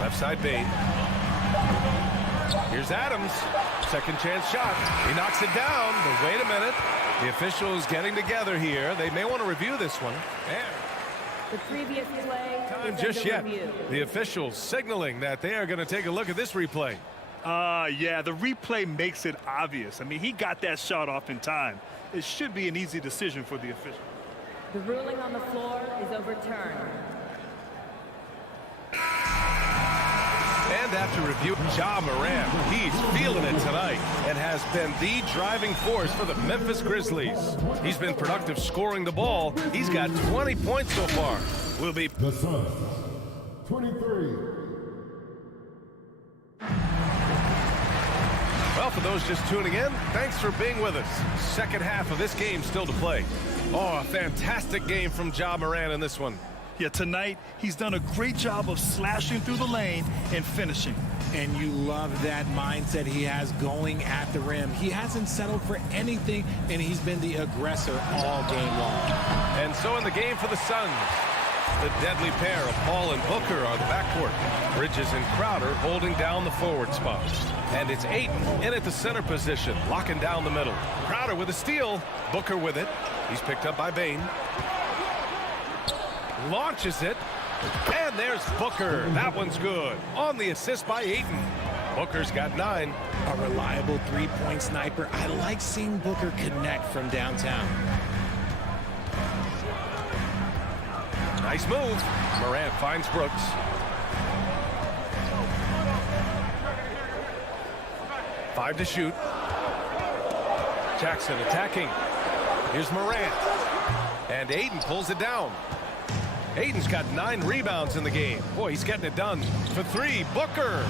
Left side Bane. Here's Adams. Second chance shot. He knocks it down, but wait a minute. The officials getting together here. They may want to review this one. And The previous play time is just under yet. review. The officials signaling that they are going to take a look at this replay. Yeah, the replay makes it obvious. I mean, he got that shot off in time. It should be an easy decision for the official. The ruling on the floor is overturned. And after review, Ja Morant, he's feeling it tonight and has been the driving force for the Memphis Grizzlies. He's been productive scoring the ball. He's got 20 points so far. Will be The Suns, 23. well, for those just tuning in, thanks for being with us. Second half of this game still to play. Oh, a fantastic game from Ja Morant in this one. Yeah, tonight he's done a great job of slashing through the lane and finishing. And you love that mindset he has going at the rim. He hasn't settled for anything, and he's been the aggressor all game long. And so in the game for the Suns, the deadly pair of Paul and Booker are the backcourt. Bridges and Crowder holding down the forward spots. And it's Ayton in at the center position, locking down the middle. Crowder with a steal. Booker with it. He's picked up by Bane. Launches it. And there's Booker. That one's good. On the assist by Ayton. Booker's got 9. A reliable three-point sniper. I like seeing Booker connect from downtown. Nice move. Morant finds Brooks. Five to shoot. Jackson attacking. Here's Morant. And Ayton pulls it down. Ayton's got 9 rebounds in the game. Boy, he's getting it done. For 3, Booker.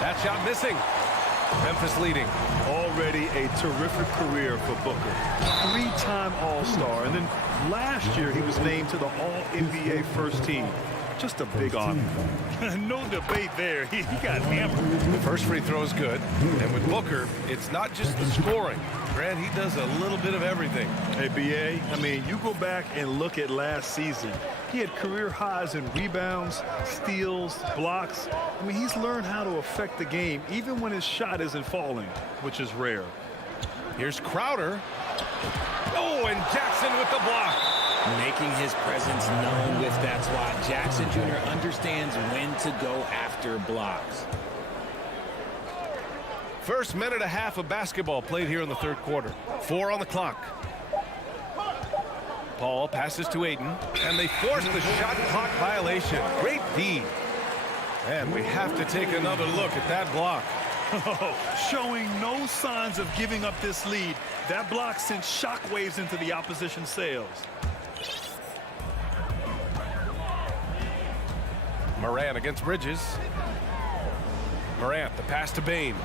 That shot missing. Memphis leading. Already a terrific career for Booker. 3-time All-Star. And then last year he was named to the All-NBA first team. Just a big honor. No debate there. He got hammered. The first free throw is good. And with Booker, it's not just the scoring. Grant, he does a little bit of everything. Hey, B.A., I mean, you go back and look at last season. He had career highs in rebounds, steals, blocks. I mean, he's learned how to affect the game, even when his shot isn't falling, which is rare. Here's Crowder. Oh, and Jackson with the block. making his presence known with that swat. Jackson Jr. understands when to go after blocks. First minute and a half of basketball played here in the third quarter. 4 on the clock. Paul passes to Aiden, and they force the shot clock violation. Great D. And we have to take another look at that block. Showing no signs of giving up this lead. That block sent shockwaves into the opposition sails. Morant against Bridges. Morant, the pass to Bain.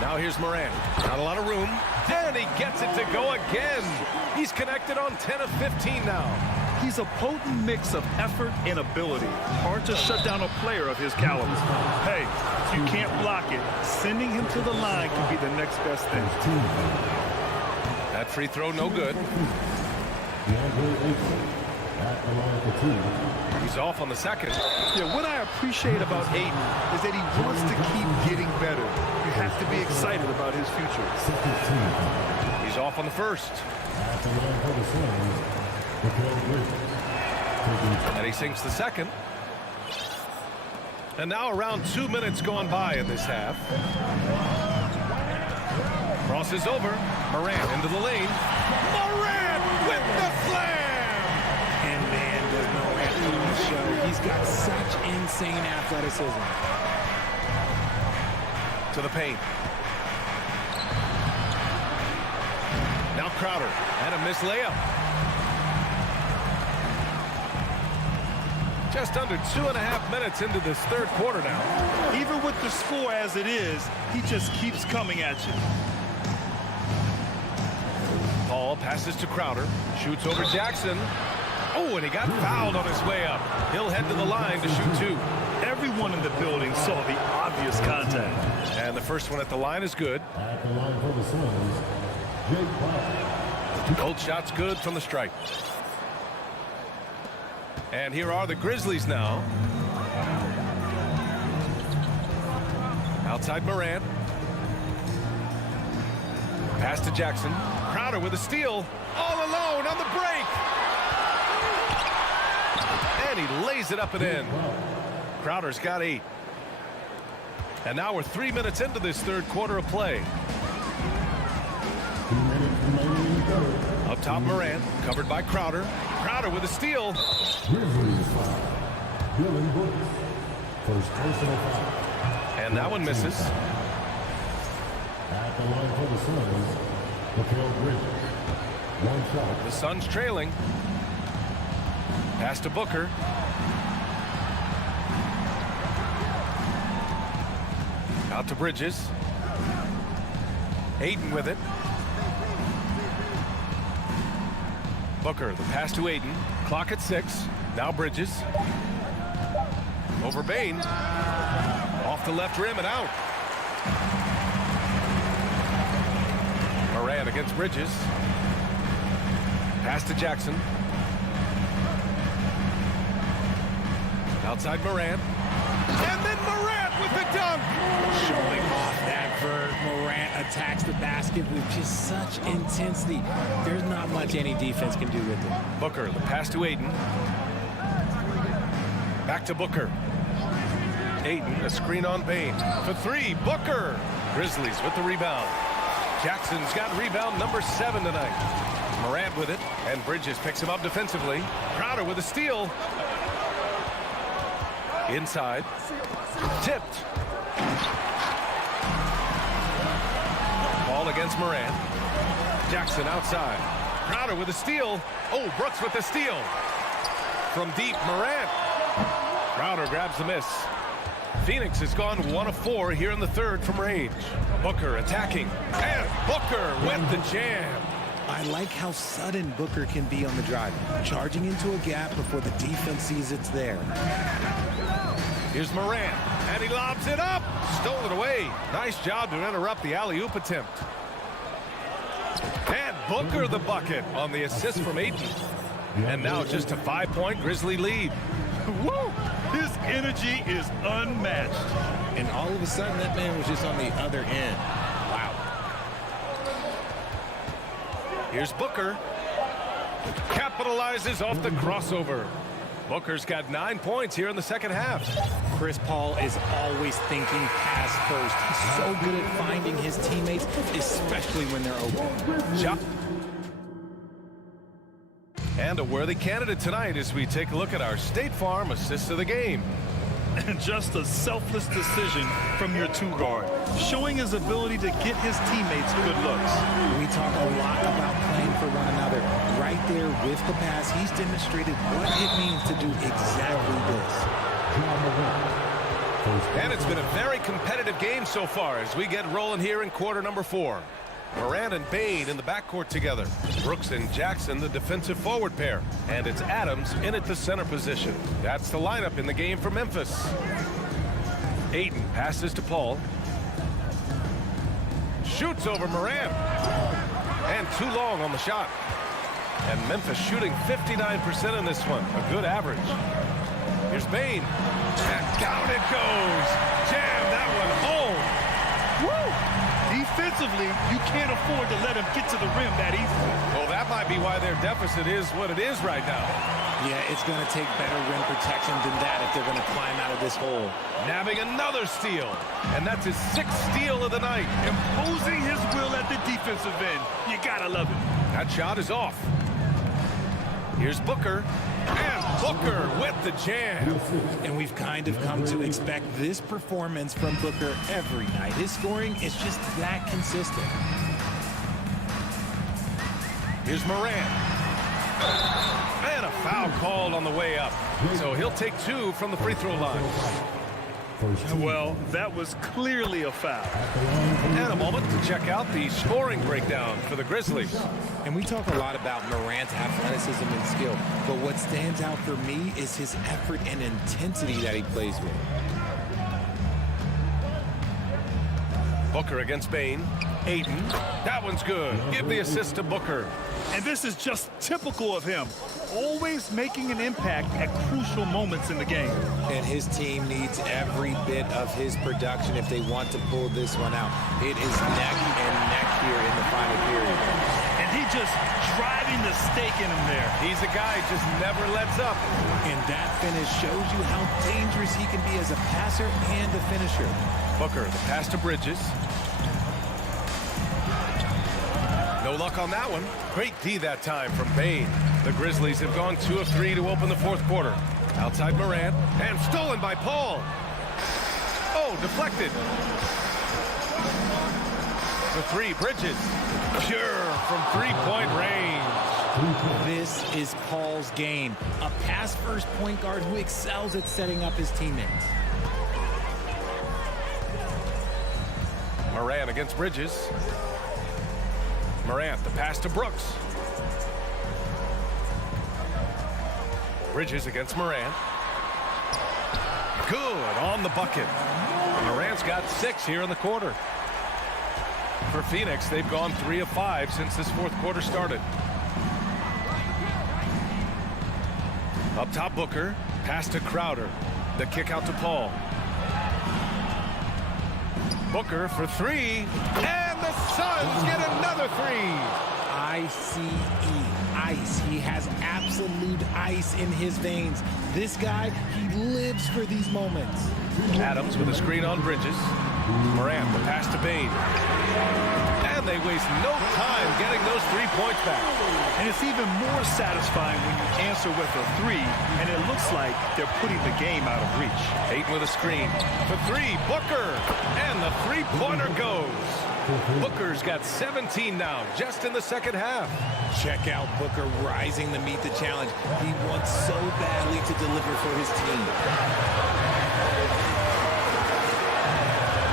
Now here's Morant. Not a lot of room. And he gets it to go again. He's connected on 10 of 15 now. He's a potent mix of effort and ability. Hard to shut down a player of his caliber. Hey, if you can't block it, sending him to the line can be the next best thing. That free throw no good. He's off on the second. Yeah, what I appreciate about Aiden is that he wants to keep getting better. You have to be excited about his future. He's off on the first. And he sinks the second. And now around 2 minutes gone by in this half. Crosses over. Morant into the lane. Morant with the slam! And man, does Morant on the show. He's got such insane athleticism. To the paint. Now Crowder. And a missed layup. Just under 2.5 minutes into this third quarter now. Even with the score as it is, he just keeps coming at you. Paul passes to Crowder. Shoots over Jackson. Oh, and he got fouled on his way up. He'll head to the line to shoot 2. Everyone in the building saw the obvious contact. And the first one at the line is good. At the line for the Suns, Jake Paul. Cold shot's good from the stripe. And here are the Grizzlies now. Outside Morant. Pass to Jackson. Crowder with a steal. All alone on the break. And he lays it up and in. Crowder's got 8. And now we're 3 minutes into this third quarter of play. Up top, Morant, covered by Crowder. Crowder with a steal. First personal foul. And that one misses. At the line for the Suns, Mikal Bridges. One shot. The Suns trailing. Pass to Booker. Out to Bridges. Aiden with it. Booker, the pass to Aiden. Clock at 6. Now Bridges. Over Bain. Off the left rim and out. Morant against Bridges. Pass to Jackson. Outside Morant. And then Morant with the dunk. Showing off that vert. Morant attacks the basket with just such intensity. There's not much any defense can do with it. Booker, the pass to Aiden. Back to Booker. Aiden, a screen on Bain. For 3, Booker. Grizzlies with the rebound. Jackson's got rebound number 7 tonight. Morant with it, and Bridges picks him up defensively. Crowder with a steal. Inside. Tipped. Ball against Morant. Jackson outside. Crowder with a steal. Oh, Brooks with the steal. From deep, Morant. Crowder grabs the miss. Phoenix has gone 1 of 4 here in the third from range. Booker attacking. And Booker with the jam. I like how sudden Booker can be on the drive, charging into a gap before the defense sees it's there. Here's Morant, and he lobs it up. Stolen away. Nice job to interrupt the alley-oop attempt. And Booker the bucket on the assist from Aiden. And now just a 5-point Grizzly lead. Woo! His energy is unmatched. And all of a sudden, that man was just on the other end. Wow. Here's Booker. Capitalizes off the crossover. Booker's got 9 points here in the second half. Chris Paul is always thinking pass first. He's so good at finding his teammates, especially when they're open. And a worthy candidate tonight as we take a look at our State Farm assist of the game. And just a selfless decision from your two guard, showing his ability to get his teammates good looks. We talk a lot about playing for one another. Right there with the pass, he's demonstrated what it means to do exactly this. And it's been a very competitive game so far as we get rolling here in quarter number 4. Morant and Bane in the backcourt together. Brooks and Jackson, the defensive forward pair. And it's Adams in at the center position. That's the lineup in the game for Memphis. Ayton passes to Paul. Shoots over Morant. And too long on the shot. And Memphis shooting 59% in this one. A good average. Here's Bane. And down it goes. Jam that one home. Woo! Defensively, you can't afford to let him get to the rim that easily. Well, that might be why their deficit is what it is right now. Yeah, it's going to take better rim protection than that if they're going to climb out of this hole. Nabbing another steal. And that's his 6th steal of the night. Imposing his will at the defensive end. You got to love it. That shot is off. Here's Booker. And Booker with the jam. And we've kind of come to expect this performance from Booker every night. His scoring is just that consistent. Here's Morant. And a foul called on the way up. So he'll take 2 from the free throw line. Well, that was clearly a foul. And a moment to check out the scoring breakdown for the Grizzlies. And we talk a lot about Morant's athleticism and skill, but what stands out for me is his effort and intensity that he plays with. Booker against Bane. Ayton. That one's good. Give the assist to Booker. And this is just typical of him. Always making an impact at crucial moments in the game. And his team needs every bit of his production if they want to pull this one out. It is neck and neck here in the final period. And he just driving the stake in him there. He's a guy who just never lets up. And that finish shows you how dangerous he can be as a passer and a finisher. Booker, the pass to Bridges. No luck on that one. Great D that time from Bane. The Grizzlies have gone 2 of 3 to open the 4th quarter. Outside Morant, and stolen by Paul. Oh, deflected. The 3, Bridges. Pure from 3-point range. This is Paul's game. A pass-first point guard who excels at setting up his teammates. Morant against Bridges. Morant, the pass to Brooks. Bridges against Morant. Good on the bucket. Morant's got 6 here in the quarter. For Phoenix, they've gone 3 of 5 since this 4th quarter started. Up top, Booker. Pass to Crowder. The kick out to Paul. Booker for 3. And the Suns get another 3. ICE. Ice. He has absolute ice in his veins. This guy, he lives for these moments. Adams with a screen on Bridges. Morant, the pass to Bane. And they waste no time getting those 3 points back. And it's even more satisfying when you answer with a 3, and it looks like they're putting the game out of reach. Ayton with a screen. For 3, Booker. And the 3-pointer goes. Booker's got 17 now, just in the second half. Check out Booker rising to meet the challenge. He wants so badly to deliver for his team.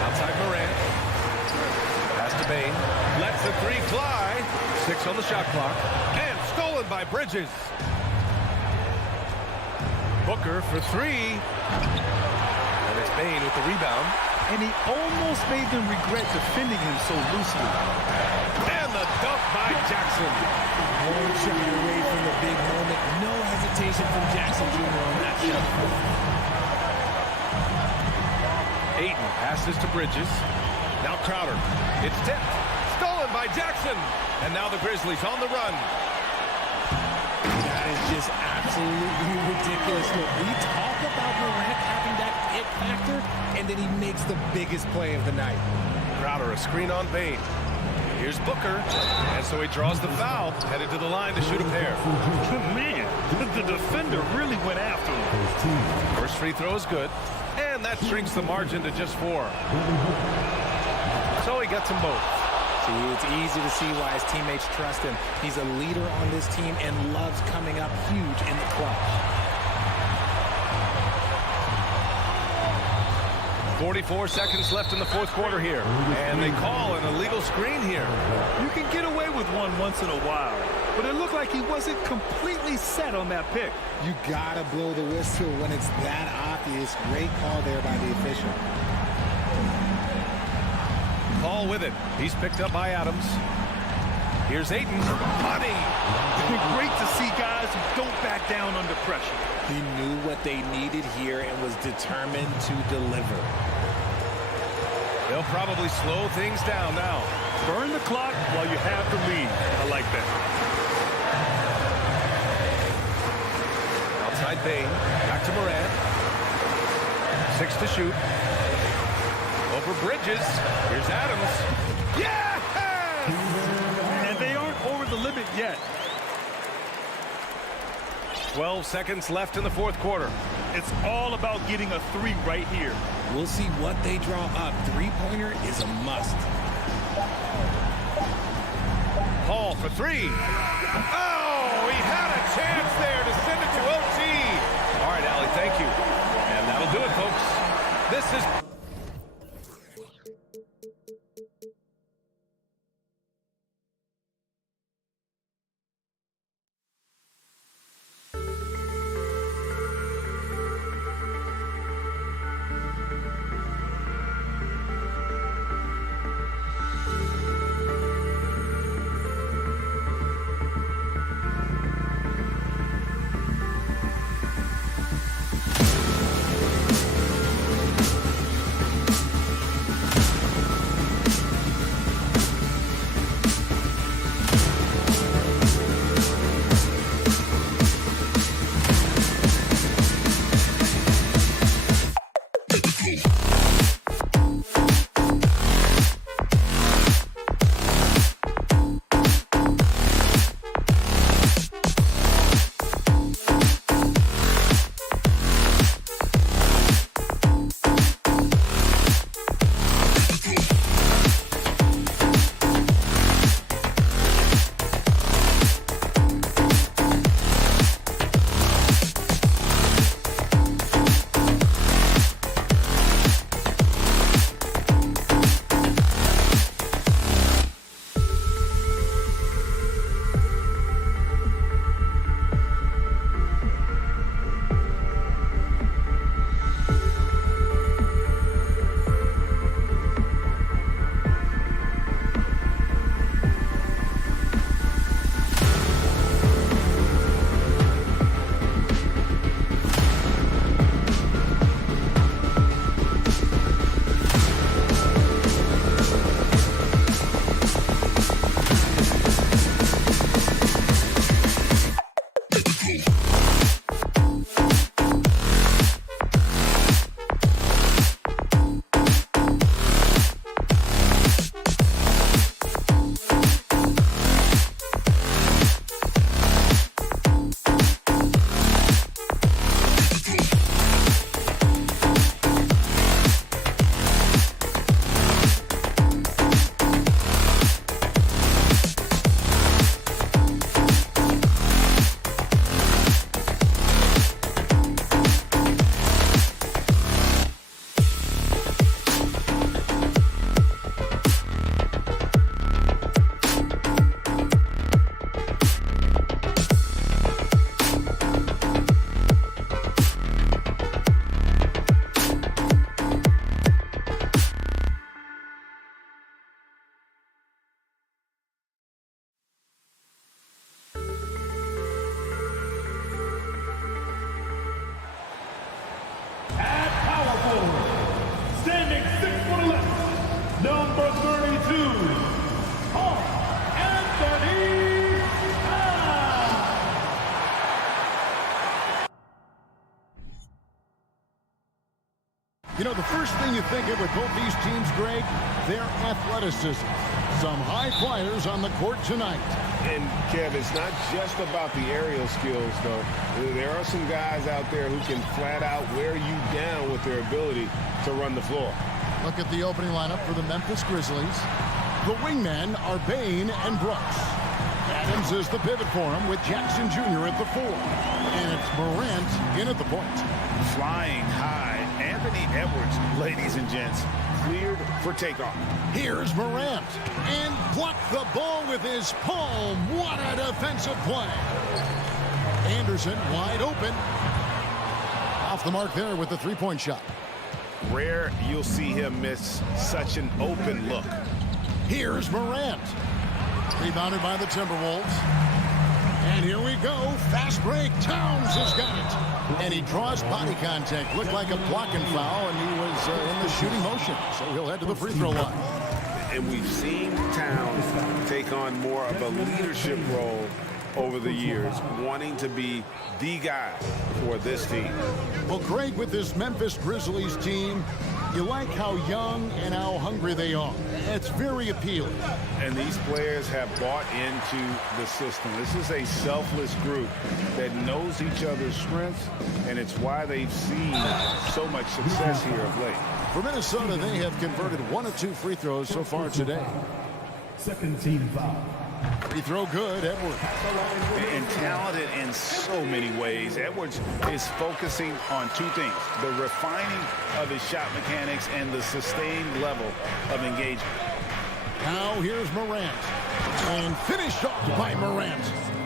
Outside Morant. Pass to Bane. Lets the 3 fly. 6 on the shot clock. And stolen by Bridges. Booker for 3. And it's Bane with the rebound. And he almost made them regret defending him so loosely. And the dunk by Jackson. Won't shy away from the big moment. No hesitation from Jackson Jr. on that shot. Ayton passes to Bridges. Now Crowder. It's tipped. Stolen on by Jackson. And now the Grizzlies on the run. That is just absolutely ridiculous. Look, we talk about Morant having that it factor, and then he makes the biggest play of the night. Crowder, a screen on Bane. Here's Booker, and so he draws the foul, headed to the line to shoot a pair. Man, the defender really went after him. First free throw is good, and that shrinks the margin to just 4. So he gets them both. See, it's easy to see why his teammates trust him. He's a leader on this team and loves coming up huge in the clutch. 44 seconds left in the fourth quarter here, and they call an illegal screen here. You can get away with one once in a while, but it looked like he wasn't completely set on that pick. You gotta blow the whistle when it's that obvious. Great call there by the official. Paul with it. He's picked up by Adams. Here's Ayton. Money. Great to see guys who don't back down under pressure. He knew what they needed here and was determined to deliver. They'll probably slow things down now. Burn the clock while you have the lead. I like that. Outside Bane. Back to Morant. 6 to shoot. Over Bridges. Here's Adams. Yes! And they aren't over the limit yet. 12 seconds left in the fourth quarter. It's all about getting a 3 right here. We'll see what they draw up. Three-pointer is a must. Paul for 3. Oh, he had a chance there to send it to OT. All right, Allie, thank you. And that'll do it, folks. This is... You know, the first thing you think of with both these teams, Greg, their athleticism. Some high flyers on the court tonight. And, Kev, it's not just about the aerial skills, though. There are some guys out there who can flat out wear you down with their ability to run the floor. Look at the opening lineup for the Memphis Grizzlies. The wingmen are Bain and Brooks. Adams is the pivot for him with Jackson Jr. at the 4. And it's Morant in at the point. Flying high, Anthony Edwards, ladies and gents, cleared for takeoff. Here's Morant, and blocked the ball with his palm. What a defensive play. Anderson wide open. Off the mark there with the three-point shot. Rare you'll see him miss such an open look. Here's Morant. Rebounded by the Timberwolves. And here we go. Fast break. Towns has got it. And he draws body contact. Looked like a blocking foul, and he was in the shooting motion. So he'll head to the free throw line. And we've seen Towns take on more of a leadership role over the years, wanting to be the guy for this team. Well, Greg, with this Memphis Grizzlies team, you like how young and how hungry they are. It's very appealing. And these players have bought into the system. This is a selfless group that knows each other's strengths, and it's why they've seen so much success here of late. For Minnesota, they have converted 1 of 2 free throws so far today. Second team foul. Free throw good, Edwards. And talented in so many ways. Edwards is focusing on 2 things: the refining of his shot mechanics and the sustained level of engagement. Now here's Morant. And finished off by Morant.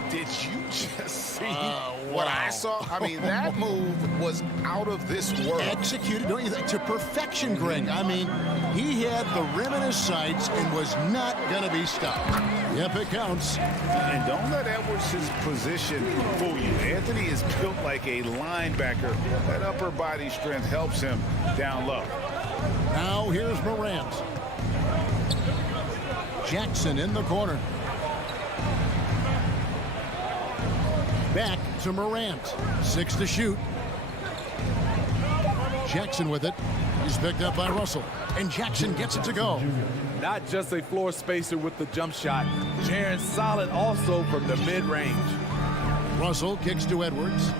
Did you just see what I saw? I mean, that move was out of this world. Executed, don't you think, to perfection, Greg. I mean, he had the rim in his sights and was not going to be stopped. Yep, it counts. And don't let Edwards' position fool you. Anthony is built like a linebacker. That upper body strength helps him down low. Now here's Morant. Jackson in the corner. Back to Morant. 6 to shoot. Jackson with it. He's picked up by Russell. And Jackson gets it to go. Not just a floor spacer with the jump shot. Jaron solid also from the mid-range. Russell kicks to Edwards.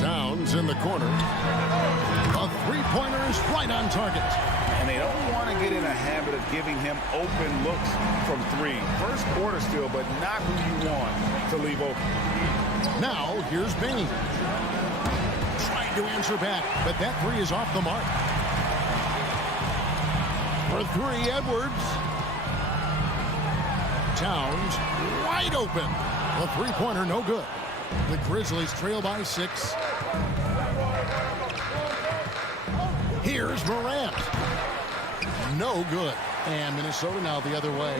Towns in the corner. A three-pointer is right on target. And they don't want to get in a habit of giving him open looks from 3. First quarter still, but not who you want to leave open. Now, here's Bain. Trying to answer back, but that 3 is off the mark. For 3, Edwards. Towns wide open. The three-pointer, no good. The Grizzlies trail by 6. Here's Morant. No good. And Minnesota now the other way.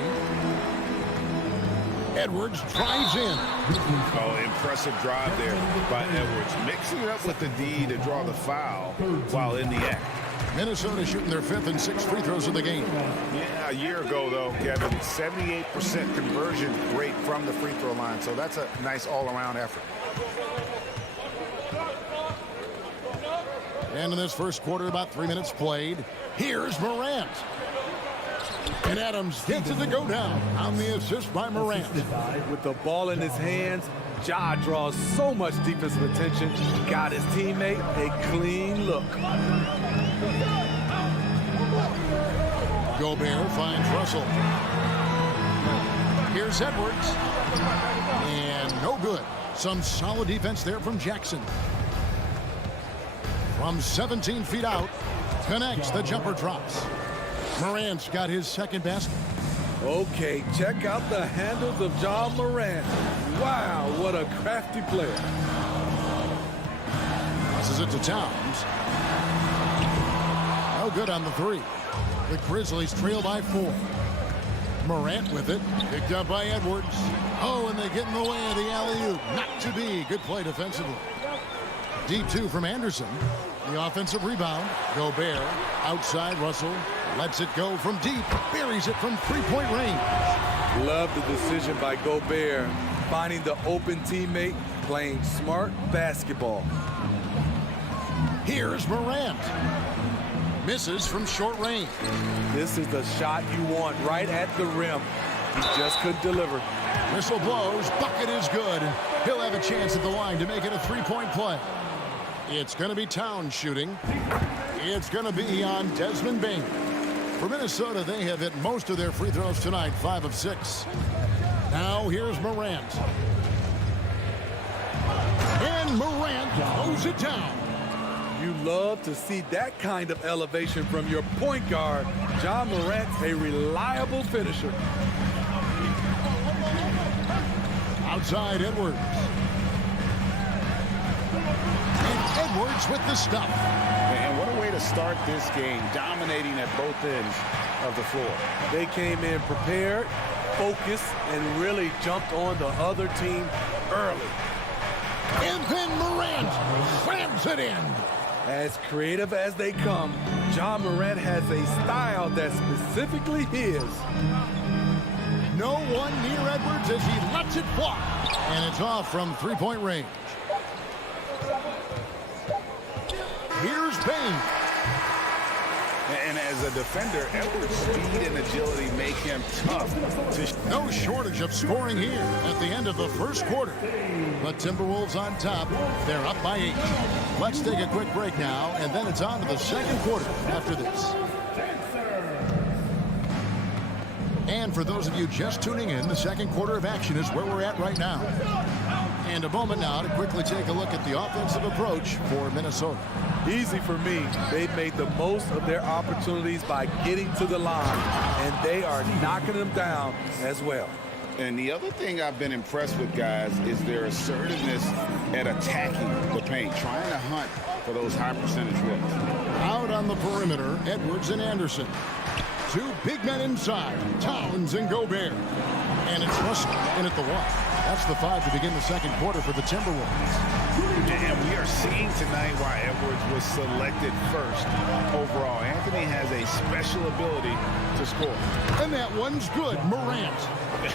Edwards drives in. Oh, impressive drive there by Edwards. Mixing it up with the D to draw the foul while in the act. Minnesota shooting their 5th and 6th free throws of the game. Yeah, a year ago, though, Kevin, 78% conversion rate from the free throw line. So that's a nice all-around effort. And in this first quarter, about 3 minutes played. Here's Morant. And Adams gets it to go down on the assist by Morant. With the ball in his hands, Ja draws so much defensive attention. Got his teammate a clean look. Gobert finds Russell. Here's Edwards. And no good. Some solid defense there from Jackson. From 17 feet out, connects, the jumper drops. Morant's got his second basket. Okay, check out the handles of Ja Morant. Wow, what a crafty player. Passes it to Towns. No good on the 3. The Grizzlies trail by 4. Morant with it, picked up by Edwards. Oh, and they get in the way of the alley-oop. Not to be. Good play defensively. Deep 2 from Anderson. The offensive rebound. Gobert outside Russell. Lets it go from deep. Buries it from three-point range. Love the decision by Gobert. Finding the open teammate, playing smart basketball. Here's Morant. Misses from short range. This is the shot you want right at the rim. He just couldn't deliver. Whistle blows. Bucket is good. He'll have a chance at the line to make it a three-point play. It's going to be Towns shooting. It's going to be on Desmond Bain. For Minnesota, they have hit most of their free throws tonight, 5 of 6. Now here's Morant. And Morant throws it down. You love to see that kind of elevation from your point guard. Ja Morant's a reliable finisher. Outside Edwards. And Edwards with the stuff. And what a way to start this game, dominating at both ends of the floor. They came in prepared, focused, and really jumped on the other team early. And then Morant slams it in. As creative as they come, Ja Morant has a style that's specifically his. No one near Edwards as he lets it fly. And it's off from three-point range. Here's Bain. And as a defender, Edwards' speed and agility make him tough. No shortage of scoring here at the end of the first quarter. The Timberwolves on top. They're up by 8. Let's take a quick break now, and then it's on to the second quarter after this. And for those of you just tuning in, the second quarter of action is where we're at right now. And a moment now to quickly take a look at the offensive approach for Minnesota. Easy for me. They've made the most of their opportunities by getting to the line, and they are knocking them down as well. And the other thing I've been impressed with, guys, is their assertiveness at attacking the paint, trying to hunt for those high percentage looks. Out on the perimeter, Edwards and Anderson. 2 big men inside, Towns and Gobert. And it's Russell in at the 1. That's the 5 to begin the second quarter for the Timberwolves. And we are seeing tonight why Edwards was selected first overall. Anthony has a special ability to score. And that one's good, Morant.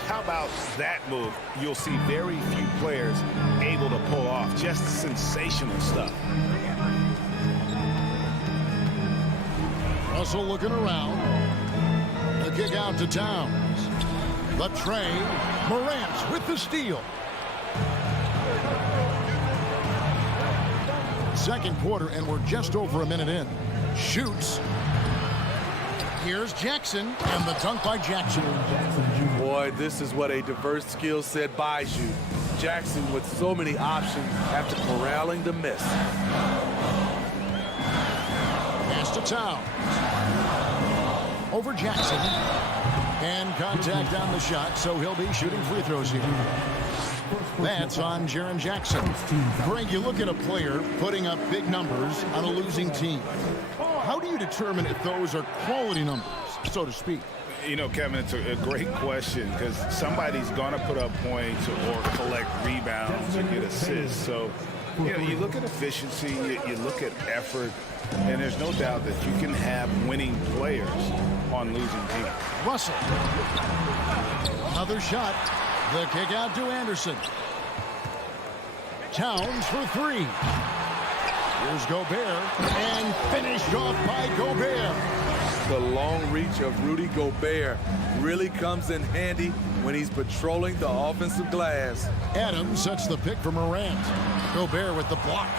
How about that move? You'll see very few players able to pull off just sensational stuff. Russell looking around. The kick out to Towns. The tray. Morant with the steal. Second quarter, and we're just over a minute in. Shoots. Here's Jackson, and the dunk by Jackson. Boy, this is what a diverse skill set buys you. Jackson with so many options after corralling the miss. Pass to Towns. Over Jackson. And contact on the shot, so he'll be shooting free throws here. That's on Jaren Jackson. Greg, you look at a player putting up big numbers on a losing team. How do you determine if those are quality numbers, so to speak? You know, Kevin, it's a great question because somebody's going to put up points or collect rebounds or get assists. So, you know, you look at efficiency, you look at effort, and there's no doubt that you can have winning players on losing teams. Russell. Another shot. The kick out to Anderson. Towns for 3. Here's Gobert. And finished off by Gobert. The long reach of Rudy Gobert really comes in handy when he's patrolling the offensive glass. Adams sets the pick for Morant. Gobert with the block.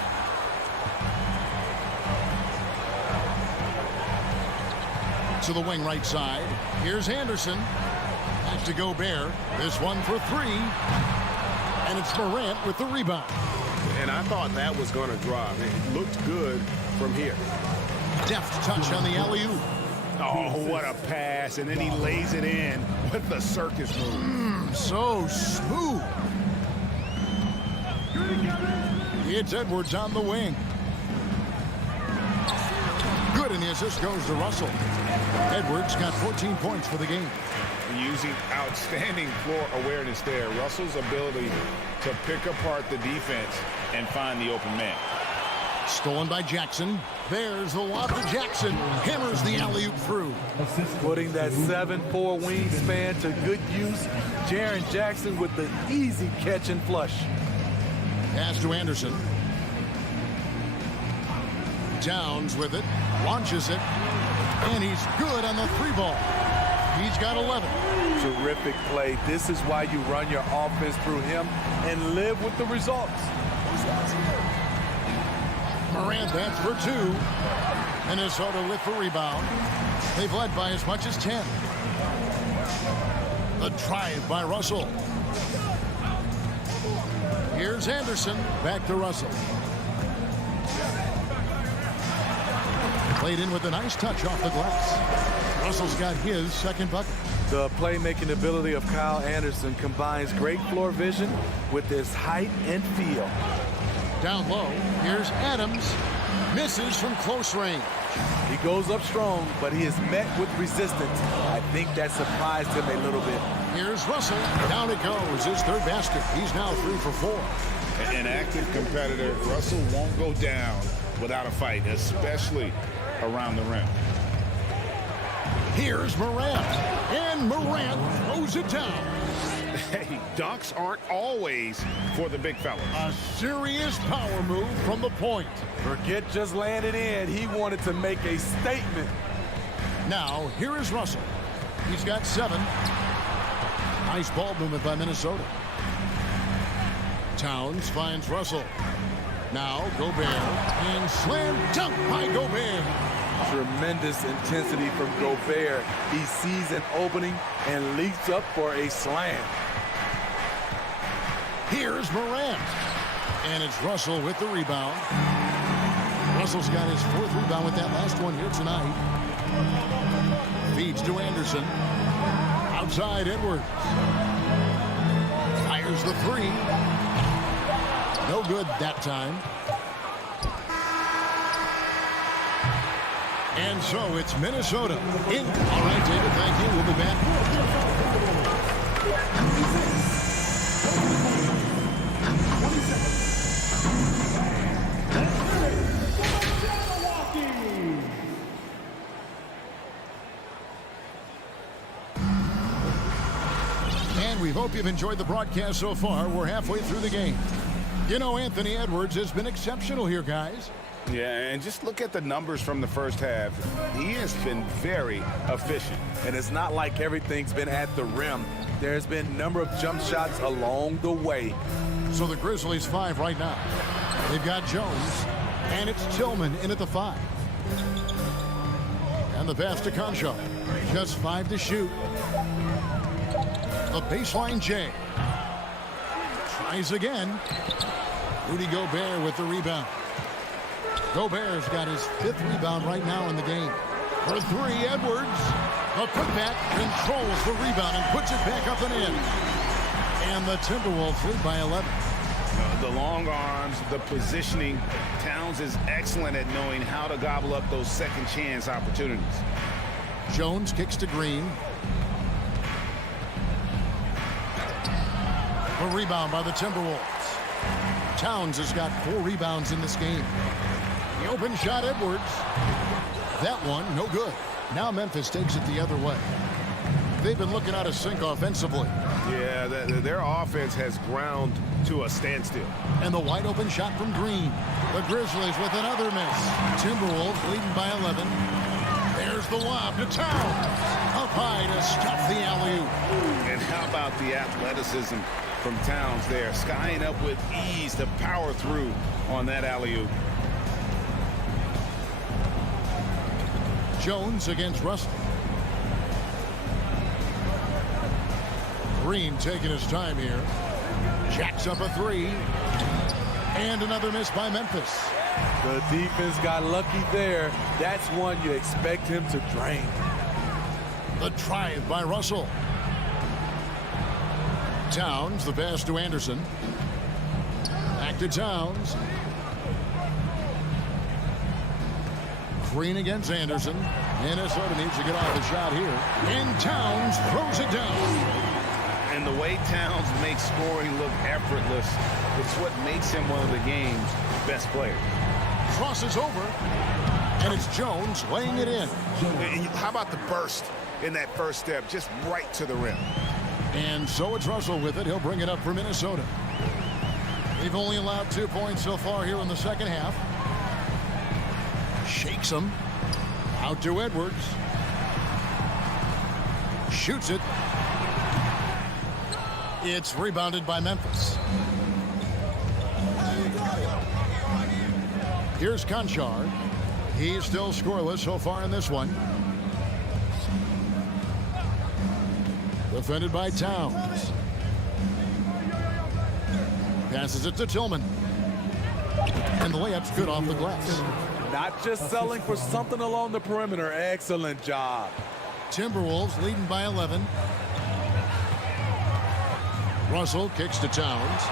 To the wing right side. Here's Anderson. Back to Gobert. This one for 3. And it's Morant with the rebound. And I thought that was going to drop. It looked good from here. Deft touch on the alley-oop. Oh, what a pass. And then he lays it in with the circus move. So smooth. It's Edwards on the wing. Good, and the assist goes to Russell. Edwards got 14 points for the game. Using outstanding floor awareness there. Russell's ability to pick apart the defense and find the open man. Stolen by Jackson. There's the lob to Jackson. Hammers the alley-oop through. Putting that 7'4" wingspan to good use. Jaren Jackson with the easy catch and flush. Pass to Anderson. Towns with it, launches it, and he's good on the 3-ball. He's got 11. Terrific play. This is why you run your offense through him and live with the results. Morant, that's for 2. Minnesota with the rebound. They've led by as much as 10. The drive by Russell. Here's Anderson. Back to Russell. Played in with a nice touch off the glass. Russell's got his second bucket. The playmaking ability of Kyle Anderson combines great floor vision with his height and feel. Down low, here's Adams. Misses from close range. He goes up strong, but he is met with resistance. I think that surprised him a little bit. Here's Russell. Down it goes. His third basket. He's now 3 for 4. An active competitor, Russell won't go down without a fight, especially around the rim. Here's Morant. And Morant throws it down. Hey, dunks aren't always for the big fella. A serious power move from the point. Forget just laying it in. He wanted to make a statement. Now, here is Russell. He's got 7. Nice ball movement by Minnesota. Towns finds Russell. Now, Gobert. And slam dunk by Gobert. Tremendous intensity from Gobert. He sees an opening and leaps up for a slam. Here's Morant. And it's Russell with the rebound. Russell's got his 4th rebound with that last one here tonight. Feeds to Anderson. Outside Edwards. Fires the 3. No good that time. And so it's Minnesota. All right, David, thank you. We'll be back. And we hope you've enjoyed the broadcast so far. We're halfway through the game. You know, Anthony Edwards has been exceptional here, guys. Yeah, and just look at the numbers from the first half. He has been very efficient. And it's not like everything's been at the rim. There's been a number of jump shots along the way. So the Grizzlies 5 right now. They've got Jones, and it's Tillman in at the 5. And the pass to Concho. Just 5 to shoot. The baseline J. Tries again. Rudy Gobert with the rebound. Gobert's got his 5th rebound right now in the game. For 3, Edwards. The putback controls the rebound and puts it back up and in. And the Timberwolves lead by 11. The long arms, the positioning. Towns is excellent at knowing how to gobble up those second chance opportunities. Jones kicks to Green. A rebound by the Timberwolves. Towns has got 4 rebounds in this game. The open shot, Edwards. That one, no good. Now Memphis takes it the other way. They've been looking out of sync offensively. Yeah, their offense has ground to a standstill. And the wide open shot from Green. The Grizzlies with another miss. Timberwolves leading by 11. There's the lob to Towns. Up high to stuff the alley-oop. And how about the athleticism from Towns there? Skying up with ease to power through on that alley-oop. Jones against Russell. Green taking his time here. Jacks up a 3. And another miss by Memphis. The defense got lucky there. That's one you expect him to drain. The drive by Russell. Towns, the pass to Anderson. Back to Towns. Green against Anderson. Minnesota needs to get off the shot here. And Towns throws it down. And the way Towns makes scoring look effortless, it's what makes him one of the game's best players. Crosses over. And it's Jones laying it in. How about the burst in that first step, just right to the rim? And so it's Russell with it. He'll bring it up for Minnesota. They've only allowed 2 points so far here in the second half. Shakes him. Out to Edwards. Shoots it. It's rebounded by Memphis. Here's Conchar. He's still scoreless so far in this one. Defended by Towns. Passes it to Tillman. And the layup's good off the glass. Not just selling for something along the perimeter. Excellent job. Timberwolves leading by 11. Russell kicks to Towns.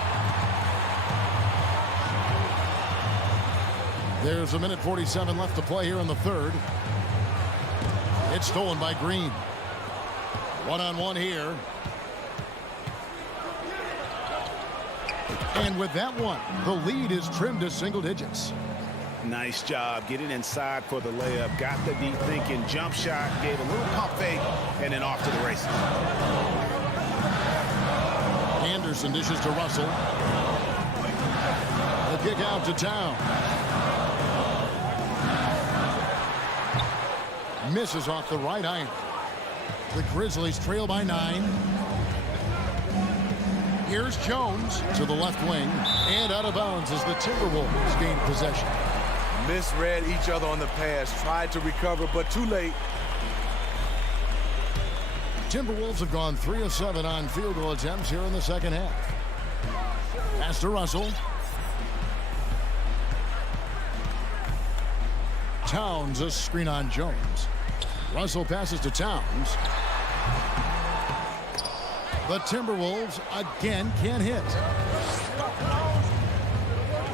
There's 1:47 left to play here in the third. It's stolen by Green. One-on-one here. And with that one, the lead is trimmed to single digits. Nice job getting inside for the layup. Got the deep thinking jump shot, gave a little pump fake, and then off to the races. Anderson dishes to Russell. The kick out to Town. Misses off the right iron. The Grizzlies trail by 9. Here's Jones to the left wing. And out of bounds as the Timberwolves gain possession. Misread each other on the pass. Tried to recover, but too late. Timberwolves have gone 3 of 7 on field goal attempts here in the second half. Pass to Russell. Towns a screen on Jones. Russell passes to Towns. The Timberwolves again can't hit.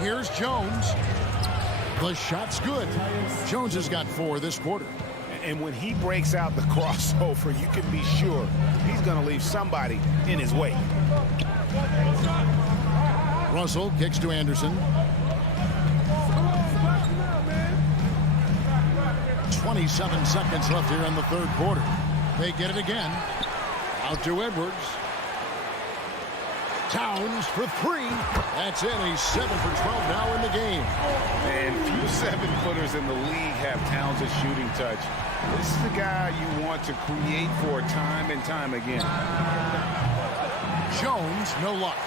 Here's Jones. The shot's good. Jones has got 4 this quarter. And when he breaks out the crossover, you can be sure he's going to leave somebody in his way. Russell kicks to Anderson. 27 seconds left here in the third quarter. They get it again. Out to Edwards. Towns for 3. That's in. He's 7 for 12 now in the game. And few 7-footers in the league have Towns' shooting touch. This is the guy you want to create for time and time again. Jones, no luck.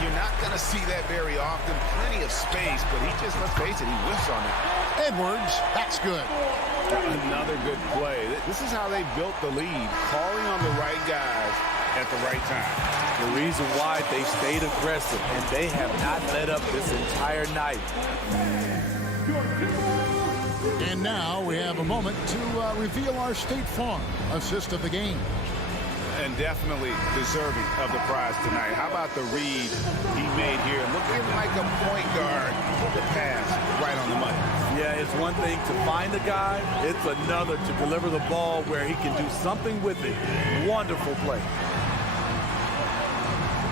You're not going to see that very often. Plenty of space, but he just, let's face it, he whiffs on it. Edwards, that's good. Another good play. This is how they built the lead, calling on the right guys at the right time. The reason why they stayed aggressive, and they have not let up this entire night. And now we have a moment to reveal our State Farm assist of the game. And definitely deserving of the prize tonight. How about the read he made here? Looking like a point guard. The pass right on the money. Yeah, it's one thing to find a guy. It's another to deliver the ball where he can do something with it. Wonderful play.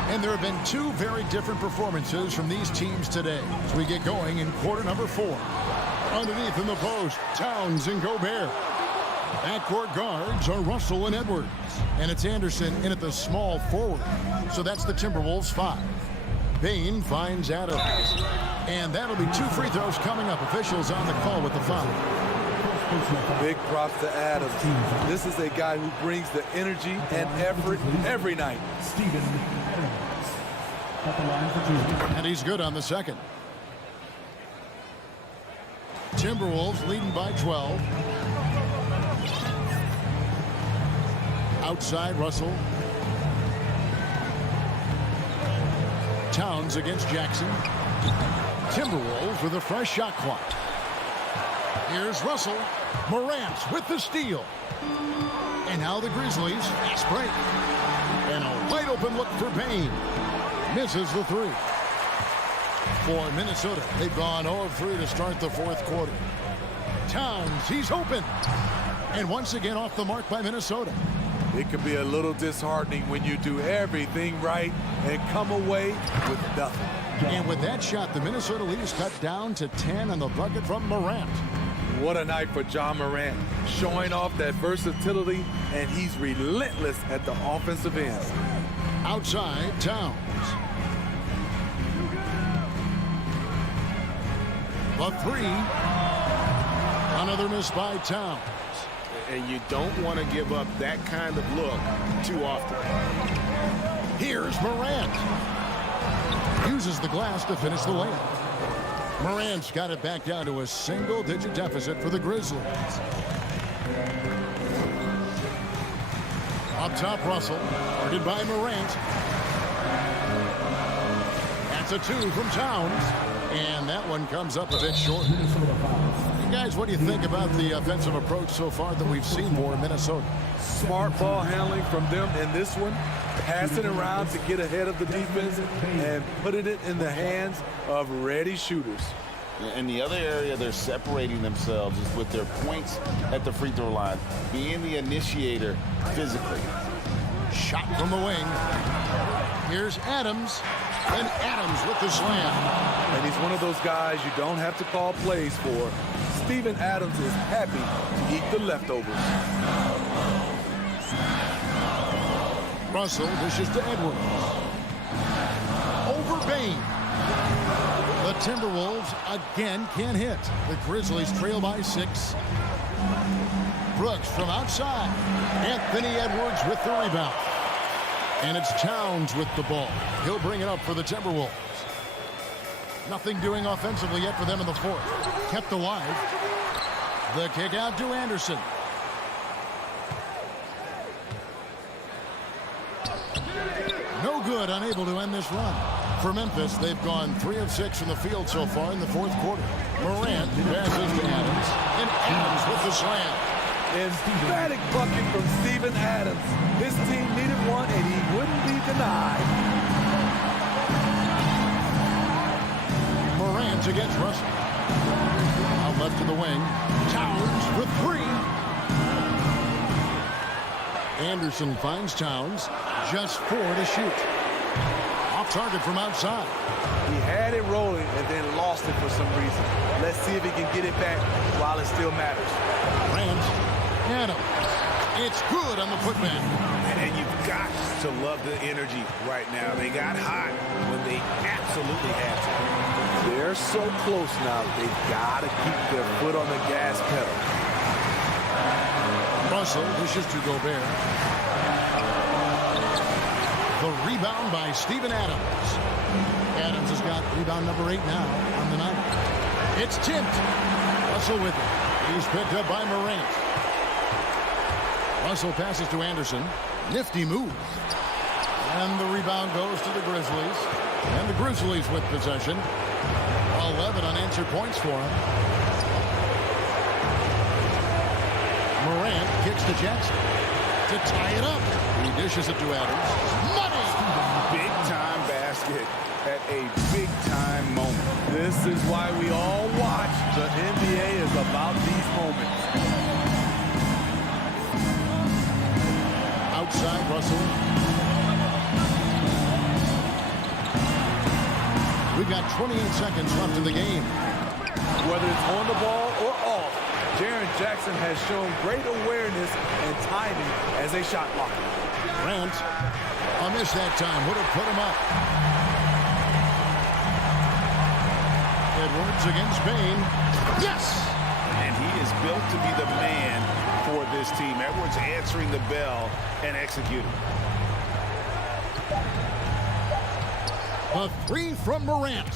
And there have been 2 very different performances from these teams today as we get going in quarter number 4. Underneath in the post, Towns and Gobert. Backcourt guards are Russell and Edwards. And it's Anderson in at the small forward. So that's the Timberwolves 5. Bain finds Adams. And that'll be 2 free throws coming up. Officials on the call with the foul. Big props to Adams. This is a guy who brings the energy and effort every night. And he's good on the second. Timberwolves leading by 12. Outside Russell. Towns against Jackson. Timberwolves with a fresh shot clock. Here's Russell. Morant with the steal. And now the Grizzlies fast break. And a wide open look for Bain. Misses the 3. For Minnesota, they've gone 0 of 3 to start the fourth quarter. Towns, he's open. And once again off the mark by Minnesota. It can be a little disheartening when you do everything right and come away with nothing. And with that shot, the Minnesota lead is cut down to 10 on the bucket from Morant. What a night for John Morant, showing off that versatility, and he's relentless at the offensive end. Outside, Towns. The 3. Another miss by Towns. And you don't want to give up that kind of look too often. Here's Morant. Uses the glass to finish the layup. Morant's got it back down to a single-digit deficit for the Grizzlies. Up top, Russell. Guarded by Morant. That's a 2 from Towns. And that one comes up a bit short. You guys, what do you think about the offensive approach so far that we've seen more in Minnesota? Smart ball handling from them in this one. Passing around to get ahead of the defense and putting it in the hands of ready shooters. In the other area, they're separating themselves is with their points at the free throw line, being the initiator physically. Shot from the wing. Here's Adams. And Adams with the slam. And he's one of those guys you don't have to call plays for. Steven Adams is happy to eat the leftovers. Russell dishes to Edwards. Over Bain. The Timberwolves again can't hit. The Grizzlies trail by 6. Brooks from outside. Anthony Edwards with the rebound. And it's Towns with the ball. He'll bring it up for the Timberwolves. Nothing doing offensively yet for them in the fourth. Kept alive. The kick out to Anderson. No good, unable to end this run. For Memphis, they've gone 3 of 6 from the field so far in the fourth quarter. Morant passes to Adams. And Adams with the slam. Emphatic bucket from Steven Adams. His team needed one, and he wouldn't be denied. Morant against Russell. Out left to the wing. Towns with 3. Anderson finds Towns. Just 4 to shoot. Off target from outside. He had it rolling and then lost it for some reason. Let's see if he can get it back while it still matters. Grant. Adams. It's good on the putback. And you've got to love the energy right now. They got hot when they absolutely had to. They're so close now. They've got to keep their foot on the gas pedal. Russell dishes to Gobert. The rebound by Steven Adams. Adams has got rebound number 8 now on the night. It's tipped. Russell with it. He's picked up by Morant. Russell passes to Anderson. Nifty move. And the rebound goes to the Grizzlies. And the Grizzlies with possession. 11 unanswered points for him. Morant kicks to Jackson to tie it up. He dishes it to Adams. Money! Big time basket at a big time moment. This is why we all watch. The NBA is about these moments. Outside Russell. We've got 28 seconds left in the game. Whether it's on the ball or off, Jaren Jackson has shown great awareness and timing as a shot blocker. Grant, a miss that time, would have put him up. Edwards against Bain. Yes! And he is built to be the man for this team. Edwards answering the bell and executing. A 3 from Morant.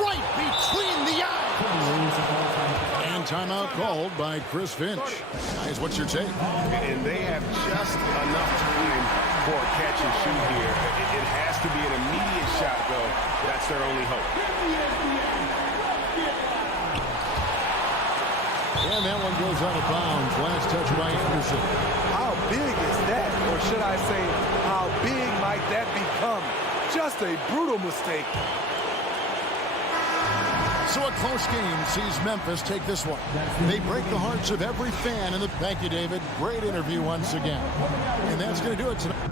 Right between the eyes. And timeout called by Chris Finch. Guys, what's your take? And they have just enough time for a catch and shoot here. It has to be an immediate shot, though. That's their only hope. And that one goes out of bounds. Last touch by Anderson. How big is that? Or should I say, how big might that become? Just a brutal mistake. So a close game sees Memphis take this one. They break the hearts of every fan in the... Thank you, David. Great interview once again. And that's going to do it tonight.